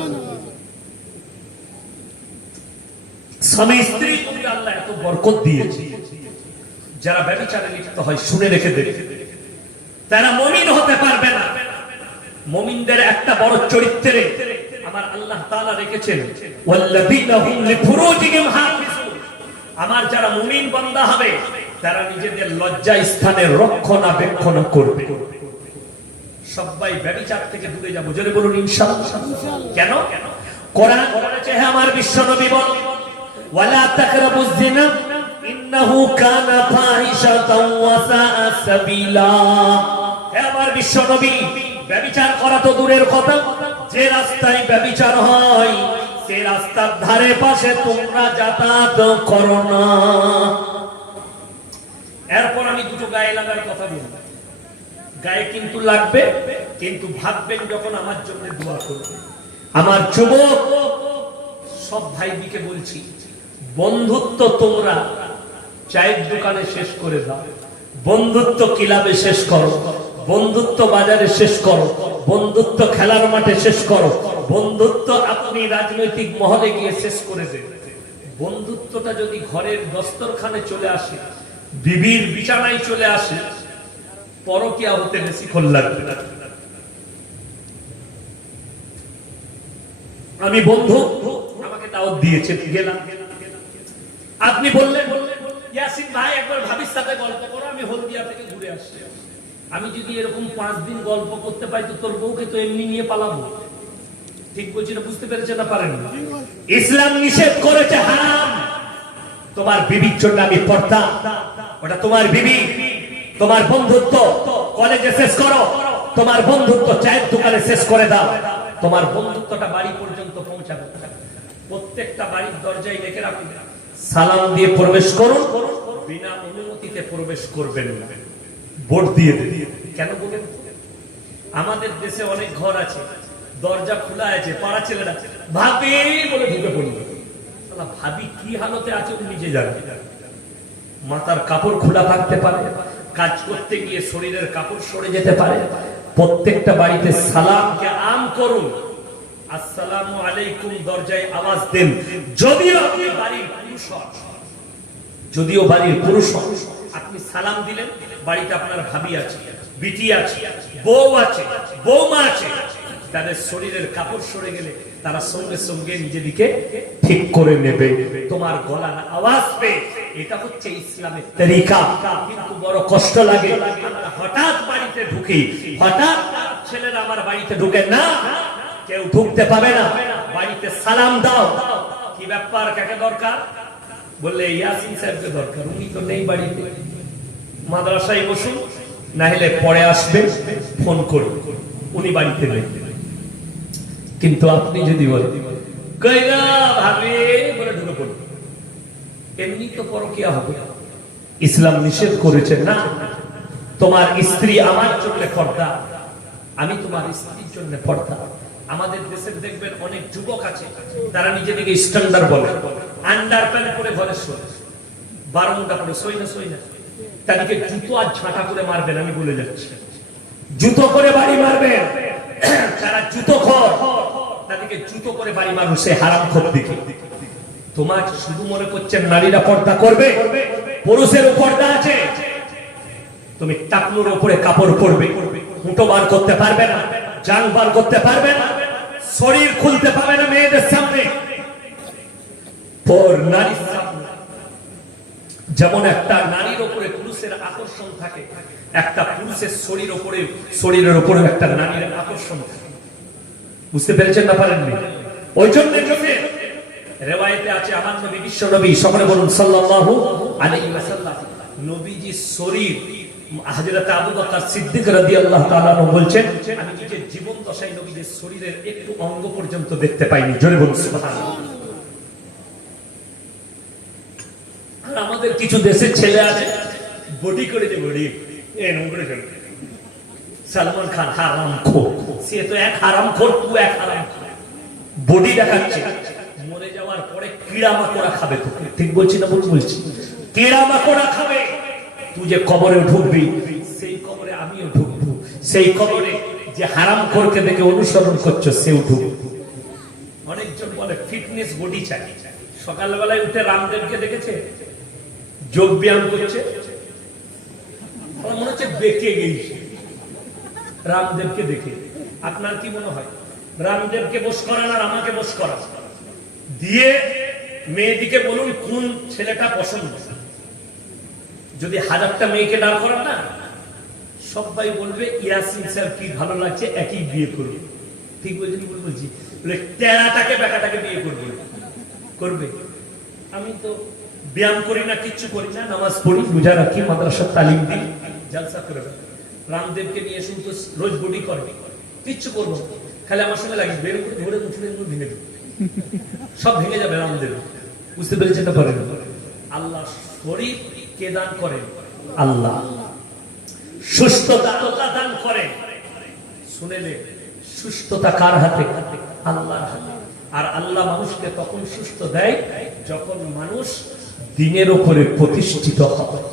স্বামী স্ত্রী তুমি আল্লাহ এত বরকত দিয়েছে। যারা ব্যভিচারে লিপ্ত হয়, শুনে রেখে দেবে, তারা মুমিন হতে পারবে না। মুমিনদের একটা বড় চরিত্রে আমার আল্লাহ তাআলা রেখেছেন, ওয়াল্লাযীনা হুম লিফুরুজিহিম হাফিজুন। আমার যারা মুমিন বান্দা হবে, তারা নিজেদের লজ্জা স্থানের রক্ষণাবেক্ষণ করবে। সবাই ব্যভিচার থেকে দূরে যাব। জোরে বলুন ইনশাআল্লাহ। কেন? কোরআন বলেছে, হে আমার বিশ্বনবী বল, ওয়ালা তাকরাবুজ জিনা ইন্নাহু কানা ফাহিশাতাও ওয়া সাআ সাবিলা। হে আমার বিশ্বনবী, ব্যভিচার করা তো দূরের কথা, যে রাস্তায় ব্যভিচার হয় সে রাস্তার ধারে পাশে তোমরা যাতায়াত করো না। এরপর আমি দুটো গায়ে লাগার কথা বলবো। গায়ে কিন্তু লাগবে, কিন্তু ভাববেন যখন আমার জন্য দোয়া করবে। আমার যুবক সব ভাইদিকে বলছি, বন্ধুত্ব তোমরা চায়ের দোকানে শেষ করে দাও, বন্ধুত্ব ক্লাবে শেষ করো, বন্ধুত্ব বাজারে শেষ করো, বন্ধুত্ব খেলার মাঠে শেষ করো, বন্ধুত্ব আপনি রাজনৈতিক মহলে গিয়ে শেষ করে দেন। বন্ধুত্বটা যদি ঘরের দস্তরখানে চলে আসে, বিবির বিছানায় চলে আসে, পরকিয়া হতে বেশিক্ষণ লাগবে না। আমি বন্ধু আমাকে দাওয়াত দিয়েছে, গেলাম, আপনি বললেন ইয়াসিন ভাই একবার ভাবির সাথে গল্প করো, আমি হলদিয়া থেকে ঘুরে আসছি। আমি যদি এরকম 5 দিন গল্প করতে পাই তো তোর বউকে তো এমনি নিয়ে পালাবো। ঠিক বলছি না? বুঝতে পেরেছে না পারেন? ইসলাম নিষেধ করেছে, হারাম। তোমার বিবির জন্য আমি পর্দা, ওটা তোমার বিবি। তোমার বন্ধুত্ব কলেজে শেষ করো, তোমার বন্ধুত্ব চায়ের দোকানে শেষ করে দাও, তোমার বন্ধুত্বটা বাড়ি পর্যন্ত পৌঁছাবে। প্রত্যেকটা বাড়ির দরজায় লিখে রাখুন, সালাম দিয়ে প্রবেশ করুন, বিনা অনুমতিতে প্রবেশ করবেন না। ভোট দিয়ে দেন। কেন বলেন? আমাদের দেশে অনেক ঘর আছে, দরজা খোলা আছে, পাড়া ছেলেরা ভাবি বলে ঢুকে পড়বে। ভাবি কি হালতে আছে উনি নিজে জানেন। মাথার কাপড় খোলা থাকতে পারে, কাজ করতে গিয়ে শরীরের কাপড় সরে যেতে পারে। প্রত্যেকটা বাড়িতে সালামকে আম করুন, আসসালামু আলাইকুম দরজায় আওয়াজ দেন। যদিও আপনি বাড়ির পুরুষ হন, যদিও বাড়ির পুরুষ হন, আপনি সালাম দিলেন, বাড়িতে আপনার ভাবি আছে, বিটি আছে, বউ আছে, বৌমা আছে, তাদের শরীরের কাপড় সরে গেলে তারা সঙ্গে সঙ্গে নিজেদিকে ঠিক করে নেবে। তোমার গলার আওয়াজ পেয়ে, এটা হচ্ছে ইসলামের তরিকা। কিন্তু বড় কষ্ট লাগে, হঠাৎ বাড়িতে ঢুকি, হঠাৎ ছেলেরা আমার বাড়িতে ঢুকে না, কেউ ঢুকতে পাবে না, বাড়িতে সালাম দাও। কি ব্যাপার, কাকে দরকার? বললে ইয়াসিন সাহেবকে দরকার, উনি তো নেই বাড়িতে, মাদ্রাসায় বসুন, না হলে পরে আসবে, ফোন করুন, উনি বাড়িতে নেই। কিন্তু আপনি যদি বলেন কইরা ভাবে বলে ঢুকে পড়ুন, এমনি তো পরকিয়া হবে। ইসলাম নিষেধ করেছে না, তোমার স্ত্রী আমার জন্য পর্দা, আমি তোমার স্ত্রীর জন্য পর্দা। আমাদের দেশের দেখবেন অনেক যুবক আছে, তারা নিজেদেরকে স্ট্যান্ডার্ড বলে, আন্ডার প্যান্ট পরে ঘরে শোয়, বারমুন্ডা পরে শোয় না, তাদেরকে জুতো আর ঝাঁটা করে মারবেন, আমি বলে যাচ্ছি, জুতো করে বাড়ি মারবেন। তারা জুতো খোর, তাদেরকে জুতো করে বাড়ি মারুন, সে হারামখোর দিকে। তোমার শুধু মনে করছেন নারীরা পর্দা করবে, পুরুষের পর্দা আছে। তুমি টাকনুর উপরে কাপড় পরবে, মুঠো বার করতে পারবে না, জান বার করতে পারবে না, শরীর খুলতে পারবে না মেয়েদের সামনে, পর নারীর সামনে। যেমন একটা নারীর উপরে পুরুষের আকর্ষণ থাকে, একটা পুরুষের শরীরের উপরে একটা নারীর আকর্ষণ থাকে। বুঝতে পেরেছেন না পারেননি? ওই জন্য রিওয়ায়েতে আছে, আমার নবী, বিশ্ব নবী, সকলে বলুন সাল্লাল্লাহু আলাইহি ওয়াসাল্লাম, নবীজির শরীর, হযরত আবু বকর সিদ্দিক রাদিয়াল্লাহু তাআলা আনহু বলছেন, আমি নিজের জীবন দশায় নবীজির শরীরের একটু অঙ্গ পর্যন্ত দেখতে পাইনি। জোরে বলুন সুবহানাল্লাহ। আর আমাদের কিছু দেশের ছেলে আছে, বডি করে যে বডি এ নোংরে করে। সালমান খান হারামখোর, সে তো এক হারামখোর, তুই এক হারামখোর। বডি দেখাচ্ছে, মরে যাওয়ার পরে কিড়া মাকড়া খাবে তোকে। ঠিক বলছি না? বলছি, কিড়া মাকড়া খাবে। তুই যে কবরে ঢুকবি, সেই কবরে আমিও ঢুকবো, সেই কবরে যে হারামখোরকে দেখে অনুসরণ করছো সেও ঢুকবে। অনেকজন বলে ফিটনেস বডি চাই, সকালবেলায় উঠে রামদেবকে দেখেছে যোগ ব্যায়াম করছে, মনে হচ্ছে বেঁকে গেছে রামদেবকে দেখে। আপনার কি মনে হয়? রামদেবকে বস করান আর আমাকে বস করা দিয়ে মেয়েদিকে বলুন কোন ছেলেটা পছন্দ। যদি 1000টা মেয়েকে দাঁড় করান না, সবাই বলবে ইয়াসিন স্যার কি ভালো লাগছে, একই বিয়ে করবে। ঠিক বলছেন? বলছি টেরাটাকে বেকাটাকে বিয়ে করবে। আমি তো ব্যায়াম করি না, কিচ্ছু করি না, নামাজ পড়ি, রোজা রাখি, মাদ্রাসার তালিম দিই, জলসা করে। রামদেবকে নিয়ে শুধু রোজ বডি করে, কিচ্ছু করবো, খালি আমার সঙ্গে লাগিয়ে বের করে ধরে মুঠে ভেঙে দেবে, সব ভেঙে যাবে রামদেব। বুঝতে পেরেছেন না পারেন? আল্লাহ শরীর কে দান করেন? আল্লাহ। সুস্থতা আল্লাহ দান করেন। শুনেলে সুস্থতা কার হাতে? আল্লাহর হাতে। আর আল্লাহ মানুষকে তখন সুস্থ দেয় যখন মানুষ দিনের উপরে প্রতিষ্ঠিত হয়।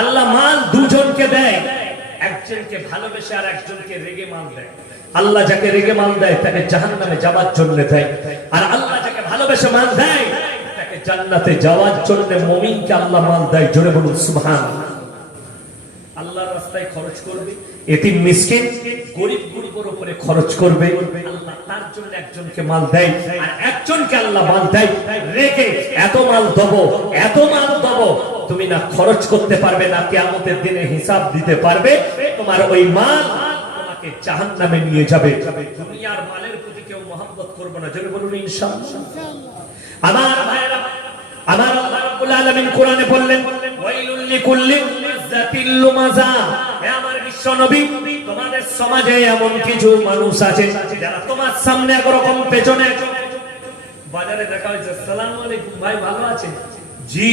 আল্লাহ মাল দুজনকে দেয়, একজনকে ভালোবেসে আর একজনকে রেগে মাল দেয়। আল্লাহ যাকে রেগে মাল দেয় তাকে জাহান্নামে যাওয়ার জন্য দেয়, আর আল্লাহ যাকে ভালোবেসে মাল দেয় তাকে জান্নাতে যাওয়ার জন্য মুমিনকে আল্লাহ মাল দেয়। জোরে বলুন সুবহানাল্লাহ। আল্লাহর রাস্তায় খরচ করবে, এতিম মিসকিন গরিব গুরুর উপরে খরচ করবে, আল্লাহ তার জন্য একজনকে মাল দেয়, আর একজনকে আল্লাহ মাল দেয় রেখে এত মাল দেবো, এত মাল দেবো, তুমি না খরচ করতে পারবে, না কিয়ামতের দিনে হিসাব দিতে পারবে। তোমার ওই মাল তোমাকে জাহান্নামে নিয়ে যাবে। দুনিয়ার মালের প্রতি কেউ মহব্বত করবে না, যদি বলুন ইনশাআল্লাহ। আমার ভাইরা, আমার আল্লাহ রাব্বুল আলামিন কোরআনে বললেন, ওয়াইলুল লিকুল্লি মুযাতিল লুমাযা। হে আমার বিশ্ব নবী, তোমাদের সমাজে এমন কিছু মানুষ আছে যারা তোমার সামনে একরকম, পেছনে বাজারে দেখা হয়েছে, আসসালামু আলাইকুম ভাই, ভালো আছেন? জি।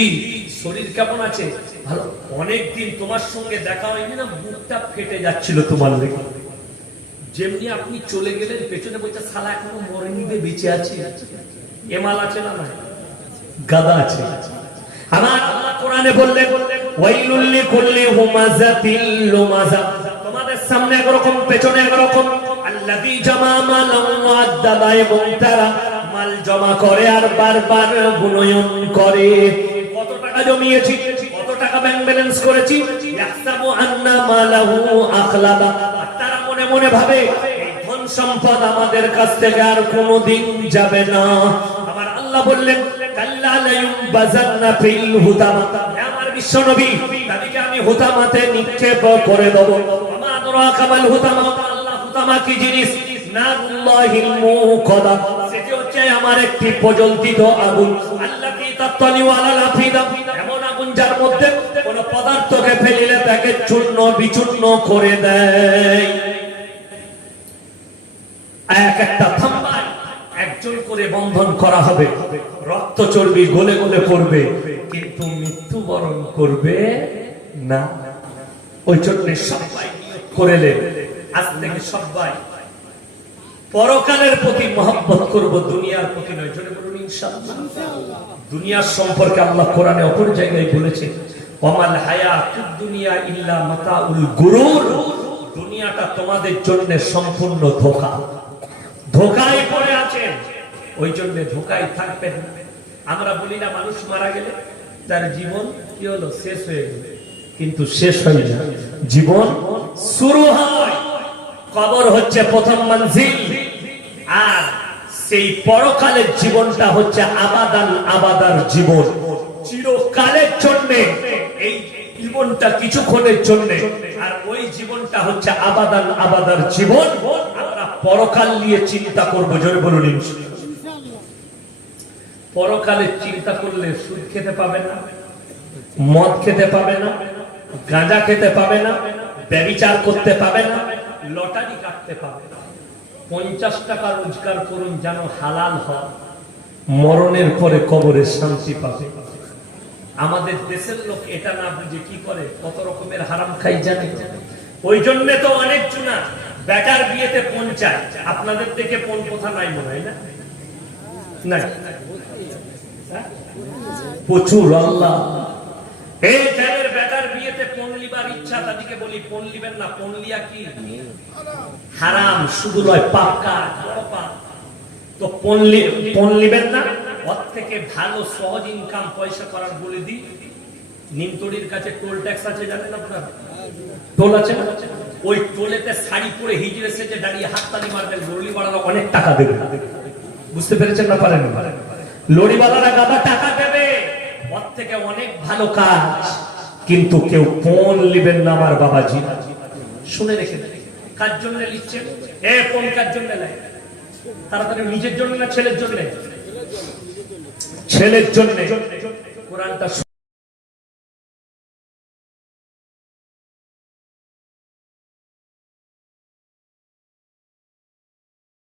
শরীর কেমন আছে? ভালো। অনেকদিন তোমার সঙ্গে দেখা হয়নি না, মুখটা ফেটে যাচ্ছিল তোমার লেগে। যেমনি আপনি চলে গেলেন, পেছনে বলছে শালা এখনো মরেনি, বেঁচে আছে। এমাল আছে না? গাদা আছে। আমার আল্লাহ কোরআনে বললেন, ওয়াইলুল লিকুল্লি হুমাযাতিল লুমাযা। তোমাদের সামনে একরকম, পেছনে একরকম, আল্লাযী জামা মালান ওয়া আদ্দাবা, এবং তারা মাল জমা করে আর বারবার গুণয়ন করে। কত টাকা জমিয়েছি, কত টাকা ব্যাংক ব্যালেন্স করেছি, ইয়াহসাবু আন্না মালাহু আখলাদা। তারা মনে মনে ভাবে এই ধন সম্পদ আমাদের কাছ থেকে আর কোনোদিন যাবে না। আমার আল্লাহ বললেন, কাল্লা লায়ুবাযান্না ফিল হুতামা। আমার বিশ্ব নবী, তাদেরকে আমি হুতামাতে নিক্ষেপ করে দেব। আমা আদরাকা মাল হুতামা। আল্লাহ হুতামা কি জিনিস? নারুল্লাহিল মুকাদা। সেটি হচ্ছে আমার একটি প্রজ্বলিত আগুন। আল্লাযী তাত্তালিউ আলাল আফিদা। এমন আগুন যার মধ্যে কোন পদার্থকে ফেলিলে তাকে চূর্ণ বিচূর্ণ করে দেয়। এক একটা থাম্বায় একজন করে বন্ধন করা হবে, রক্ত চর্বি গলে গলে পড়বে, কিন্তু মৃত্যুবরণ করবে না। ওই জন্য সবাই নিয়ত করেলেন, আজ থেকে সবাই পরকালের প্রতি মহব্বত করব, দুনিয়ার প্রতি নয়। জোরে বলুন ইনশাআল্লাহ। দুনিয়ার সম্পর্কে আল্লাহ কোরআনে অপর জায়গায় বলেছেন, ওয়ামাল হায়াতুদ দুনিয়া ইল্লা মাতাউল গুরুর। দুনিয়াটা তোমাদের জন্য সম্পূর্ণ ধোঁকা। ধোঁকায় পড়ে আছেন, ওই জন্য ধোঁকায় থাকবেন। আমরা বলি না, মানুষ মারা গেলে তার জীবন কি হলো, শেষ হয়ে গেল, কিন্তু শেষ হয় না, জীবন শুরু হয়। কবর হচ্ছে প্রথম মঞ্জিল, আর সেই পরকালের জীবনটা হচ্ছে আবাদান আবাদার জীবন, চিরকালের জন্য। এই জীবনটা কিছুক্ষণের জন্য, আর ওই জীবনটা হচ্ছে আবাদান আবাদার জীবন। আমরা পরকাল নিয়ে চিন্তা করবো, জোরে বলুন ইনশাআল্লাহ। পরকালের চিন্তা করলে সুদ খেতে পাবে না, মদ খেতে পাবে না, গাঁজা খেতে পাবে না, ব্যভিচার করতে পাবে না, লটারি কাটতে পাবে না। 50 টাকা রোজগার করুন যেন হালাল হয়, মরণের পরে কবরে শান্তি পাবে। আমাদের দেশের লোক এটা না বুঝে কি করে, কত রকমের হারাম খাই জানে। ওই জন্য তো অনেক জনা বেটার বিয়েতে পণ চায়। আপনাদের থেকে পণ কোথা নাই মনে হয় না? নাই, প্রচুর। আল্লাহ এই যাদের বেটার বিয়েতে পণ লিবার ইচ্ছা, তাদেরকে বলি পণ লিবেন না। পণ লিয়া কি হারাম, শুধু নয় পাপ, কাজ বড় পাপ। তো পণ লিবেন না। ওর থেকে ভালো সহজ ইনকাম পয়সা করার বলে দিই, নিমতলির কাছে টোল ট্যাক্স আছে, জানেন আপনারা? টোল আছে, ওই টোলেতে শাড়ি পরে হিজড়ে সেজে দাঁড়িয়ে হাততালি মারবেন, লরিওয়ালারা অনেক টাকা দেবে। বুঝতে পেরেছেন না? পারেন? লরিওয়ালারা গাদা টাকা দেবে, ওর থেকে অনেক ভালো কাজ। কিন্তু কেউ পণ লিবেন না আমার বাবাজি, শুনে রেখে। কার জন্য লিখছেন? এ পণ কার জন্য নেয়? তাড়াতাড়ি নিজের জন্য না ছেলের জন্য? ছেলের জন্য। কোরআনটা